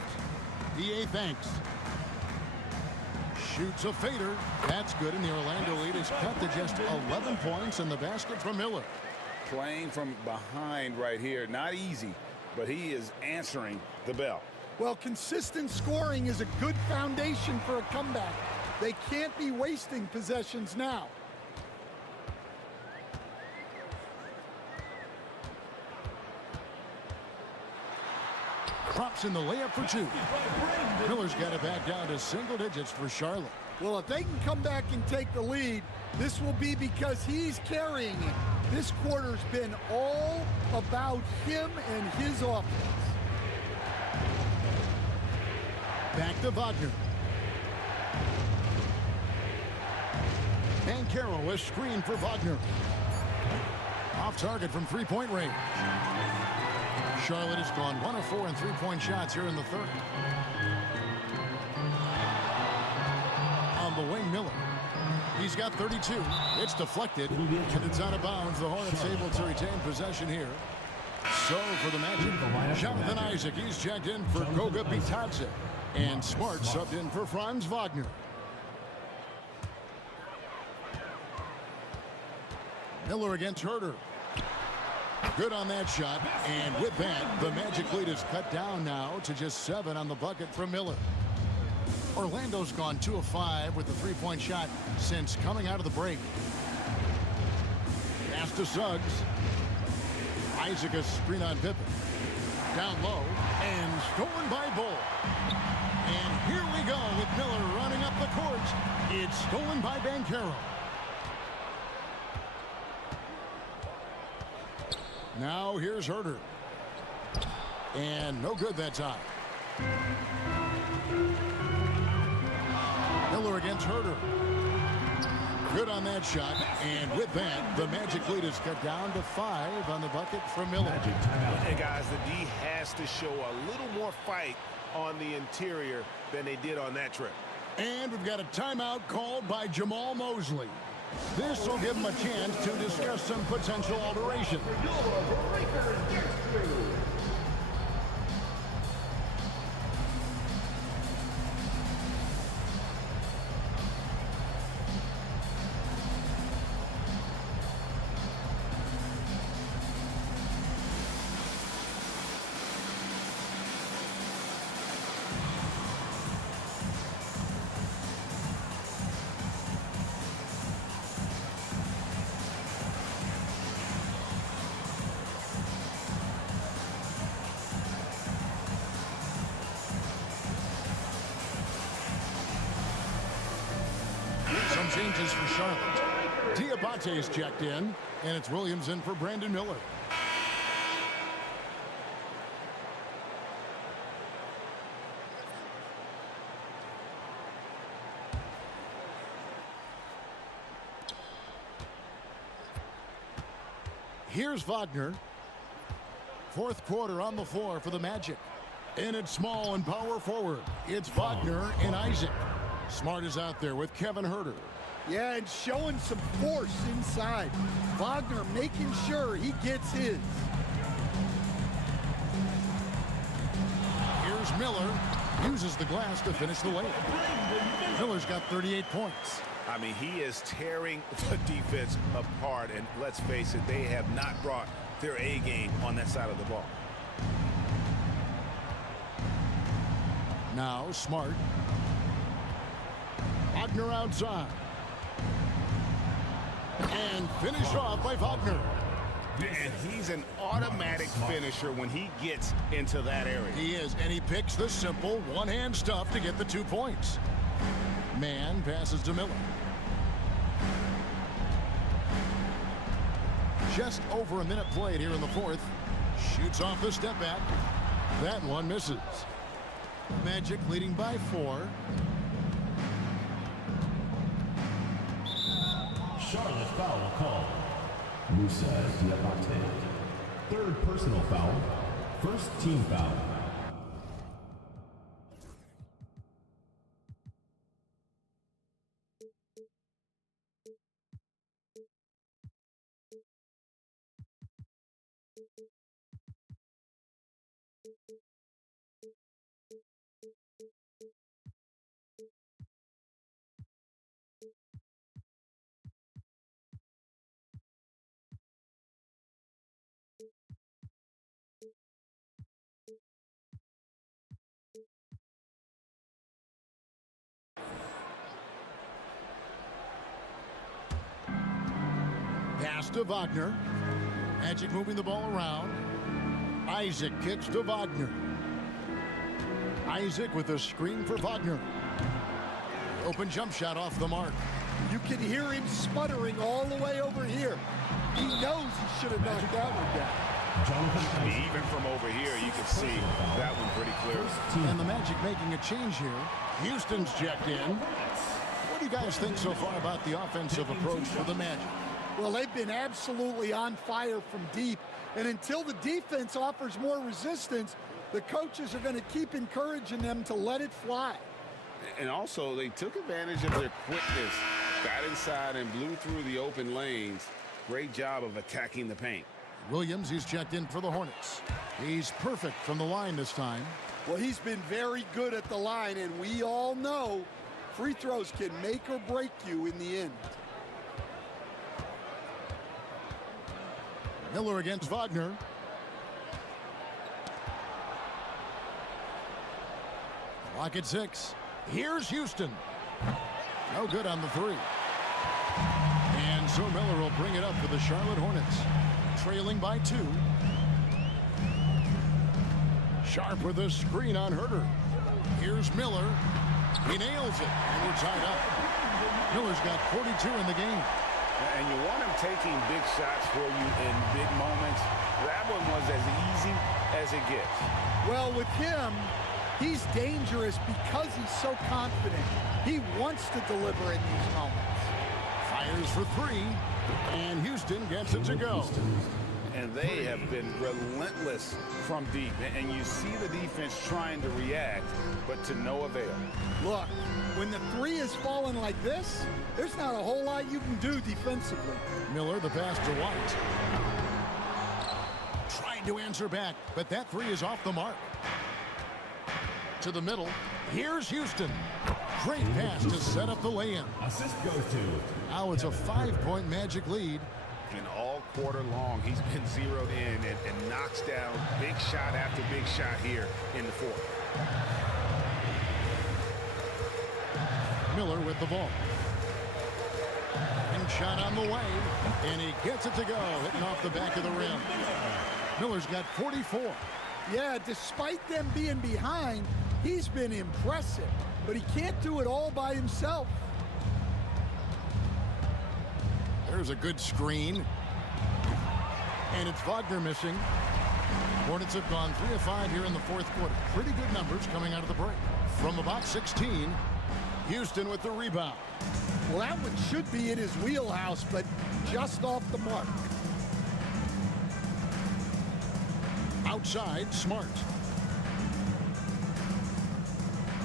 DA, thanks. Shoots a fader. That's good, and the Orlando lead is cut to just 11 points, and the basket from Miller. Playing from behind right here, not easy, but he is answering the bell. Well, consistent scoring is a good foundation for a comeback. They can't be wasting possessions now. Drops in the layup for 2. Miller's got it back down to single digits for Charlotte. Well, if they can come back and take the lead, this will be because he's carrying it. This quarter's been all about him and his offense. Back to Wagner. Banchero, a screen for Wagner. Off target from three-point range. Charlotte has gone 1 of 4 in three-point shots here in the third. On the wing, Miller. He's got 32. It's deflected, and it's out of bounds. The Hornets able to retain possession here. So for the Magic, Jonathan Isaac, he's checked in for Goga Bitadze. And Smart subbed in for Franz Wagner. Miller against Huerter. Good on that shot, and with that, the Magic lead is cut down now to just 7 on the bucket from Miller. Orlando's gone 2 of 5 with the three-point shot since coming out of the break. Pass to Suggs. Isaac a screen on Pippen. Down low, and stolen by Bull. And here we go with Miller running up the court. It's stolen by Banchero. Now here's Huerter. And no good that time. Miller against Huerter. Good on that shot. And with that, the Magic lead is cut down to 5 on the bucket from Miller. Hey, guys, the D has to show a little more fight on the interior than they did on that trip. And we've got a timeout called by Jamal Mosley. This will give him a chance to discuss some potential alterations. Some changes for Charlotte. Diabate's checked in, and it's Williams in for Brandon Miller. Here's Wagner. Fourth quarter on the floor for the Magic. And it's small and power forward. It's Wagner and Isaac. Smart is out there with Kevin Huerter. Yeah, and showing some force inside. Wagner making sure he gets his. Here's Miller. Uses the glass to finish the layup. Miller's got 38 points. I mean, he is tearing the defense apart, and let's face it, they have not brought their A game on that side of the ball. Now Smart. Wagner outside. And finished off by Wagner. And he's an automatic finisher when he gets into that area. He is, and he picks the simple one-hand stuff to get the 2 points. Man passes to Miller. Just over a minute played here in the fourth. Shoots off the step back. That one misses. Magic leading by 4. Charlotte foul call. Musa Diabate. Third personal foul. First team foul. Pass to Wagner. Magic moving the ball around. Isaac kicks to Wagner. Isaac with a screen for Wagner. Open jump shot off the mark. You can hear him sputtering all the way over here. He knows he should have knocked that one down. Even from over here, you can see that one pretty clear. And the Magic making a change here. Houston's checked in. What do you guys think so far about the offensive approach for the Magic? Well, they've been absolutely on fire from deep. And until the defense offers more resistance, the coaches are going to keep encouraging them to let it fly. And also, they took advantage of their quickness, got inside and blew through the open lanes. Great job of attacking the paint. Williams, he's checked in for the Hornets. He's perfect from the line this time. Well, he's been very good at the line, and we all know free throws can make or break you in the end. Miller against Wagner. Clock at 6. Here's Houston. No good on the 3. And so Miller will bring it up for the Charlotte Hornets. Trailing by 2. Sharp with a screen on Huerter. Here's Miller. He nails it, and we're tied up. Miller's got 42 in the game. And you want him taking big shots for you in big moments. That one was as easy as it gets. Well, with him, he's dangerous because he's so confident. He wants to deliver in these moments. Fires for 3, and Houston gets it to go. and they have been relentless from deep. And you see the defense trying to react, but to no avail. Look, when the three is falling like this, there's not a whole lot you can do defensively. Miller, the pass to White. Trying to answer back, but that three is off the mark. To the middle. Here's Houston. Great pass to set up the lay-in. Assist goes to. Now it's a 5-point Magic lead. And all quarter long, he's been zeroed in and knocks down big shot after big shot here in the fourth. Miller with the ball. And shot on the way. And he gets it to go, hitting off the back of the rim. Miller's got 44. Yeah, despite them being behind, he's been impressive. But he can't do it all by himself. There's a good screen. And it's Wagner missing. Hornets have gone 3 of 5 here in the fourth quarter. Pretty good numbers coming out of the break. From about 16, Houston with the rebound. Well, that one should be in his wheelhouse, but just off the mark. Outside, Smart.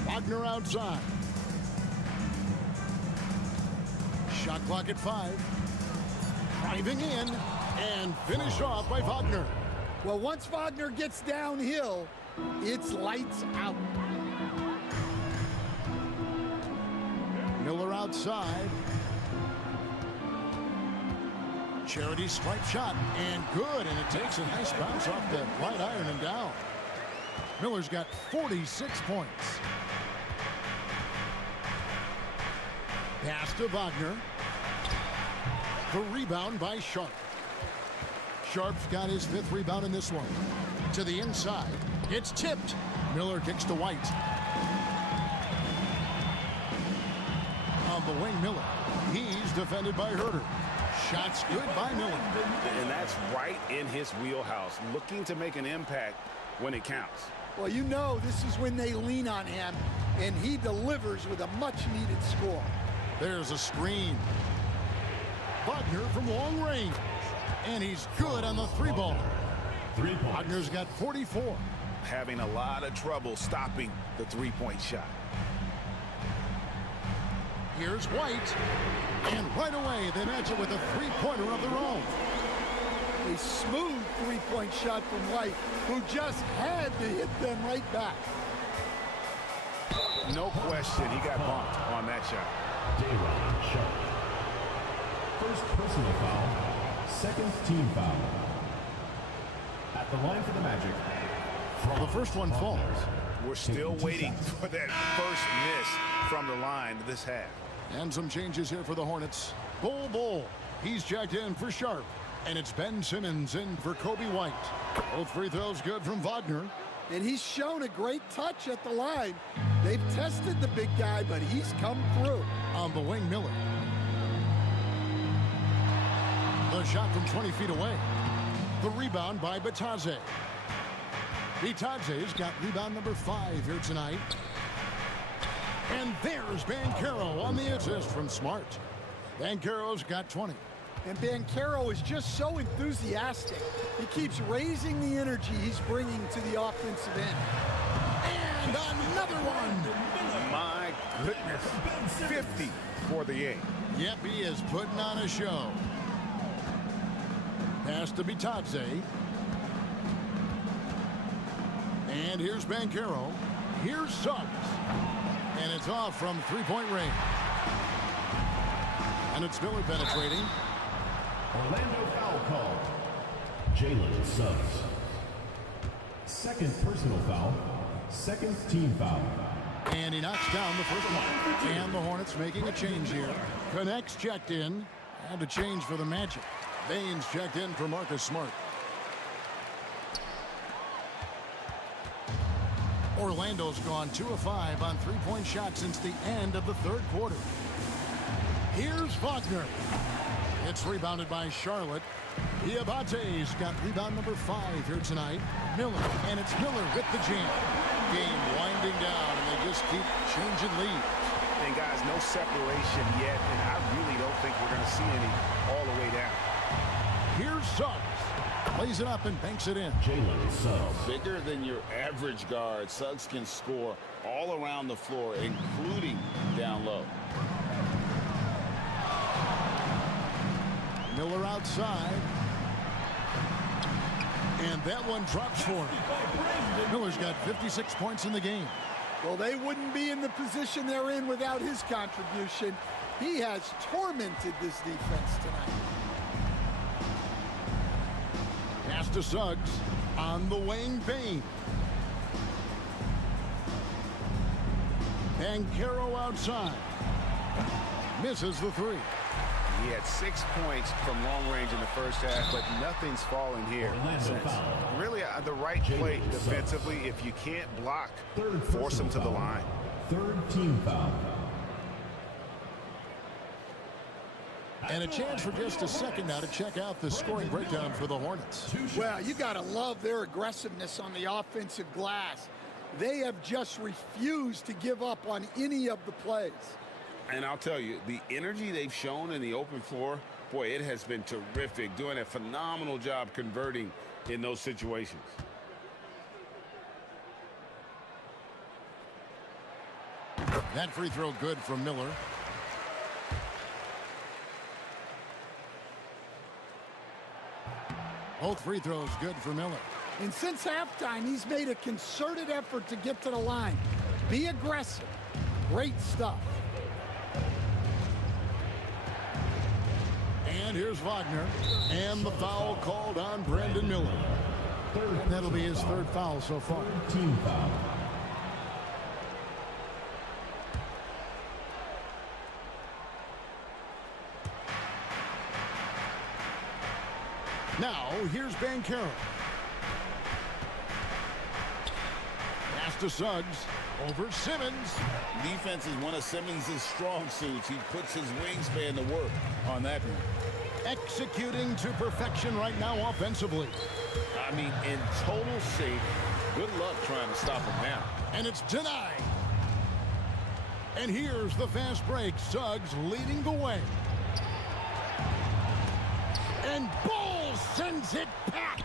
Wagner outside. Shot clock at 5. Driving in and finish off by Wagner. Well, once Wagner gets downhill, it's lights out. Miller outside. Charity stripe shot and good, and it takes a nice bounce off the right iron and down. Miller's got 46 points. Pass to Wagner. The rebound by Sharp. Sharp's got his 5th rebound in this one. To the inside. It's tipped. Miller kicks to White. On the wing, Miller. He's defended by Herter. Shots good by Miller. And that's right in his wheelhouse, looking to make an impact when it counts. Well, you know this is when they lean on him, and he delivers with a much-needed score. There's a screen. Wagner from long range. And he's good on the 3-ball. Wagner's got 44. Having a lot of trouble stopping the 3-point shot. Here's White. And right away, they match it with a 3-pointer of their own. A smooth 3-point shot from White, who just had to hit them right back. No question, he got bumped on that shot. Day'Ron Sharp. First personal foul, second team foul. At the line for the Magic. Well, the first one falls. We're still waiting for that first miss from the line this half. And some changes here for the Hornets. Bull. He's checked in for Sharp. And it's Ben Simmons in for Kobe White. Both free throws good from Wagner. And he's shown a great touch at the line. They've tested the big guy, but he's come through. On the wing, Miller. The shot from 20 feet away. The rebound by Bitadze. Bitadze's got rebound number 5 here tonight. And there's Banchero on the assist from Smart. Banchero's got 20. And Banchero is just so enthusiastic. He keeps raising the energy he's bringing to the offensive end. And another one. My goodness. 50 for the 8. Yep, he is putting on a show. Pass to Bitadze. And here's Banchero. Here's Suggs. And it's off from 3-point range. And it's Miller penetrating. Orlando foul call. Jalen Suggs. Second personal foul. Second team foul. And he knocks down the first one. And the Hornets making a change here. Connects checked in. And a change for the Magic. Baines checked in for Marcus Smart. Orlando's gone 2 of 5 on 3-point shots since the end of the third quarter. Here's Wagner. It's rebounded by Charlotte. Diabate's got rebound number 5 here tonight. Miller, and it's Miller with the jam. Game winding down, and they just keep changing leads. And guys, no separation yet, and I really don't think we're going to see any all the way down. Here's Suggs. Plays it up and banks it in. Jalen Suggs. Bigger than your average guard, Suggs can score all around the floor, including down low. Miller outside. And that one drops for him. Miller's got 56 points in the game. Well, they wouldn't be in the position they're in without his contribution. He has tormented this defense tonight. Pass to Suggs on the wing. Bane. Banchero outside. Misses the three. He had 6 points from long range in the first half, but nothing's falling here. Really, the right play defensively. If you can't block, force him to the line. Third team foul. And a chance for just a second now to check out the scoring breakdown for the Hornets. Well, you got to love their aggressiveness on the offensive glass. They have just refused to give up on any of the plays. And I'll tell you, the energy they've shown in the open floor, boy, it has been terrific. Doing a phenomenal job converting in those situations. That free throw good from Miller. Both free throws good for Miller. And since halftime, he's made a concerted effort to get to the line. Be aggressive. Great stuff. And here's Wagner. And the foul called on Brandon Miller. And that'll be his third foul so far. Team foul. Now, here's Banchero. Pass to Suggs. Over Simmons. Defense is one of Simmons' strong suits. He puts his wingspan to work on that one. Executing to perfection right now offensively. I mean, in total shape. Good luck trying to stop him now. And it's denied. And here's the fast break. Suggs leading the way. And Ball sends it back.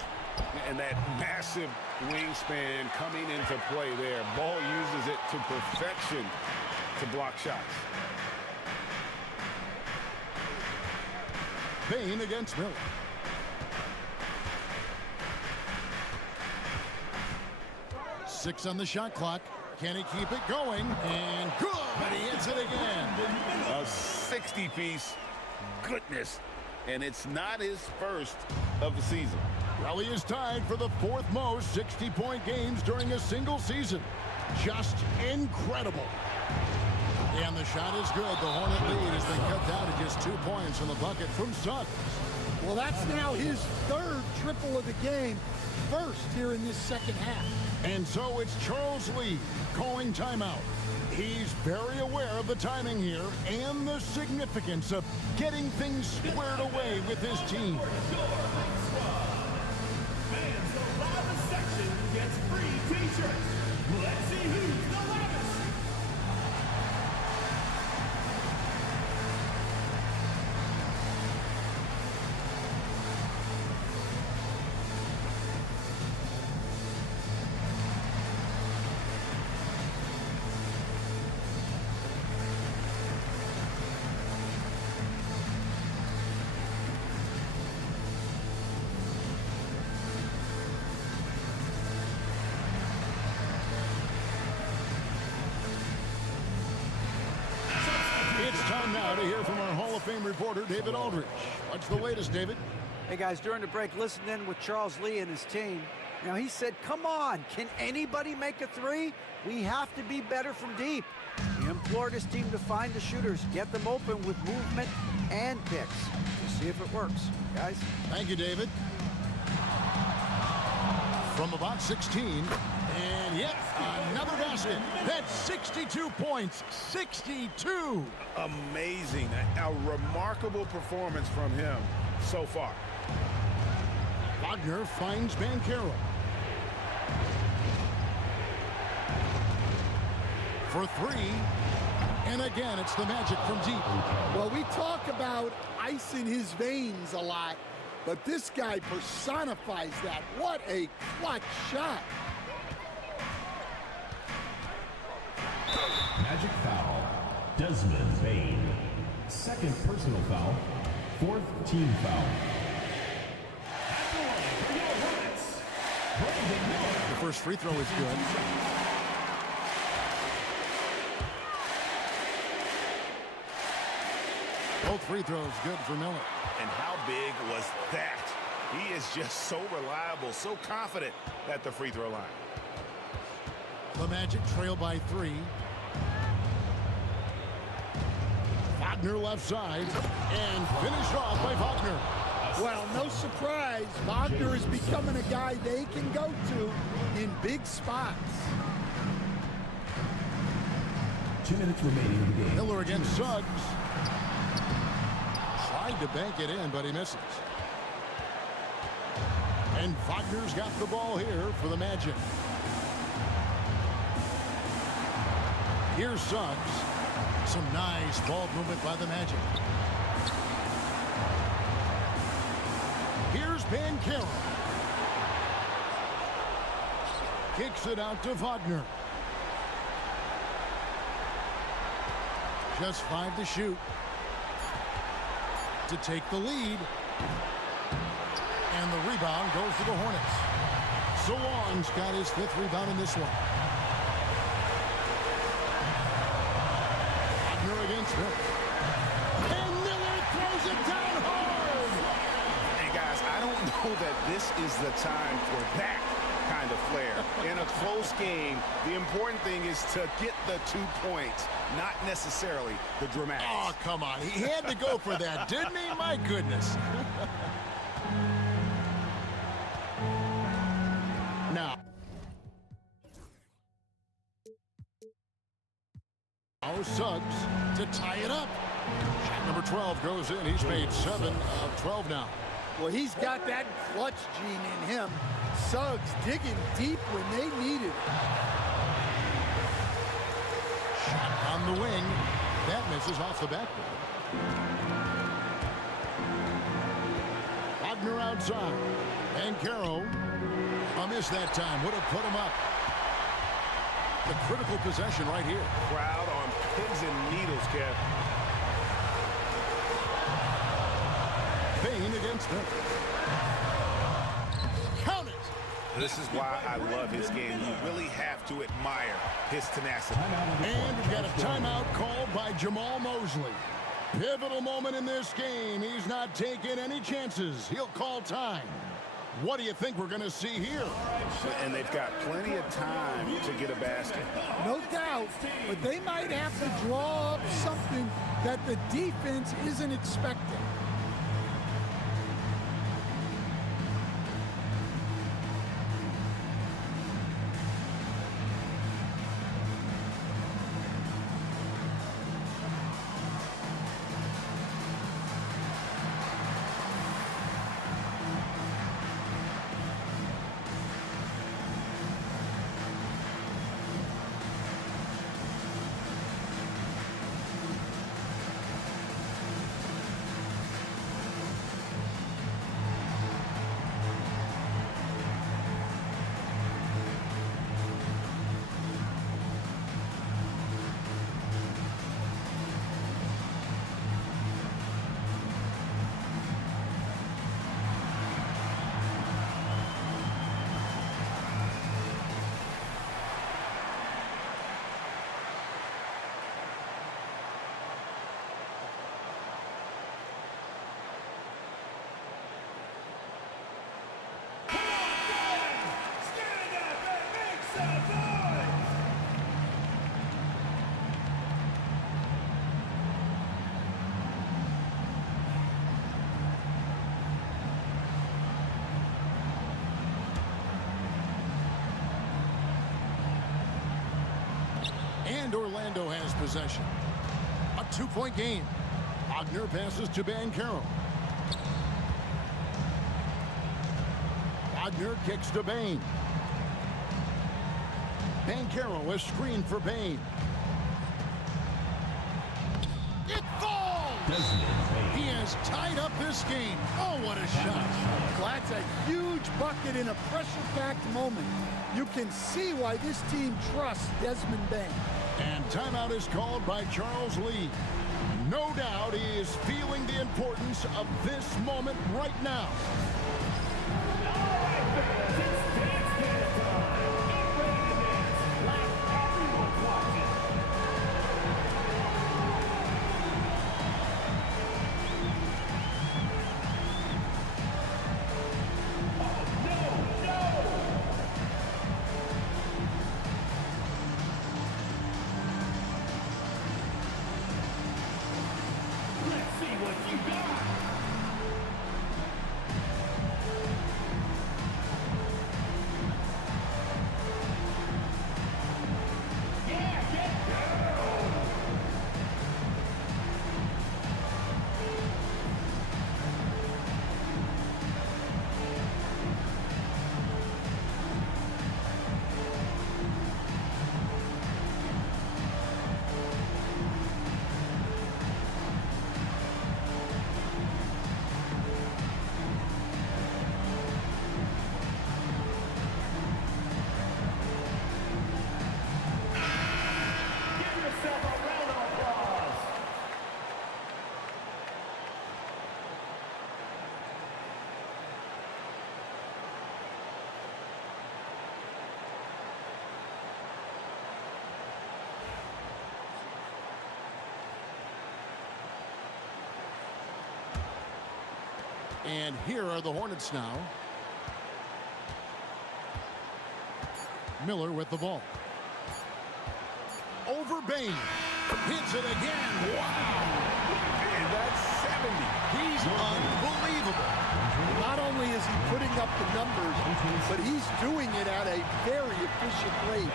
And that massive wingspan coming into play there. Ball uses it to perfection to block shots. Bane against Miller. Six on the shot clock. Can he keep it going? And good. But he hits it again. A 60-piece. Goodness. And it's not his first of the season. Raleigh is tied for the fourth most 60-point games during a single season. Just incredible. And the shot is good. The Hornet lead has been cut down to just 2 points on the bucket from Suggs. Well, that's now his third triple of the game. First here in this second half. And so it's Charles Lee calling timeout. He's very aware of the timing here and the significance of getting things squared away with his team. Fans, the loudest section gets free t-shirts. Let's see who's the loudest. It's time now to hear from our Hall of Fame reporter, David Aldridge. What's the latest, David? Hey, guys, during the break, listen in with Charles Lee and his team. Now, he said, come on, can anybody make a three? We have to be better from deep. He implored his team to find the shooters, get them open with movement and picks. We'll see if it works, guys. Thank you, David. From about 16, and yet another basket. That's 62 points. 62. Amazing. A remarkable performance from him so far. Wagner finds Banchero. For three. And again, it's the Magic from deep. Well, we talk about ice in his veins a lot. but this guy personifies that. What a clutch shot. Magic foul. Desmond Bain. Second personal foul. Fourth team foul. The first free throw is good. Both free throws good for Miller. And how big was that? He is just so reliable, so confident at the free throw line. The Magic trail by 3. Wagner left side, and finished off by Wagner. Well, no surprise, Wagner is becoming a guy they can go to in big spots. 2 minutes remaining in the game. Miller against Suggs. Tried to bank it in, but he misses. And Wagner's got the ball here for the Magic. Here's Suggs. Some nice ball movement by the Magic. Here's Banchero. Kicks it out to Wagner. Just 5 to shoot to take the lead. And the rebound goes to the Hornets. Solon's got his 5th rebound in this one. Wagner against him. And Miller throws it down hard. Hey, guys, I don't know that this is the time for that kind of flair. In a close game, the important thing is to get the 2 points, not necessarily the dramatics. Oh, come on. He had to go for that, didn't he? My goodness. Now Suggs to tie it up. Shot number 12 goes in. He's made 7 of 12 now. Well, he's got that clutch gene in him. Suggs digging deep when they need it. Shot on the wing. That misses off the backboard. Wagner outside. Banchero. A miss that time. Would have put him up. The critical possession right here. Crowd on pins and needles, Kev. Bain against him. Count it. This is why I love his game. You really have to admire his tenacity. And we've got a timeout called by Jamal Mosley. Pivotal moment in this game. He's not taking any chances. He'll call time. What do you think we're going to see here? And they've got plenty of time to get a basket. No doubt, but they might have to draw up something that the defense isn't expecting. And Orlando has possession. A 2-point game. Wagner passes to Banchero. Wagner kicks to Bain. Banchero, a screen for Bain. It falls! He has tied up this game. Oh, what a shot. That's a huge bucket in a pressure-packed moment. You can see why this team trusts Desmond Bain. And timeout is called by Charles Lee. No doubt he is feeling the importance of this moment right now. And here are the Hornets now. Miller with the ball. Over Bain. Hits it again. Wow. And that's 70. He's unbelievable. Not only is he putting up the numbers, but he's doing it at a very efficient rate.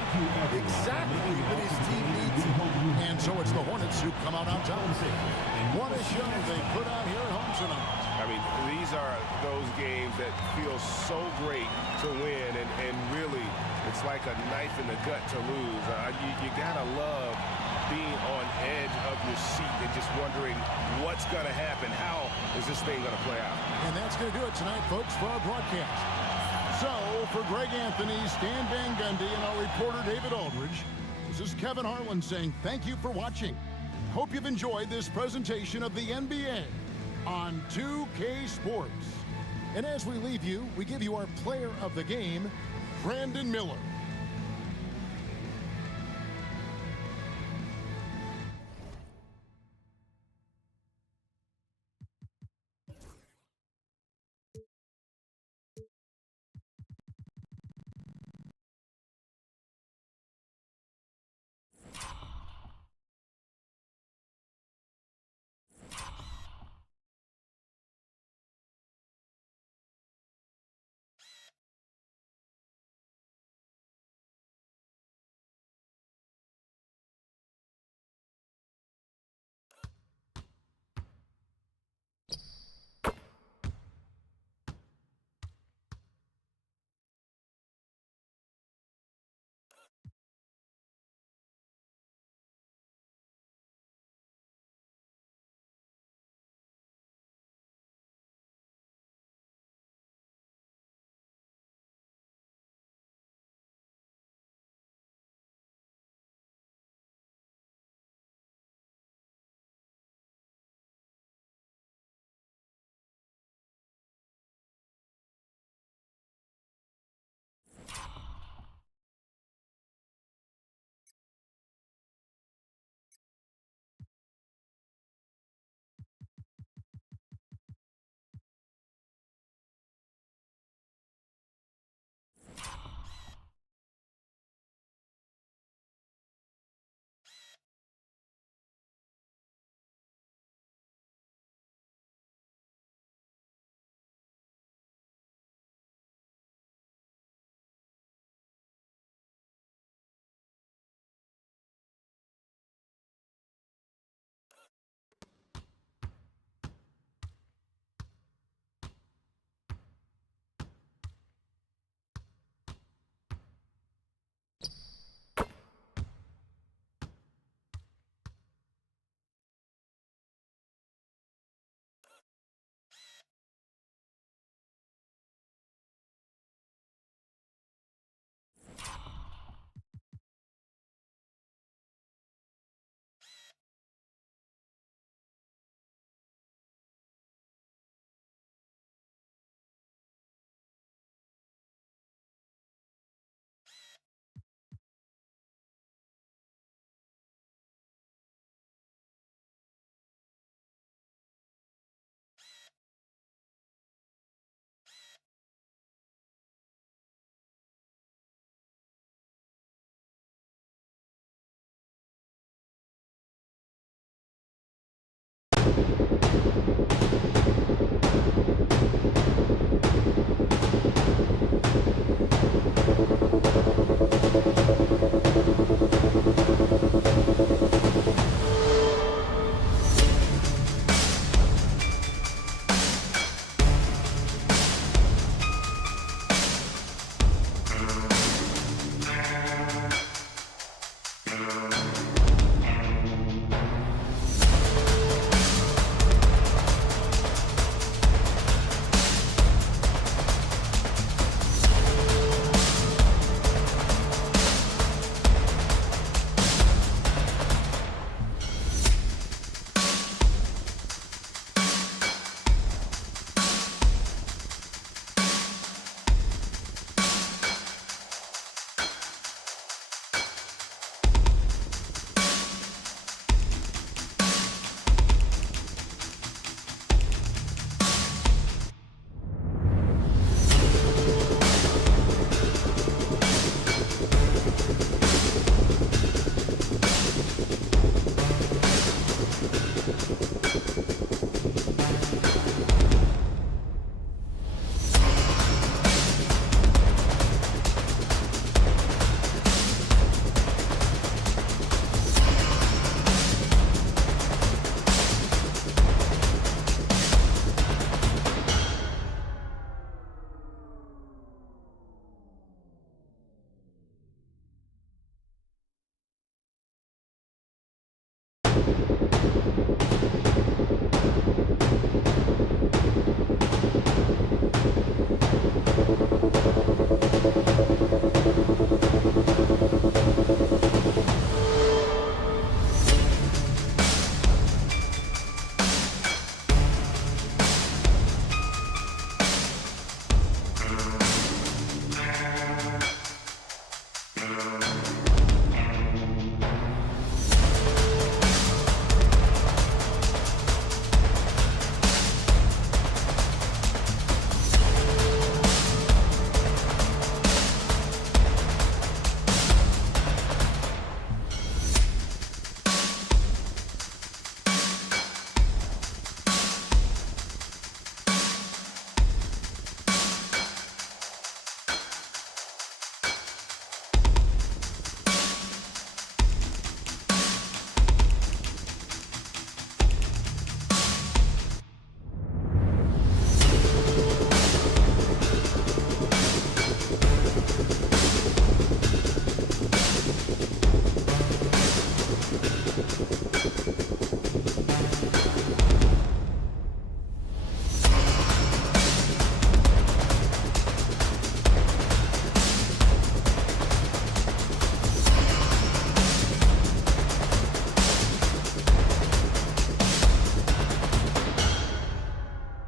Exactly what his team needs. And so it's the Hornets who come out on top. What a show they put on here at home tonight. I mean, these are those games that feel so great to win, and really, it's like a knife in the gut to lose. You gotta love being on edge of your seat and just wondering what's gonna happen. How is this thing gonna play out? And that's gonna do it tonight, folks, for our broadcast. So, for Greg Anthony, Stan Van Gundy, and our reporter David Aldridge, this is Kevin Harlan saying thank you for watching. Hope you've enjoyed this presentation of the NBA on 2K Sports. And as we leave you, we give you our player of the game, Brandon Miller.